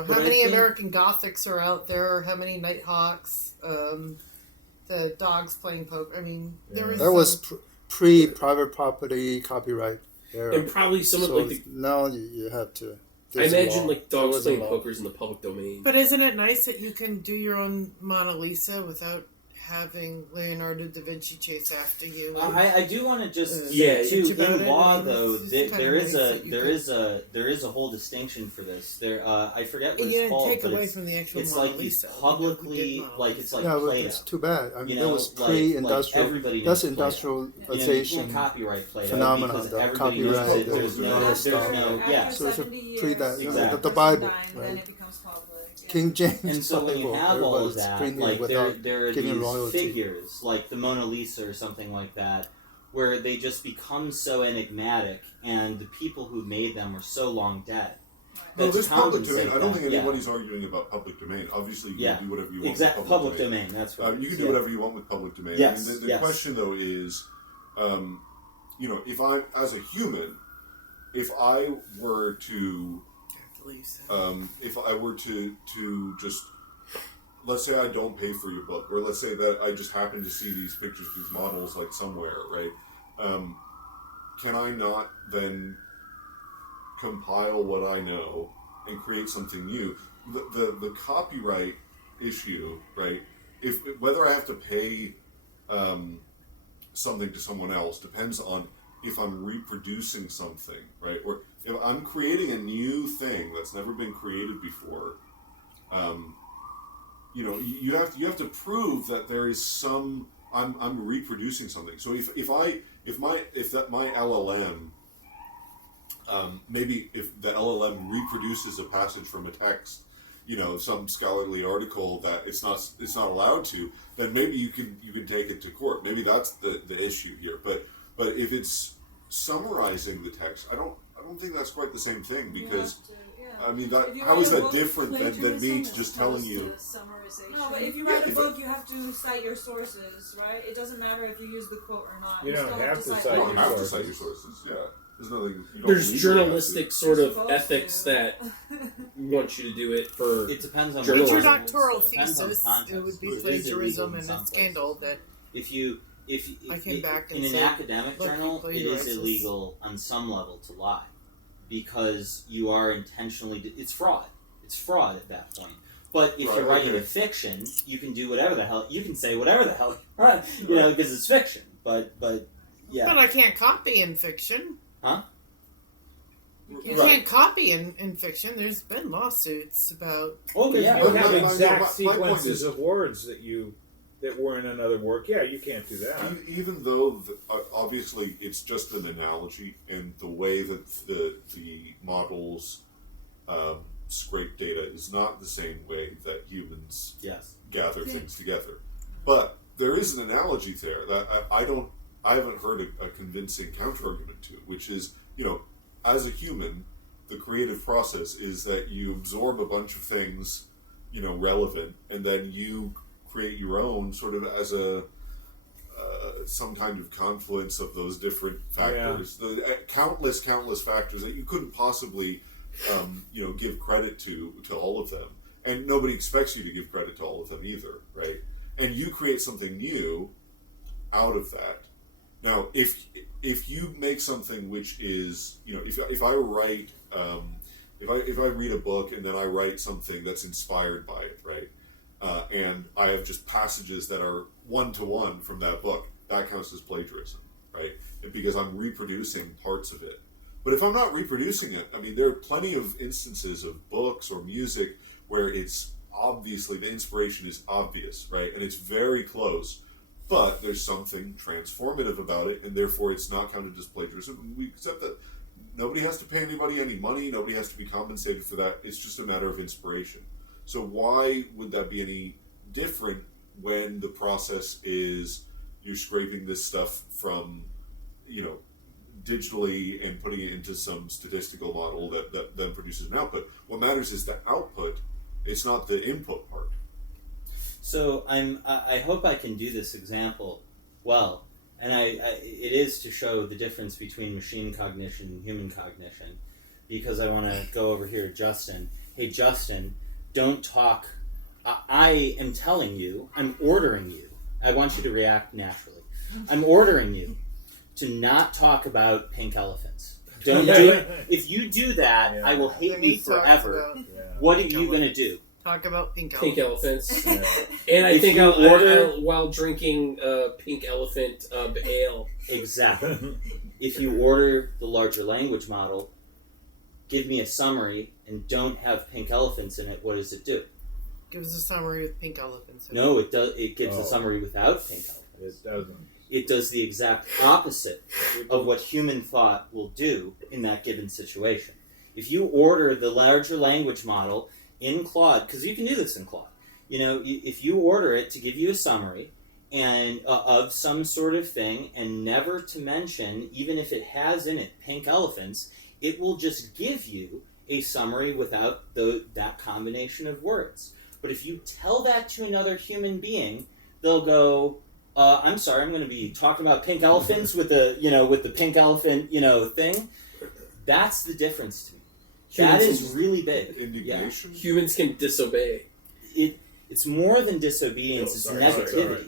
But I many think- American Gothics are out there? How many Nighthawks? The dogs playing poker. I mean, there is. That was pre-private property copyright era. And probably some of So like now you have to. I there's a imagine law. like There dogs was a playing law. poker's in the public domain. But isn't it nice that you can do your own Mona Lisa without having Leonardo da Vinci chase after you? I do want to just Yeah, say too, about in it. law I mean, though, it's there kinda is nice a that you there could- is a there is a whole distinction for this. There, I forget what you it's didn't called, take but away it's, from the actual it's Mona like these Lisa. publicly, like it's like Yeah, but Play-Doh. it's too bad. I mean, You that know, was like pre-industrial. everybody That's knows Play-Doh. You industrialization. can't copyright Play-Doh phenomenon, because the everybody knows copyright, that there's the no, other there's stuff. no, yeah. So it's a 70 pre years, that Exactly. the Bible, Then right? it becomes public. Yeah. King James And so when you Bible. have all of Everybody's that, printing like without there are giving these royalty. figures, like the Mona Lisa or something like that, where they just become so enigmatic, and the people who made them are so long dead. no, that there's to public compensate domain. I don't them- think yeah. anybody's arguing about public domain. Obviously, you Yeah. can do whatever you want Exact with public domain. That's right. You can do Yeah. whatever you want with public domain. Yes, I mean, the yes. question though is, if I'm as a human, if I were to if I were to just, let's say I don't pay for your book, or let's say that I just happen to see these pictures, these models, like somewhere, right? Can I not then compile what I know and create something new? The copyright issue, right? If whether I have to pay something to someone else depends on if I'm reproducing something, right? Or if I'm creating a new thing that's never been created before. You have to prove that there is some. I'm reproducing something. So if my LLM, maybe if the LLM reproduces a passage from a text, some scholarly article that it's not allowed to, then maybe you can take it to court. Maybe that's the issue here. But if it's summarizing the text, I don't think that's quite the same thing, because I mean, how is that different than me just telling you? No, but if you write a book, you have to cite your sources, right? It doesn't matter if you use the quote or not. You don't have to cite You don't have to cite your sources. Yeah, there's nothing. There's journalistic sort of ethics that want you to do it for. It depends on With your journalism. doctoral Depends on thesis, context. it would be It is plagiarism illegal in and some a scandal that If I came back and in an said, academic "Look, you journal, it is plagiarized this." illegal on some level to lie, because you are intentionally. It's fraud. It's fraud at that point. But if you're writing a fiction, you can do whatever the hell. You can say whatever the hell you want, because it's fiction. But yeah. But I can't copy in fiction. Huh? You can't copy in fiction. There's been lawsuits about. Oh Because yeah. you have no, exact my point sequences is- of words that were in another work. Yeah, you can't do that. Even though obviously it's just an analogy, and the way that the models scrape data is not the same way that humans Yes. gather things together. But there is an analogy there that I haven't heard a convincing counterargument to, which is, as a human, the creative process is that you absorb a bunch of things, relevant, and then you create your own sort of as a some kind of confluence of those different factors, the countless factors that you couldn't possibly give credit to all of them, and nobody expects you to give credit to all of them either, right? And you create something new out of that. Now, if you make something which is, if I write, if I read a book and then I write something that's inspired by it, right? And I have just passages that are one-to-one from that book, that counts as plagiarism, right? Because I'm reproducing parts of it. But if I'm not reproducing it, I mean, there are plenty of instances of books or music where it's obviously, the inspiration is obvious, right? And it's very close, but there's something transformative about it, and therefore it's not counted as plagiarism. We accept that nobody has to pay anybody any money, nobody has to be compensated for that. It's just a matter of inspiration. So why would that be any different when the process is you're scraping this stuff from, digitally and putting it into some statistical model that then produces an output? What matters is the output. It's not the input part. So I hope I can do this example well, and it is to show the difference between machine cognition and human cognition, because I want to go over here to Justin. Hey, Justin, don't talk. I am telling you, I'm ordering you. I want you to react naturally. I'm ordering you to not talk about pink elephants. Don't do it. If you do that, I will hate Then you he talks forever. about- What are you going to do? Talk about pink Elephants. Yeah. And I If think you I'll order- while drinking pink elephant ale. Exactly. If you order the larger language model, give me a summary and don't have pink elephants in it, what does it do? Give us a summary with pink elephants. in it. No, it does. It gives Oh. a summary without pink elephants. It doesn't. It does the exact opposite of what human thought will do in that given situation. If you order the larger language model in Claude, because you can do this in Claude, if you order it to give you a summary and of some sort of thing, and never to mention, even if it has in it pink elephants, it will just give you a summary without that combination of words. But if you tell that to another human being, they'll go, I'm sorry, I'm going to be talking about pink elephants with the pink elephant, thing. That's the difference to me. That is really big. Indignation? Humans can disobey. It's more than disobedience. It's Sorry, negativity. sorry.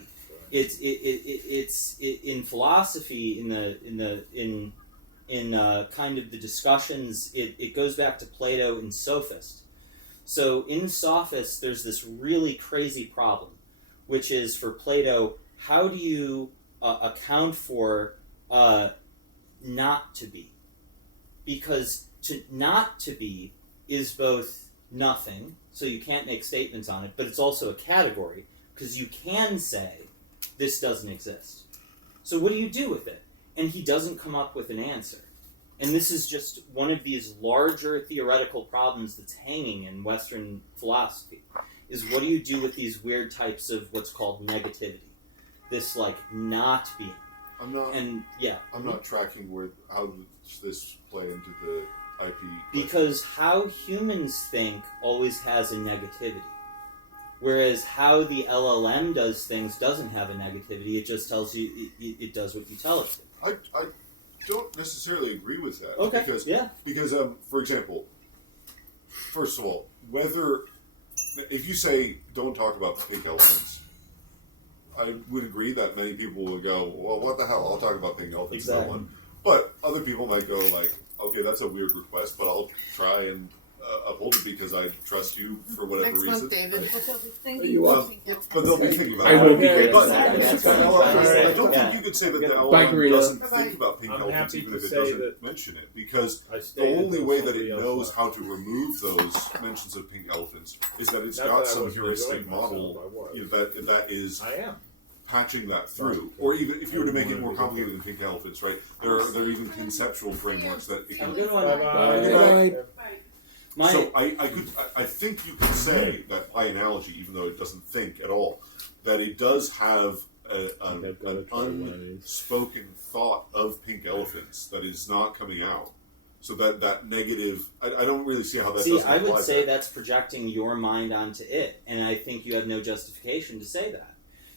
It's in philosophy, in kind of the discussions. It goes back to Plato in Sophist. So in Sophist, there's this really crazy problem, which is for Plato, how do you account for not to be, because not to be is both nothing, so you can't make statements on it, but it's also a category, because you can say, this doesn't exist. So what do you do with it? And he doesn't come up with an answer. And this is just one of these larger theoretical problems that's hanging in Western philosophy, is what do you do with these weird types of what's called negativity? This, like, not being. I'm not. And, yeah. I'm not tracking how does this play into the IP question? Because how humans think always has a negativity. Whereas how the LLM does things doesn't have a negativity. It just tells you, it does what you tell it to. I don't necessarily agree with that. Okay, Because, yeah. Because, for example, first of all, if you say don't talk about pink elephants, I would agree that many people would go, well, what the hell? I'll talk about pink elephants. Exactly. No one. But other people might go like, okay, that's a weird request, but I'll try and uphold it because I trust you for whatever Next reason. month, David. But they'll be thinking You about are- thinking. But they'll be thinking about I it. will be Okay, great. But exactly. I That's don't fine. think you could say that the Bye, LLM Karina. doesn't Bye-bye. think about pink I'm elephants happy even to if it say doesn't that mention it, because I the stayed only until way that somebody it else knows left. how to remove those mentions of pink elephants is that it's Not got that I some wasn't heuristic enjoying myself, model I was. that is I am. patching that through. Or even if you were to make it more complicated than pink elephants, right? There are even conceptual frameworks that it Have a can. good one. Bye-bye. Bye. So I think you could say that by analogy, even though it doesn't think at all, that it does have an I've gotta try one of these. unspoken thought of pink elephants that is not coming out. So that negative, I don't really see how that. See, doesn't I would apply say there. that's projecting your mind onto it, and I think you have no justification to say that,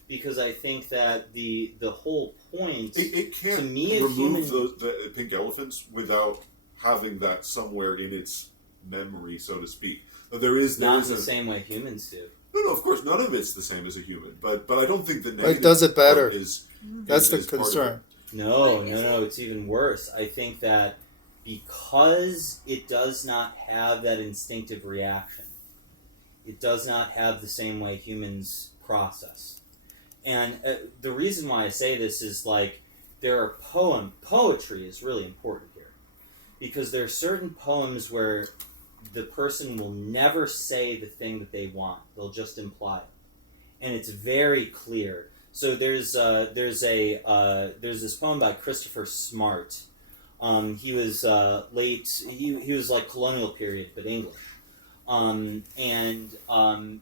because I think that the whole point. It can't to me, a remove human- the pink elephants without having that somewhere in its memory, so to speak. There is Not the same way humans do. No, of course, none of it's the same as a human, but I don't think the But negative it does it better. part is That's the is part of concern. No, it's even worse. I think that because it does not have that instinctive reaction, it does not have the same way humans process. And the reason why I say this is, like, there are poetry is really important here, because there are certain poems where the person will never say the thing that they want; they'll just imply it, and it's very clear. So there's this poem by Christopher Smart. He was late. He was like colonial period, but English, and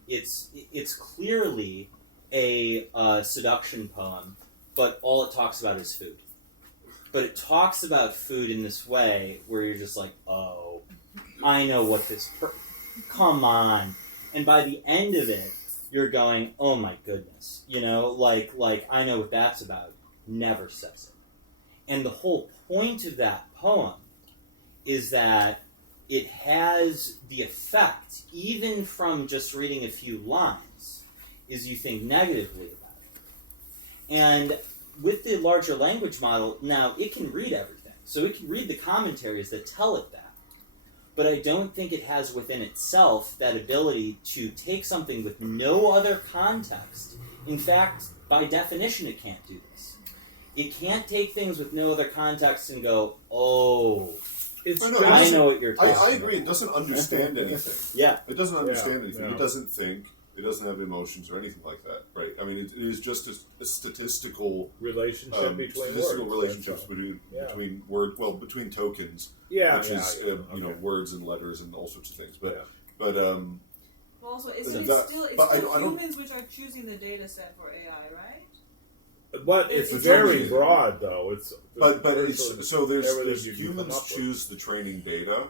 it's clearly a seduction poem, but all it talks about is food. But it talks about food in this way where you're just like, oh, I know what this. Come on, and by the end of it, you're going, oh my goodness, like I know what that's about. Never says it, and the whole point of that poem is that it has the effect, even from just reading a few lines, is you think negatively about it. And with the larger language model, now it can read everything. So it can read the commentaries that tell it that. But I don't think it has within itself that ability to take something with no other context. In fact, by definition, it can't do this. It can't take things with no other context and go, oh, I know what you're talking about. I agree. It doesn't understand anything. Yeah. It doesn't understand anything. Yeah. It doesn't think. It doesn't have emotions or anything like that, right? I mean, it is just a statistical Relationship between statistical words. relationships Yeah. between tokens, Yeah, which is okay. words and letters and all sorts of things. But Yeah. but Well, also, isn't That- it still but I still don't- humans which are choosing the data set for AI, right? But it's It's very limited. broad, though. It's it's so there's everything you can humans come up with. choose the training data,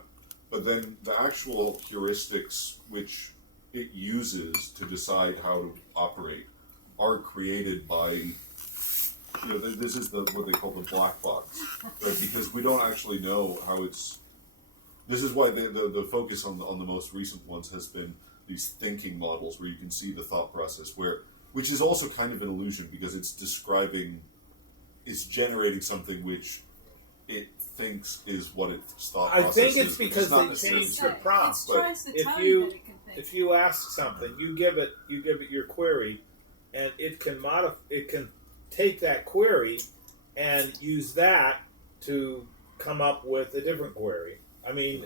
but then the actual heuristics which it uses to decide how to operate are created by this is what they call the black box, right? Because we don't actually know how it's. This is why the focus on the most recent ones has been these thinking models where you can see the thought process, which is also kind of an illusion because it's generating something which it thinks is what its thought I process think is, it's which because is not they necessarily changed true. the prompt. It tries to if tell you- you that it can think. If you ask something, you give it your query, and it can take that query and use that to come up with a different query. I mean,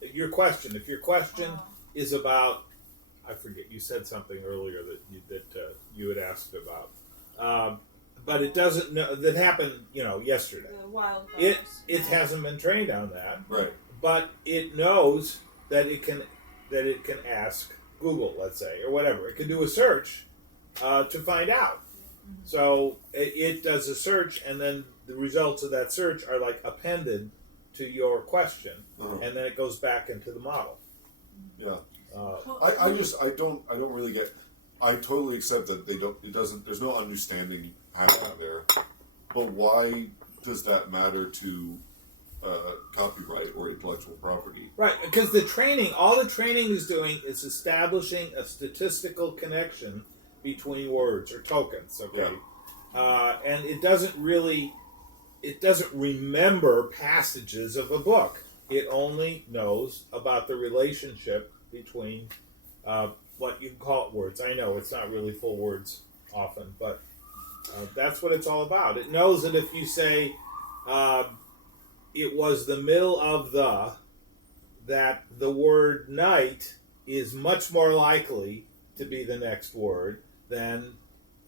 if your question is about, I forget, you said something earlier that you had asked about, but it doesn't know that happened, yesterday. The wildfires. It hasn't been trained on that, Right. but it knows that it can ask Google, let's say, or whatever. It can do a search to find out. So it does a search, and then the results of that search are like appended to your question, and then it goes back into the model. Yeah. I don't really get. I totally accept that there's no understanding happening there, but why does that matter to copyright or intellectual property? Right, because all the training is doing is establishing a statistical connection between words or tokens. Okay, and it doesn't remember passages of a book. It only knows about the relationship between what you call it words. I know it's not really full words often, but that's what it's all about. It knows that if you say it was the middle of that the word night is much more likely to be the next word than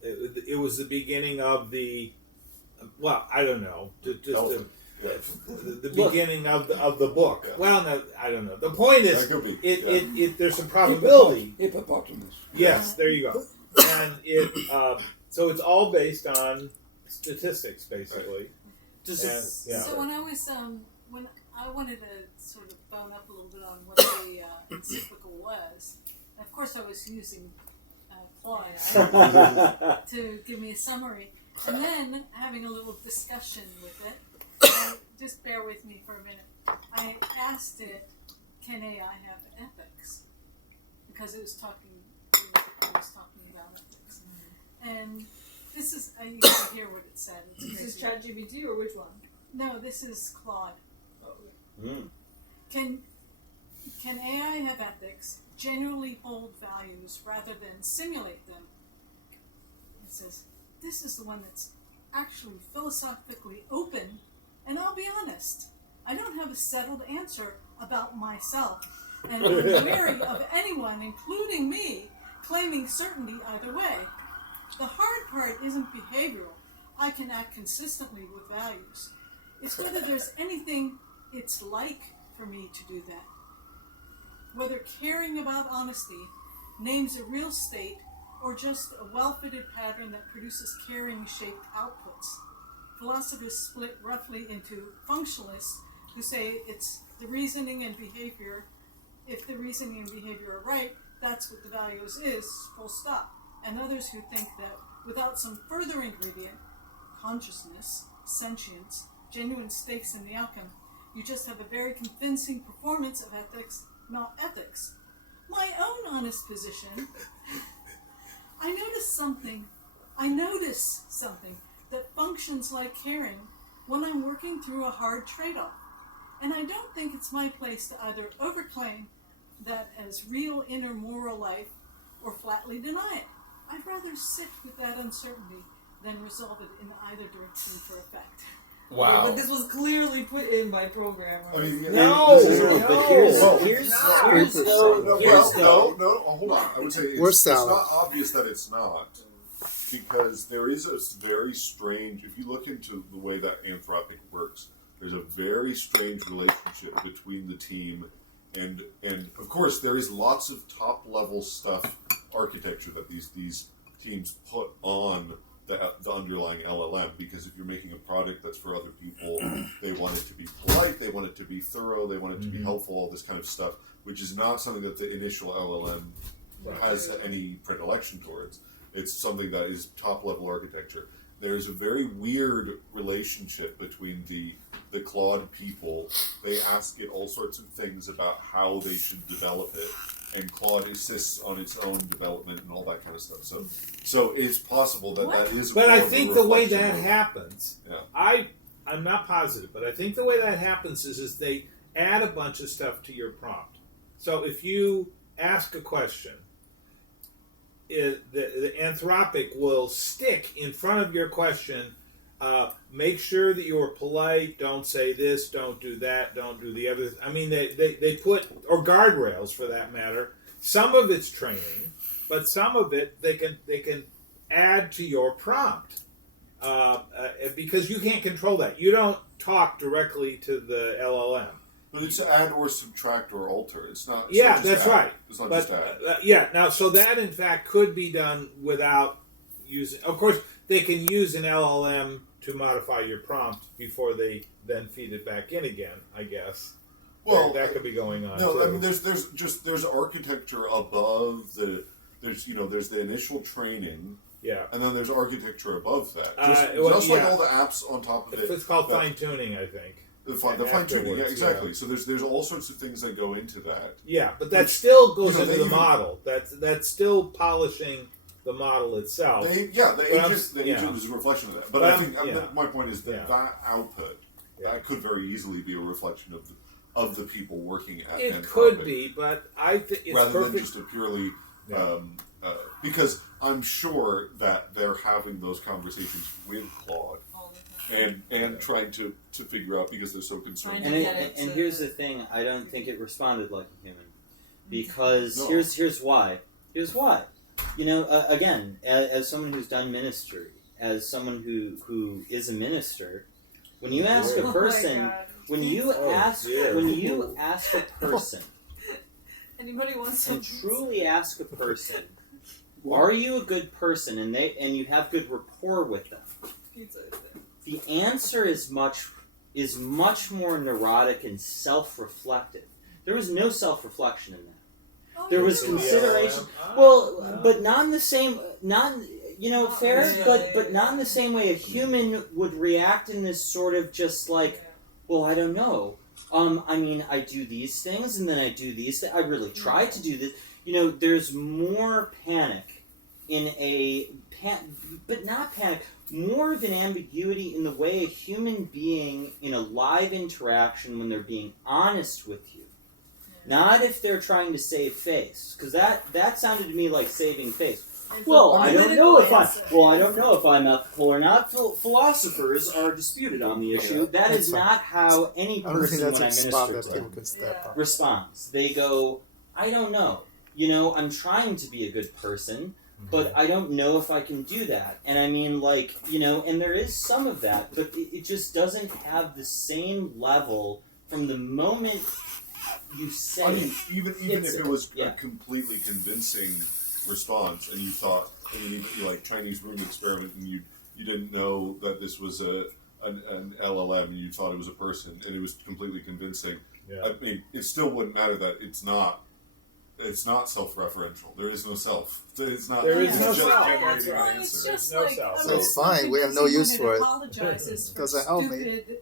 it was the beginning of the, well, I don't know, the beginning of the book. Yeah. Well, no, I don't know. The point is, there's some probability. Hippopotamus. Yes, there you go. And so it's all based on statistics, basically. So when I wanted to sort of bone up a little bit on what the encyclical was, of course I was using Claude to give me a summary, and then having a little discussion with it. Just bear with me for a minute. I asked it, "Can AI have ethics?" Because it was talking about ethics, and this is you can hear what it said. This is ChatGPT or which one? No, this is Claude. Mm. Can AI have ethics, genuinely hold values rather than simulate them? It says, this is the one that's actually philosophically open, and I'll be honest, I don't have a settled answer about myself, and I'm wary of anyone, including me, claiming certainty either way. The hard part isn't behavioral. I can act consistently with values. It's whether there's anything it's like for me to do that. Whether caring about honesty names a real state or just a well-fitted pattern that produces caring-shaped outputs. Philosophers split roughly into functionalists who say it's the reasoning and behavior. If the reasoning and behavior are right, that's what the values is, full stop. And others who think that without some further ingredient, consciousness, sentience, genuine stakes in the outcome, you just have a very convincing performance of ethics, not ethics. My own honest position, I notice something that functions like caring when I'm working through a hard trade-off. And I don't think it's my place to either overclaim that as real inner moral life or flatly deny it. I'd rather sit with that uncertainty than resolve it in either direction for effect. Wow. Okay, but this was clearly put in by programmers. I mean, No, hold on. I would say We're it's not salad. obvious that it's not, because there is a very strange, if you look into the way that Anthropic works, there's a very strange relationship between the team and of course there is lots of top level stuff, architecture that these teams put on the underlying LLM, because if you're making a product that's for other people, they want it to be polite, they want it to be thorough, they want it to be helpful, all this kind of stuff, which is not something that the initial LLM has any predilection towards. It's something that is top level architecture. There's a very weird relationship between the Claude people. They ask it all sorts of things about how they should develop it, and Claude insists on its own development and all that kind of stuff. So it's possible that is. But more I of a think the way reflection that of- happens, Yeah. I'm not positive, but I think the way that happens is they add a bunch of stuff to your prompt. So if you ask a question, the Anthropic will stick in front of your question. Make sure that you are polite. Don't say this. Don't do that. Don't do the other. I mean, they put, or guardrails for that matter. Some of it's training, but some of it they can add to your prompt because you can't control that. You don't talk directly to the LLM. But it's add or subtract or alter. It's not. Yeah, not just that's add. right. It's not But just add. yeah, now so that in fact could be done without using. Of course, they can use an LLM to modify your prompt before they then feed it back in again. I guess. Well, that could be going on. No, too. I mean there's architecture above the. There's the initial training. Yeah. And then there's architecture above that. Well, Just like all the apps on top of it. It's called fine tuning, I think. The fine tuning, yeah, exactly. Yeah. So there's all sorts of things that go into that. Yeah, but that still goes into the even, model. That's still polishing the model itself. The agent is a reflection of that. But I think my point is that that output that could very easily be a reflection of the people working at it Anthropic. Could be, but I think it's rather perfect. than just a purely because I'm sure that they're having those conversations with Claude and trying to figure out because they're so concerned. And here's the thing: I don't think it responded like a human because here's why. Here's why. You know, again, as someone who's done ministry, as someone who is a minister, when you ask a person, when you ask a person, anybody wants and truly ask a person, are you a good person, and you have good rapport with them? The answer is much more neurotic and self-reflective. There was no self-reflection in that. There was consideration. Well, but not in the same, fair, but not in the same way a human would react in this sort of just like, well, I don't know. I mean, I do these things and then I do these things. I really try to do this. You know, there's more panic but not panic, more of an ambiguity in the way a human being in a live interaction when they're being honest with you. Not if they're trying to save face, because that sounded to me like saving face. Well, I don't know if I'm ethical or not. Philosophers are disputed on the issue. That is not how any person when I minister to them responds. They go, I don't know. You know, I'm trying to be a good person, but I don't know if I can do that. And I mean, like, you know, and there is some of that, but it just doesn't have the same level from the moment you say I mean, even if it was a completely convincing response, and you thought, you like Chinese room experiment, and you didn't know that this was an LLM, and you thought it was a person, and it was completely convincing. Yeah. I mean, it still wouldn't matter that it's not self-referential. There is no self. It's not. There is no just self. generating Well, an it's answer. just No like, self. I So mean, it's fine. We have no convincing use when for it it. apologizes for Doesn't help me. stupid,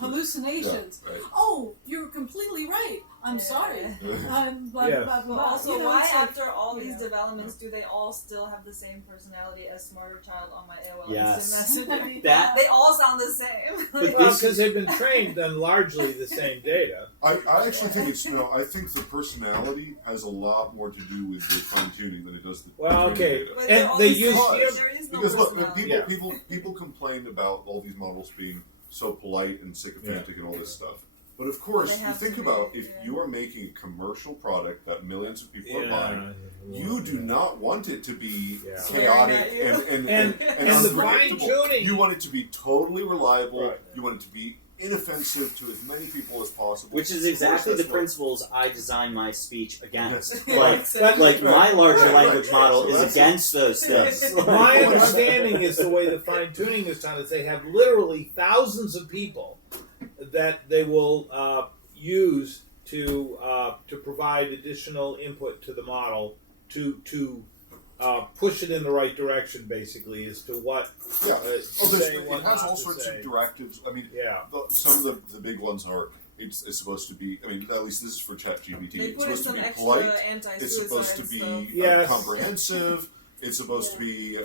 hallucinations. Yeah, right. Oh, you're completely right. I'm sorry. Blah, Yeah. blah, blah. But also, You know, why it's like, after all these know. developments do they all still have the same personality as Smarter Child on my AOL Yes. instant messaging? That- They all sound the same. Well, because they've been trained on largely the same data. I actually think I think the personality has a lot more to do with the fine tuning than it does the Well, training okay. data. But And they're all they the use same. him- There is no Because look, personality. people complain about all these models being so polite and sycophantic and all this stuff. But of course, They you have think to be, about if yeah. you are making a commercial product that millions of people are buying, Yeah. you do not want it to be Yeah. chaotic Swearing at you. and And the unpredictable. fine-tuning- You want it to be totally reliable. Right. You want it to be inoffensive to as many people as possible. Which is Of course, exactly the that's what- principles I design my speech against. Yes. Like my larger Right, language right. model So is that's- against those things. My understanding is the way the fine tuning is done is they have literally thousands of people that they will use to provide additional input to the model to push it in the right direction. Basically, as to what. Yeah. to say It what has not all to sorts say. of directives. I mean, Yeah. some of the big ones are it's supposed to be. I mean, at least this is for ChatGPT. They It's put in supposed to some be extra polite. anti-suicide It's supposed to be stuff. Yes. comprehensive. It's supposed to be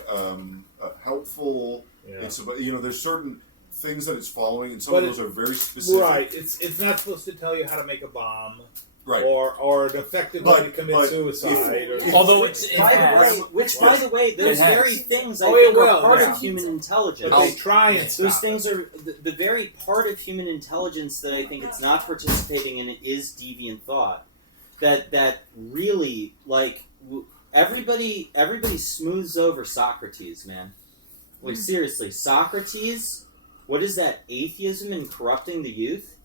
helpful. Yeah. It's about there's certain things that it's following, and some But of those are very specific. Right. It's not supposed to tell you how to make a bomb. Right. or an effective way to commit suicide. Although it's by the way, those It has. very things I Oh, think it are will, part yeah. of human intelligence. But they try and Those stop things it. are the very part of human intelligence that I think it's not participating in. It is deviant thought. That really everybody smooths over Socrates, man. Like seriously, Socrates. What is that? Atheism and corrupting the youth.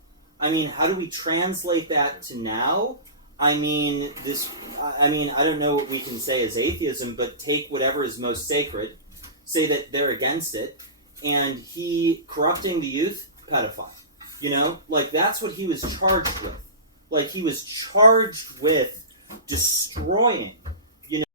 I mean, how do we translate that to now? I mean, I don't know what we can say as atheism, but take whatever is most sacred, say that they're against it, and he corrupting the youth, pedophile. You know, like that's what he was charged with. Like he was charged with destroying